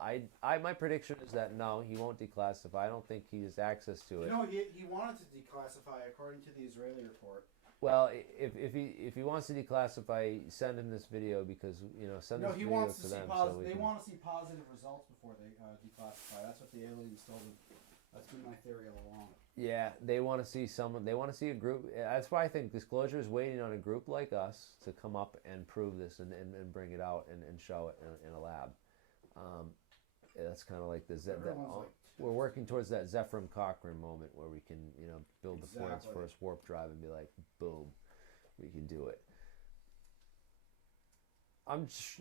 My prediction is that no, he won't declassify. I don't think he has access to it. He wanted to declassify according to the Israeli report. Well, if he wants to declassify, send him this video, because send No, this he video wants to to see them. they want to see positive results before they declassify. That's what the aliens told them. That's been my theory all along. Yeah, they want to see someone. They want to see a group. That's why I think Disclosure is waiting on a group like us to come up and prove this and bring it out and show it in a lab. That's kind of like we're working towards that Zephram Cochrane moment where we can, build the world's Exactly. first warp drive and be like, boom, we can do it.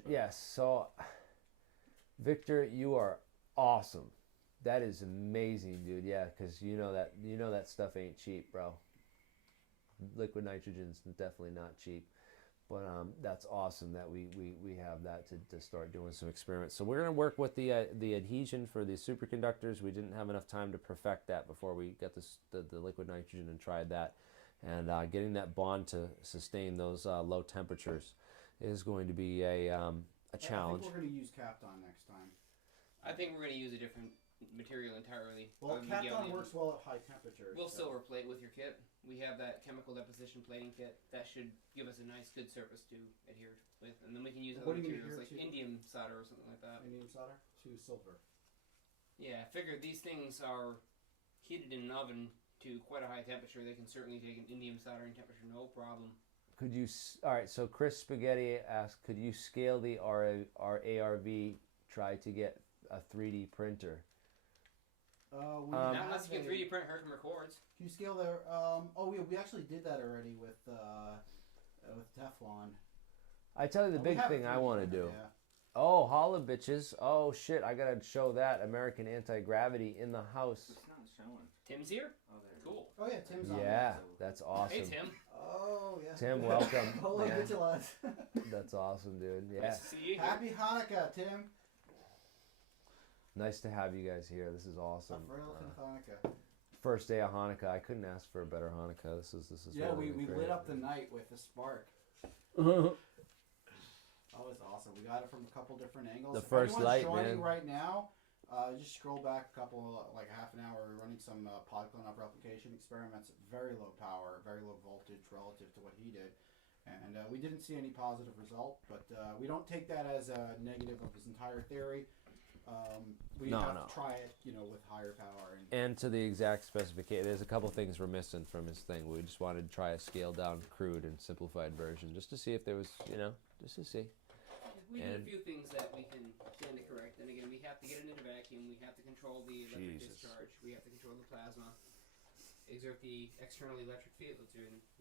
Yes. So, Victor, you are awesome. That is amazing, dude. Yeah, because you know that stuff ain't cheap, bro. Liquid nitrogen's definitely not cheap. But that's awesome that we have that to start doing some experiments. So we're going to work with the adhesion for the superconductors. We didn't have enough time to perfect that before we got the liquid nitrogen and tried that. And getting that bond to sustain those low temperatures is going to be a challenge. I think we're going to use Kapton next time. I think we're going to use a different material entirely. Well, Kapton works well at high temperatures. We'll silver plate with your kit. We have that chemical deposition plating kit. That should give us a nice, good surface to adhere with. And then we can use other materials like indium solder or something like that. Indium solder to silver. Yeah, I figured these things are heated in an oven to quite a high temperature. They can certainly take an indium soldering temperature, no problem. Could you? All right. So Chris Spaghetti asked, could you scale the ARV? Try to get a 3D printer. Not unless you can 3D print Herkimer records. Can you scale there? We actually did that already with Teflon. I tell you the big thing I want to do. Yeah. Oh, holla bitches. Oh shit, I gotta show that American Anti-Gravity in the house. It's not showing. Tim's here? Oh, there it Cool. Oh yeah, Tim's on. Yeah, that's awesome. Hey, Tim. Oh yeah. Tim, welcome. Hola, Yeah. bitches. That's awesome, dude. Yeah. Nice to see you here. Happy Hanukkah, Tim. Nice to have you guys here. This is awesome. Hanukkah. First day of Hanukkah. I couldn't ask for a better Hanukkah. This is Yeah, really we great. lit up the night with a spark. Oh, it's awesome. We got it from a couple different angles. The If first anyone's light, joining man. right now, just scroll back a couple, like half an hour. We're running some Podkletnov replication experiments at very low power, very low voltage relative to what he did. And we didn't see any positive result, but we don't take that as a negative of his entire theory. We have to try it, with higher power. And to the exact specification. There's a couple things we're missing from his thing. We just wanted to try a scaled down, crude, and simplified version, just to see if there was, just to see. We did a few things that we can stand to correct. And again, we have to get it in a vacuum. We have to control the electric discharge. We have to control the plasma. Exert the external electric fields or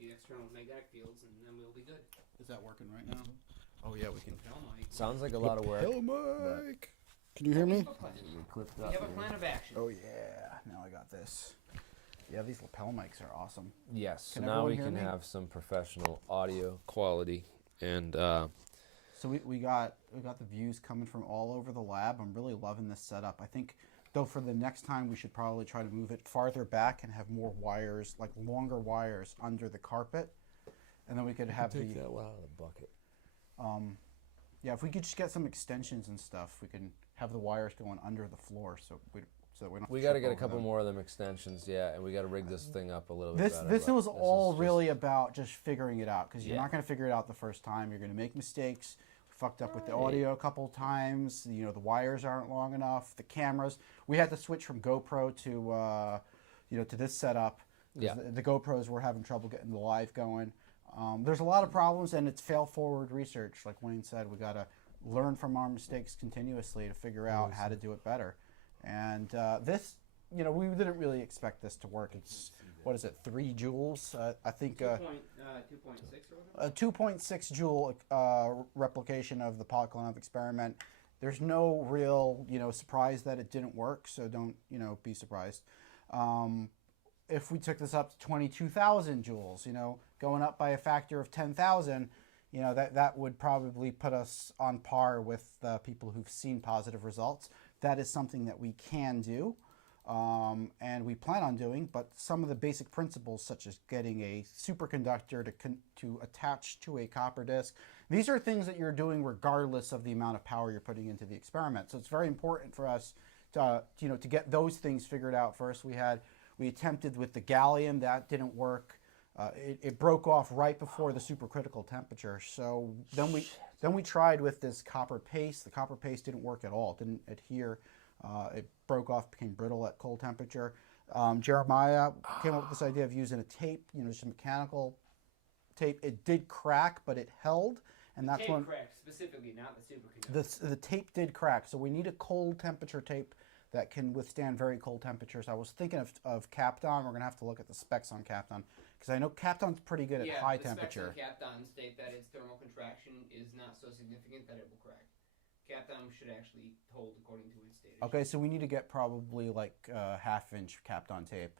the external magnetic fields, and then we'll be good. Is that working right now? Oh yeah, we can. Sounds like a lot of work. Hello, Mike. Can you hear me? Clipped We up, have a man. plan of action. Oh yeah, now I got this. Yeah, these lapel mics are awesome. Yes, so Can now everyone we hear can me? have some professional audio quality. And So we got the views coming from all over the lab. I'm really loving this setup. I think, though, for the next time we should probably try to move it farther back and have more wires, like longer wires under the carpet, and then we could have take that one out of the bucket. Yeah, if we could just get some extensions and stuff, we can have the wires going under the floor, so we don't. We got to get a couple more of them extensions, yeah, and we got to rig this thing up a little bit better. This but was this all is really about just figuring it out, because you're Yeah. not going to figure it out the first time. You're going to make mistakes. We fucked up with the audio a couple times. The wires aren't long enough. The cameras. We had to switch from GoPro to this setup. Yeah. The GoPros were having trouble getting the live going. There's a lot of problems, and it's fail-forward research. Like Wayne said, we got to learn from our mistakes continuously to figure out how to do it better. And this, we didn't really expect this to work. It's, 3 joules? I think 2.6 or whatever? a 2.6 joule replication of the Podkletnov experiment. There's no real, surprise that it didn't work, so don't, be surprised. If we took this up to 22,000 joules, going up by a factor of 10,000, that would probably put us on par with people who've seen positive results. That is something that we can do, and we plan on doing, but some of the basic principles, such as getting a superconductor to attach to a copper disc, these are things that you're doing regardless of the amount of power you're putting into the experiment. So it's very important for us to get those things figured out first. We attempted with the gallium, that didn't work. It broke off right before the supercritical temperature. So then we tried with this copper paste. The copper paste didn't work at all. It didn't adhere. It broke off, became brittle at cold temperature. Jeremiah came up with this idea of using a tape, just a mechanical tape. It did crack, but it held, and that's when cracked specifically, not the superconductor. the tape did crack. So we need a cold temperature tape that can withstand very cold temperatures. I was thinking of Kapton. We're gonna have to look at the specs on Kapton, because I know Kapton's pretty good at high temperature. The specs on Kapton state that its thermal contraction is not so significant that it will crack. Cap dome should actually hold according to its stated. Okay, so we need to get probably like half-inch Kapton tape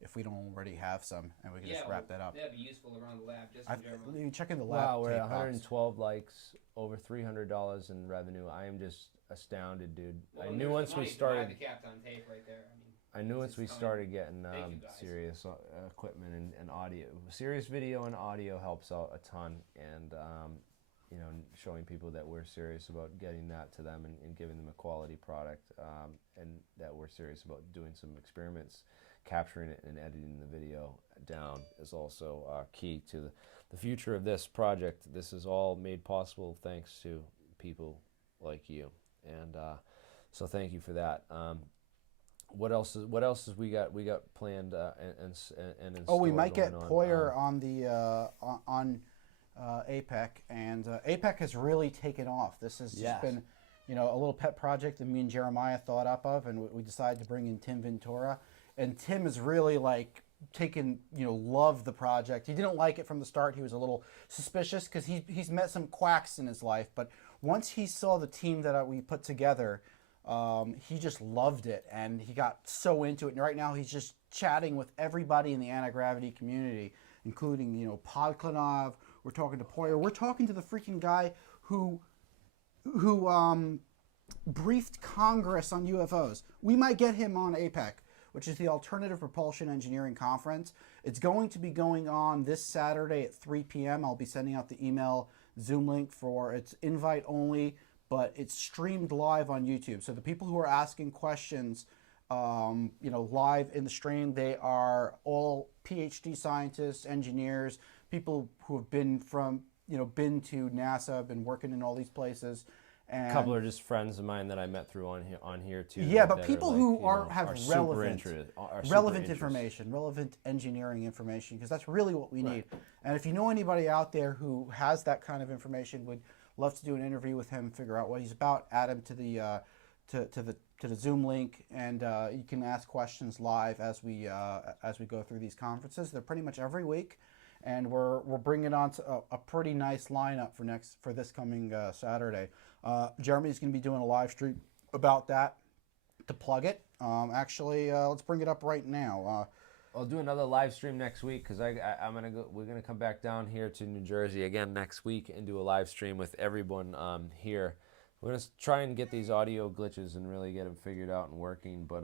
if we don't already have some, and we can just wrap that up. That'd be useful around the lab, just in general. You check in the lab. Wow, we're tape at box. 112 likes, over $300 in revenue. I am just astounded, dude. Well, I and knew there's once the we money to buy started. the Kapton tape right there. I mean, I knew once it's we coming. started getting Thank you, guys. serious equipment and audio, serious video and audio helps out a ton, and you know, showing people that we're serious about getting that to them and giving them a quality product, and that we're serious about doing some experiments, capturing it and editing the video down is also key to the future of this project. This is all made possible thanks to people like you, and so thank you for that. What else is we got planned and in Oh, we store might get going on? Poyer on the on APEC, and APEC has really taken off. This has just been, you know, a little pet project that me and Jeremiah thought up of, and we decided to bring in Tim Ventura. And Tim is really like taken, you know, loved the project. He didn't like it from the start. He was a little suspicious because he's met some quacks in his life, but once he saw the team that we put together, he just loved it, and he got so into it. And right now he's just chatting with everybody in the anti-gravity community, including, you know, Podkletnov. We're talking to Poyer. We're talking to the freaking guy who briefed Congress on UFOs. We might get him on APEC, which is the Alternative Propulsion Engineering Conference. It's going to be going on this Saturday at 3 p.m. I'll be sending out the email Zoom link for it's invite only, but it's streamed live on YouTube. So the people who are asking questions, you know, live in the stream, they are all PhD scientists, engineers, people who have been been to NASA, been working in all these places. And A couple are just friends of mine that I met through on here too. Yeah, but that people like, who you know, have super relevant relevant information, relevant engineering information, because that's really what we need. And if you know anybody out there who has that kind of information, would love to do an interview with him, figure out what he's about, add him to the to the Zoom link, and you can ask questions live as we go through these conferences. They're pretty much every week, and we're bringing on a pretty nice lineup for this coming Saturday. Jeremy's going to be doing a live stream about that to plug it. Actually, let's bring it up right now. I'll do another live stream next week because I'm gonna go. We're gonna come back down here to New Jersey again next week and do a live stream with everyone here. We're gonna try and get these audio glitches and really get them figured out and working. But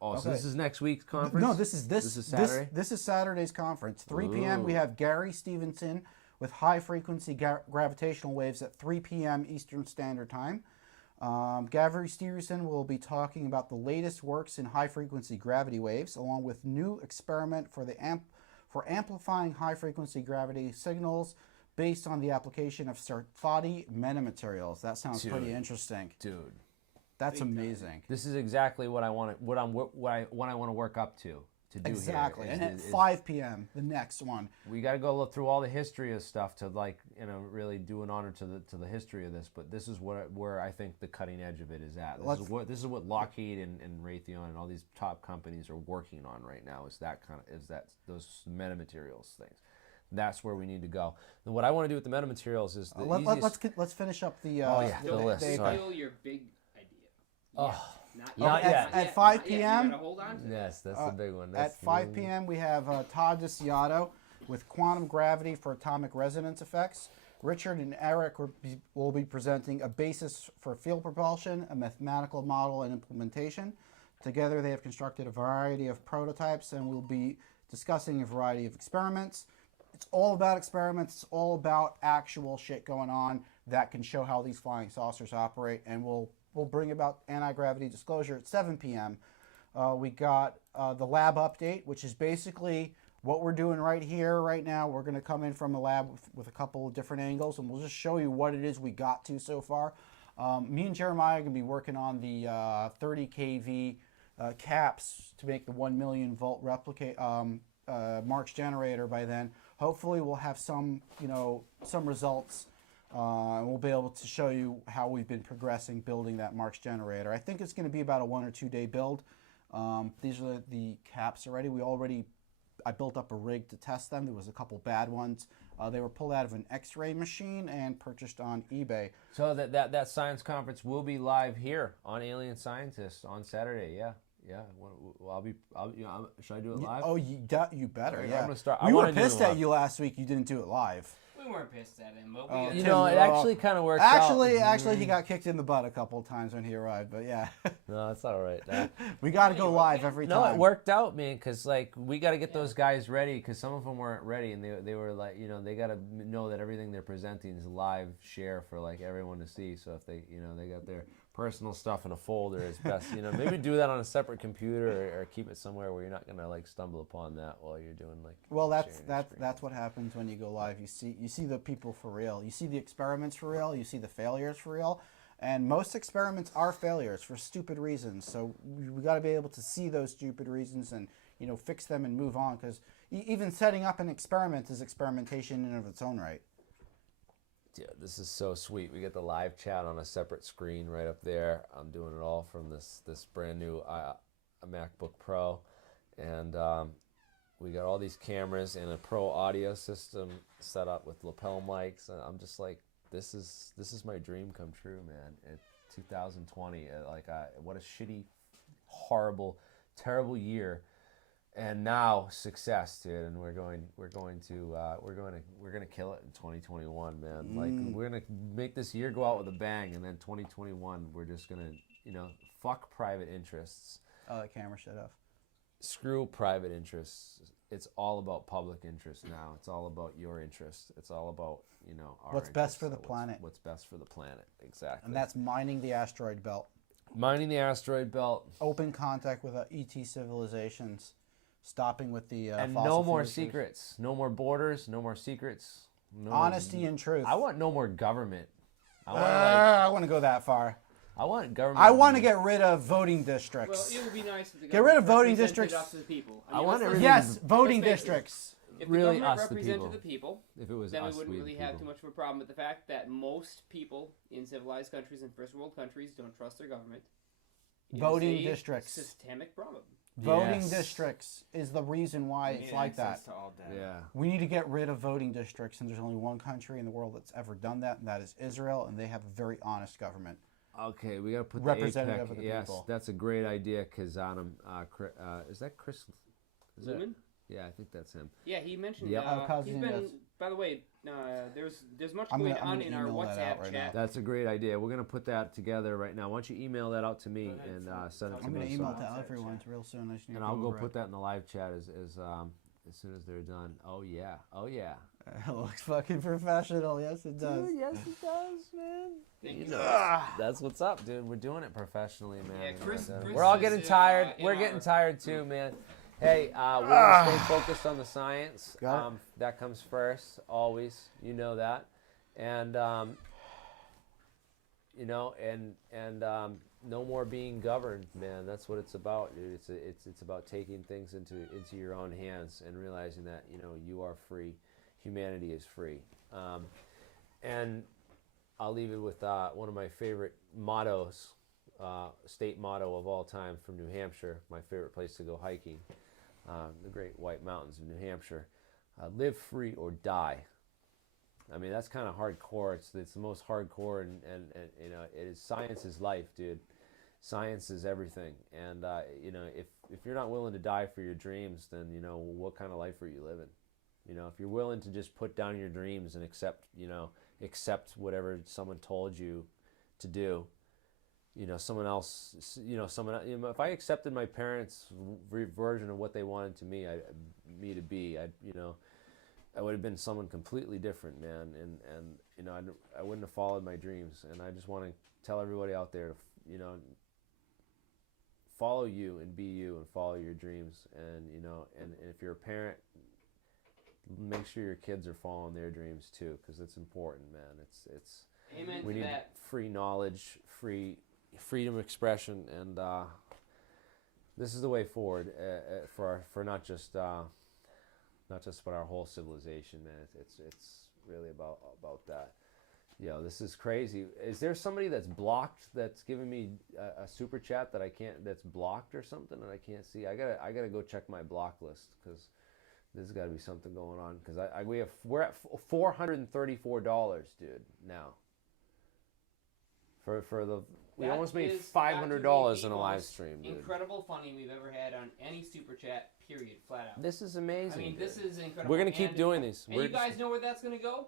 so this is next week's conference. No, this is Saturday. This is Saturday's conference. 3 p.m. We have Gary Stephenson with high frequency gravitational waves at 3 p.m. Eastern Standard Time. Gary Stephenson will be talking about the latest works in high-frequency gravity waves, along with new experiment for amplifying high-frequency gravity signals based on the application of Sarfatti metamaterials. That sounds pretty interesting, dude. That's amazing. This is exactly what I want to work up to do exactly. here. And at 5 p.m. the next one. We got to go look through all the history of stuff to really do an honor to the history of this. But this is where I think the cutting edge of it is at. This is what Lockheed and Raytheon and all these top companies are working on right now. Is those metamaterials things. That's where we need to go. And what I want to do with the metamaterials is let's finish up the the list. Steal your big idea. Oh. Not yet. At 5 p.m. You gotta hold on to Yes, that's the big one. At 5 p.m. we have Todd Desiato with quantum gravity for atomic resonance effects. Richard and Eric will be presenting a basis for field propulsion, a mathematical model and implementation. Together they have constructed a variety of prototypes and we'll be discussing a variety of experiments. It's all about experiments. It's all about actual shit going on that can show how these flying saucers operate, and we'll bring about anti-gravity disclosure at 7 p.m. We got the lab update, which is basically what we're doing right here, right now. We're going to come in from a lab with a couple of different angles, and we'll just show you what it is we got to so far. Me and Jeremiah are going to be working on the 30 kV caps to make the 1 million volt replicate March generator by then. Hopefully we'll have some results. And we'll be able to show you how we've been progressing building that March generator. I think it's going to be about a 1 or 2 day build. These are the caps already. I built up a rig to test them. There was a couple bad ones. They were pulled out of an X-ray machine and purchased on eBay. So that science conference will be live here on Alien Scientist on Saturday. Yeah. Well, should I do it live? Oh, you better. Alright, Yeah. I'm gonna start. We I were wanna do it pissed at live. you last week. You didn't do it live. We weren't pissed at him, but Oh, we. You Tim, know, it actually kind of worked out. Actually, he got kicked in the butt a couple of times when he arrived. But yeah, No, that's all right. we got to go live every time. No, it worked out, man, because like we got to get those guys ready, because some of them weren't ready, and they were like, you know, they got to know that everything they're presenting is live share for like everyone to see. So if they, you know, they got their personal stuff in a folder, it's best, you know, maybe do that on a separate computer or keep it somewhere where you're not gonna like stumble upon that while you're doing like. Well, sharing your screen. that's what happens when you go live. You see the people for real. You see the experiments for real. You see the failures for real. And most experiments are failures for stupid reasons. So we got to be able to see those stupid reasons and, you know, fix them and move on. Because even setting up an experiment is experimentation in and of its own right. Yeah, this is so sweet. We get the live chat on a separate screen right up there. I'm doing it all from this brand new MacBook Pro, and we got all these cameras and a pro audio system set up with lapel mics. And I'm just like, this is my dream come true, man. It's 2020. What a shitty, horrible, terrible year. And now success, dude, and we're going to kill it in 2021, man. Like we're gonna make this year go out with a bang, and then 2021 we're just gonna, you know, fuck private interests. Oh, the camera shut off. Screw private interests. It's all about public interest now. It's all about your interest. It's all about, you know, our What's best interests. for the planet. What's best for the planet, exactly. And that's mining the asteroid belt. Mining the asteroid belt. Open contact with ET civilizations. Stopping with the And fossil no more fuel secrets. No more borders. No more secrets. No honesty and truth. I want no more government. I want to go that far. I want government. I want to get rid of voting districts. Well, it would be nice if the Get rid of voting represented districts. us as the people. I want let's- everything- Yes, voting let's face it. districts. If Really the government us, the represented people. the people, If it was then us, we wouldn't the really have people. too much of a problem with the fact that most people in civilized countries and first world countries don't trust their government. It is Voting a districts. Systemic problem. Voting Yes. districts is the reason why it's Need like that. access to all data. Yeah. We need to get rid of voting districts, and there's only one country in the world that's ever done that, and that is Israel, and they have a very honest government. Okay, we got to put Representative the APEC. of the Yes, people. that's a great idea, Kazanam. Is that Chris? Is that, Lumen? yeah, I think that's him. Yeah, he mentioned. Yep. He's Kazim, been. yes. By the way, there's much I'm going gonna on in our email that out WhatsApp right chat. That's a great idea. We're gonna put that together right now. Why don't you email that out to me Go ahead, and send send it to I'm me? going to so- email to everyone real soon. I just need and to I'll go over put it. that in the live chat as soon as they're done. Oh yeah. Oh yeah. It looks fucking professional. Yes, it does. Dude, yes, it does, man. Thank You you. know, that's what's up, dude. We're doing it professionally, man. Yeah, Chris- And, Chris we're all is, getting tired. in We're our- getting tired too, man. Hey, we're gonna stay focused on the science. Got it. That comes first, always. You know that, and you know, and no more being governed, man. That's what it's about, dude. It's about taking things into your own hands and realizing that, you know, you are free. Humanity is free. And I'll leave it with one of my favorite mottos, state motto of all time from New Hampshire, my favorite place to go hiking, the Great White Mountains of New Hampshire. Live free or die. I mean, that's kind of hardcore. It's the most hardcore, and you know, it is science is life, dude. Science is everything. And you know, if you're not willing to die for your dreams, then, you know, what kind of life are you living? You know, if you're willing to just put down your dreams and accept whatever someone told you to do, you know, someone else, if I accepted my parents' version of what they wanted me to be, I would have been someone completely different, man. And you know, I wouldn't have followed my dreams. And I just want to tell everybody out there to, you know, follow you and be you and follow your dreams. And, you know, and if you're a parent, make sure your kids are following their dreams too, because it's important, man. It's Amen we to need that. free knowledge, freedom of expression, and this is the way forward for not just for our whole civilization, man. It's really about that. Yo, this is crazy. Is there somebody that's blocked that's giving me a super chat that I can't, that's blocked or something that I can't see? I gotta go check my block list, because There's got to be something going on because we're at $434, dude. Now. We That almost made is $500 in the a live most stream, dude. incredible funding we've ever had on any super chat. Period. Flat out. This is amazing. I mean, dude. this is incredible. We're gonna keep doing these. And you guys know where that's gonna go?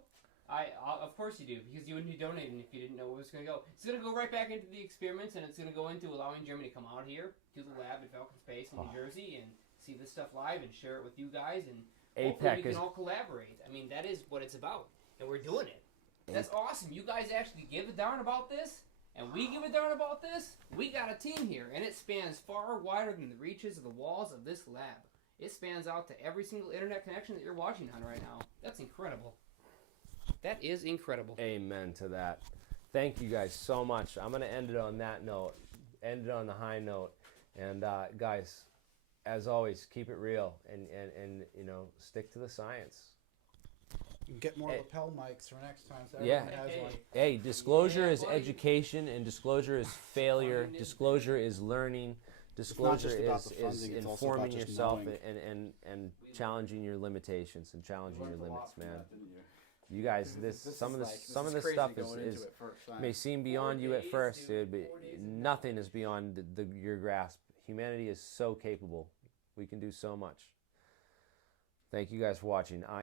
Of course you do, because you wouldn't be donating if you didn't know where it's gonna go. It's gonna go right back into the experiments, and it's gonna go into allowing Jeremy to come out here, do the lab at Falcon Space in New Jersey, and see this stuff live and share it with you guys, and hopefully APEC we can all collaborate. I mean, that is what it's about, and we're doing it. That's awesome. You guys actually give a darn about this, and we give a darn about this. We got a team here, and it spans far wider than the reaches of the walls of this lab. It spans out to every single internet connection that you're watching on right now. That's incredible. That is incredible. Amen to that. Thank you guys so much. I'm going to end it on that note. End it on the high note. And guys, as always, keep it real and you know, stick to the science. You can get more lapel mics for next time. So Yeah. everyone has one. Hey, disclosure is buddy. education and disclosure is failure. Disclosure is learning. Disclosure just about is the funding, it's also about informing just yourself knowing. and challenging your limitations and challenging your Learned a lot limits, from man. that, didn't you? You guys, some of this stuff is may seem beyond you at first, dude, but nothing is beyond your grasp. Humanity is so capable. We can do so much. Thank you guys for watching.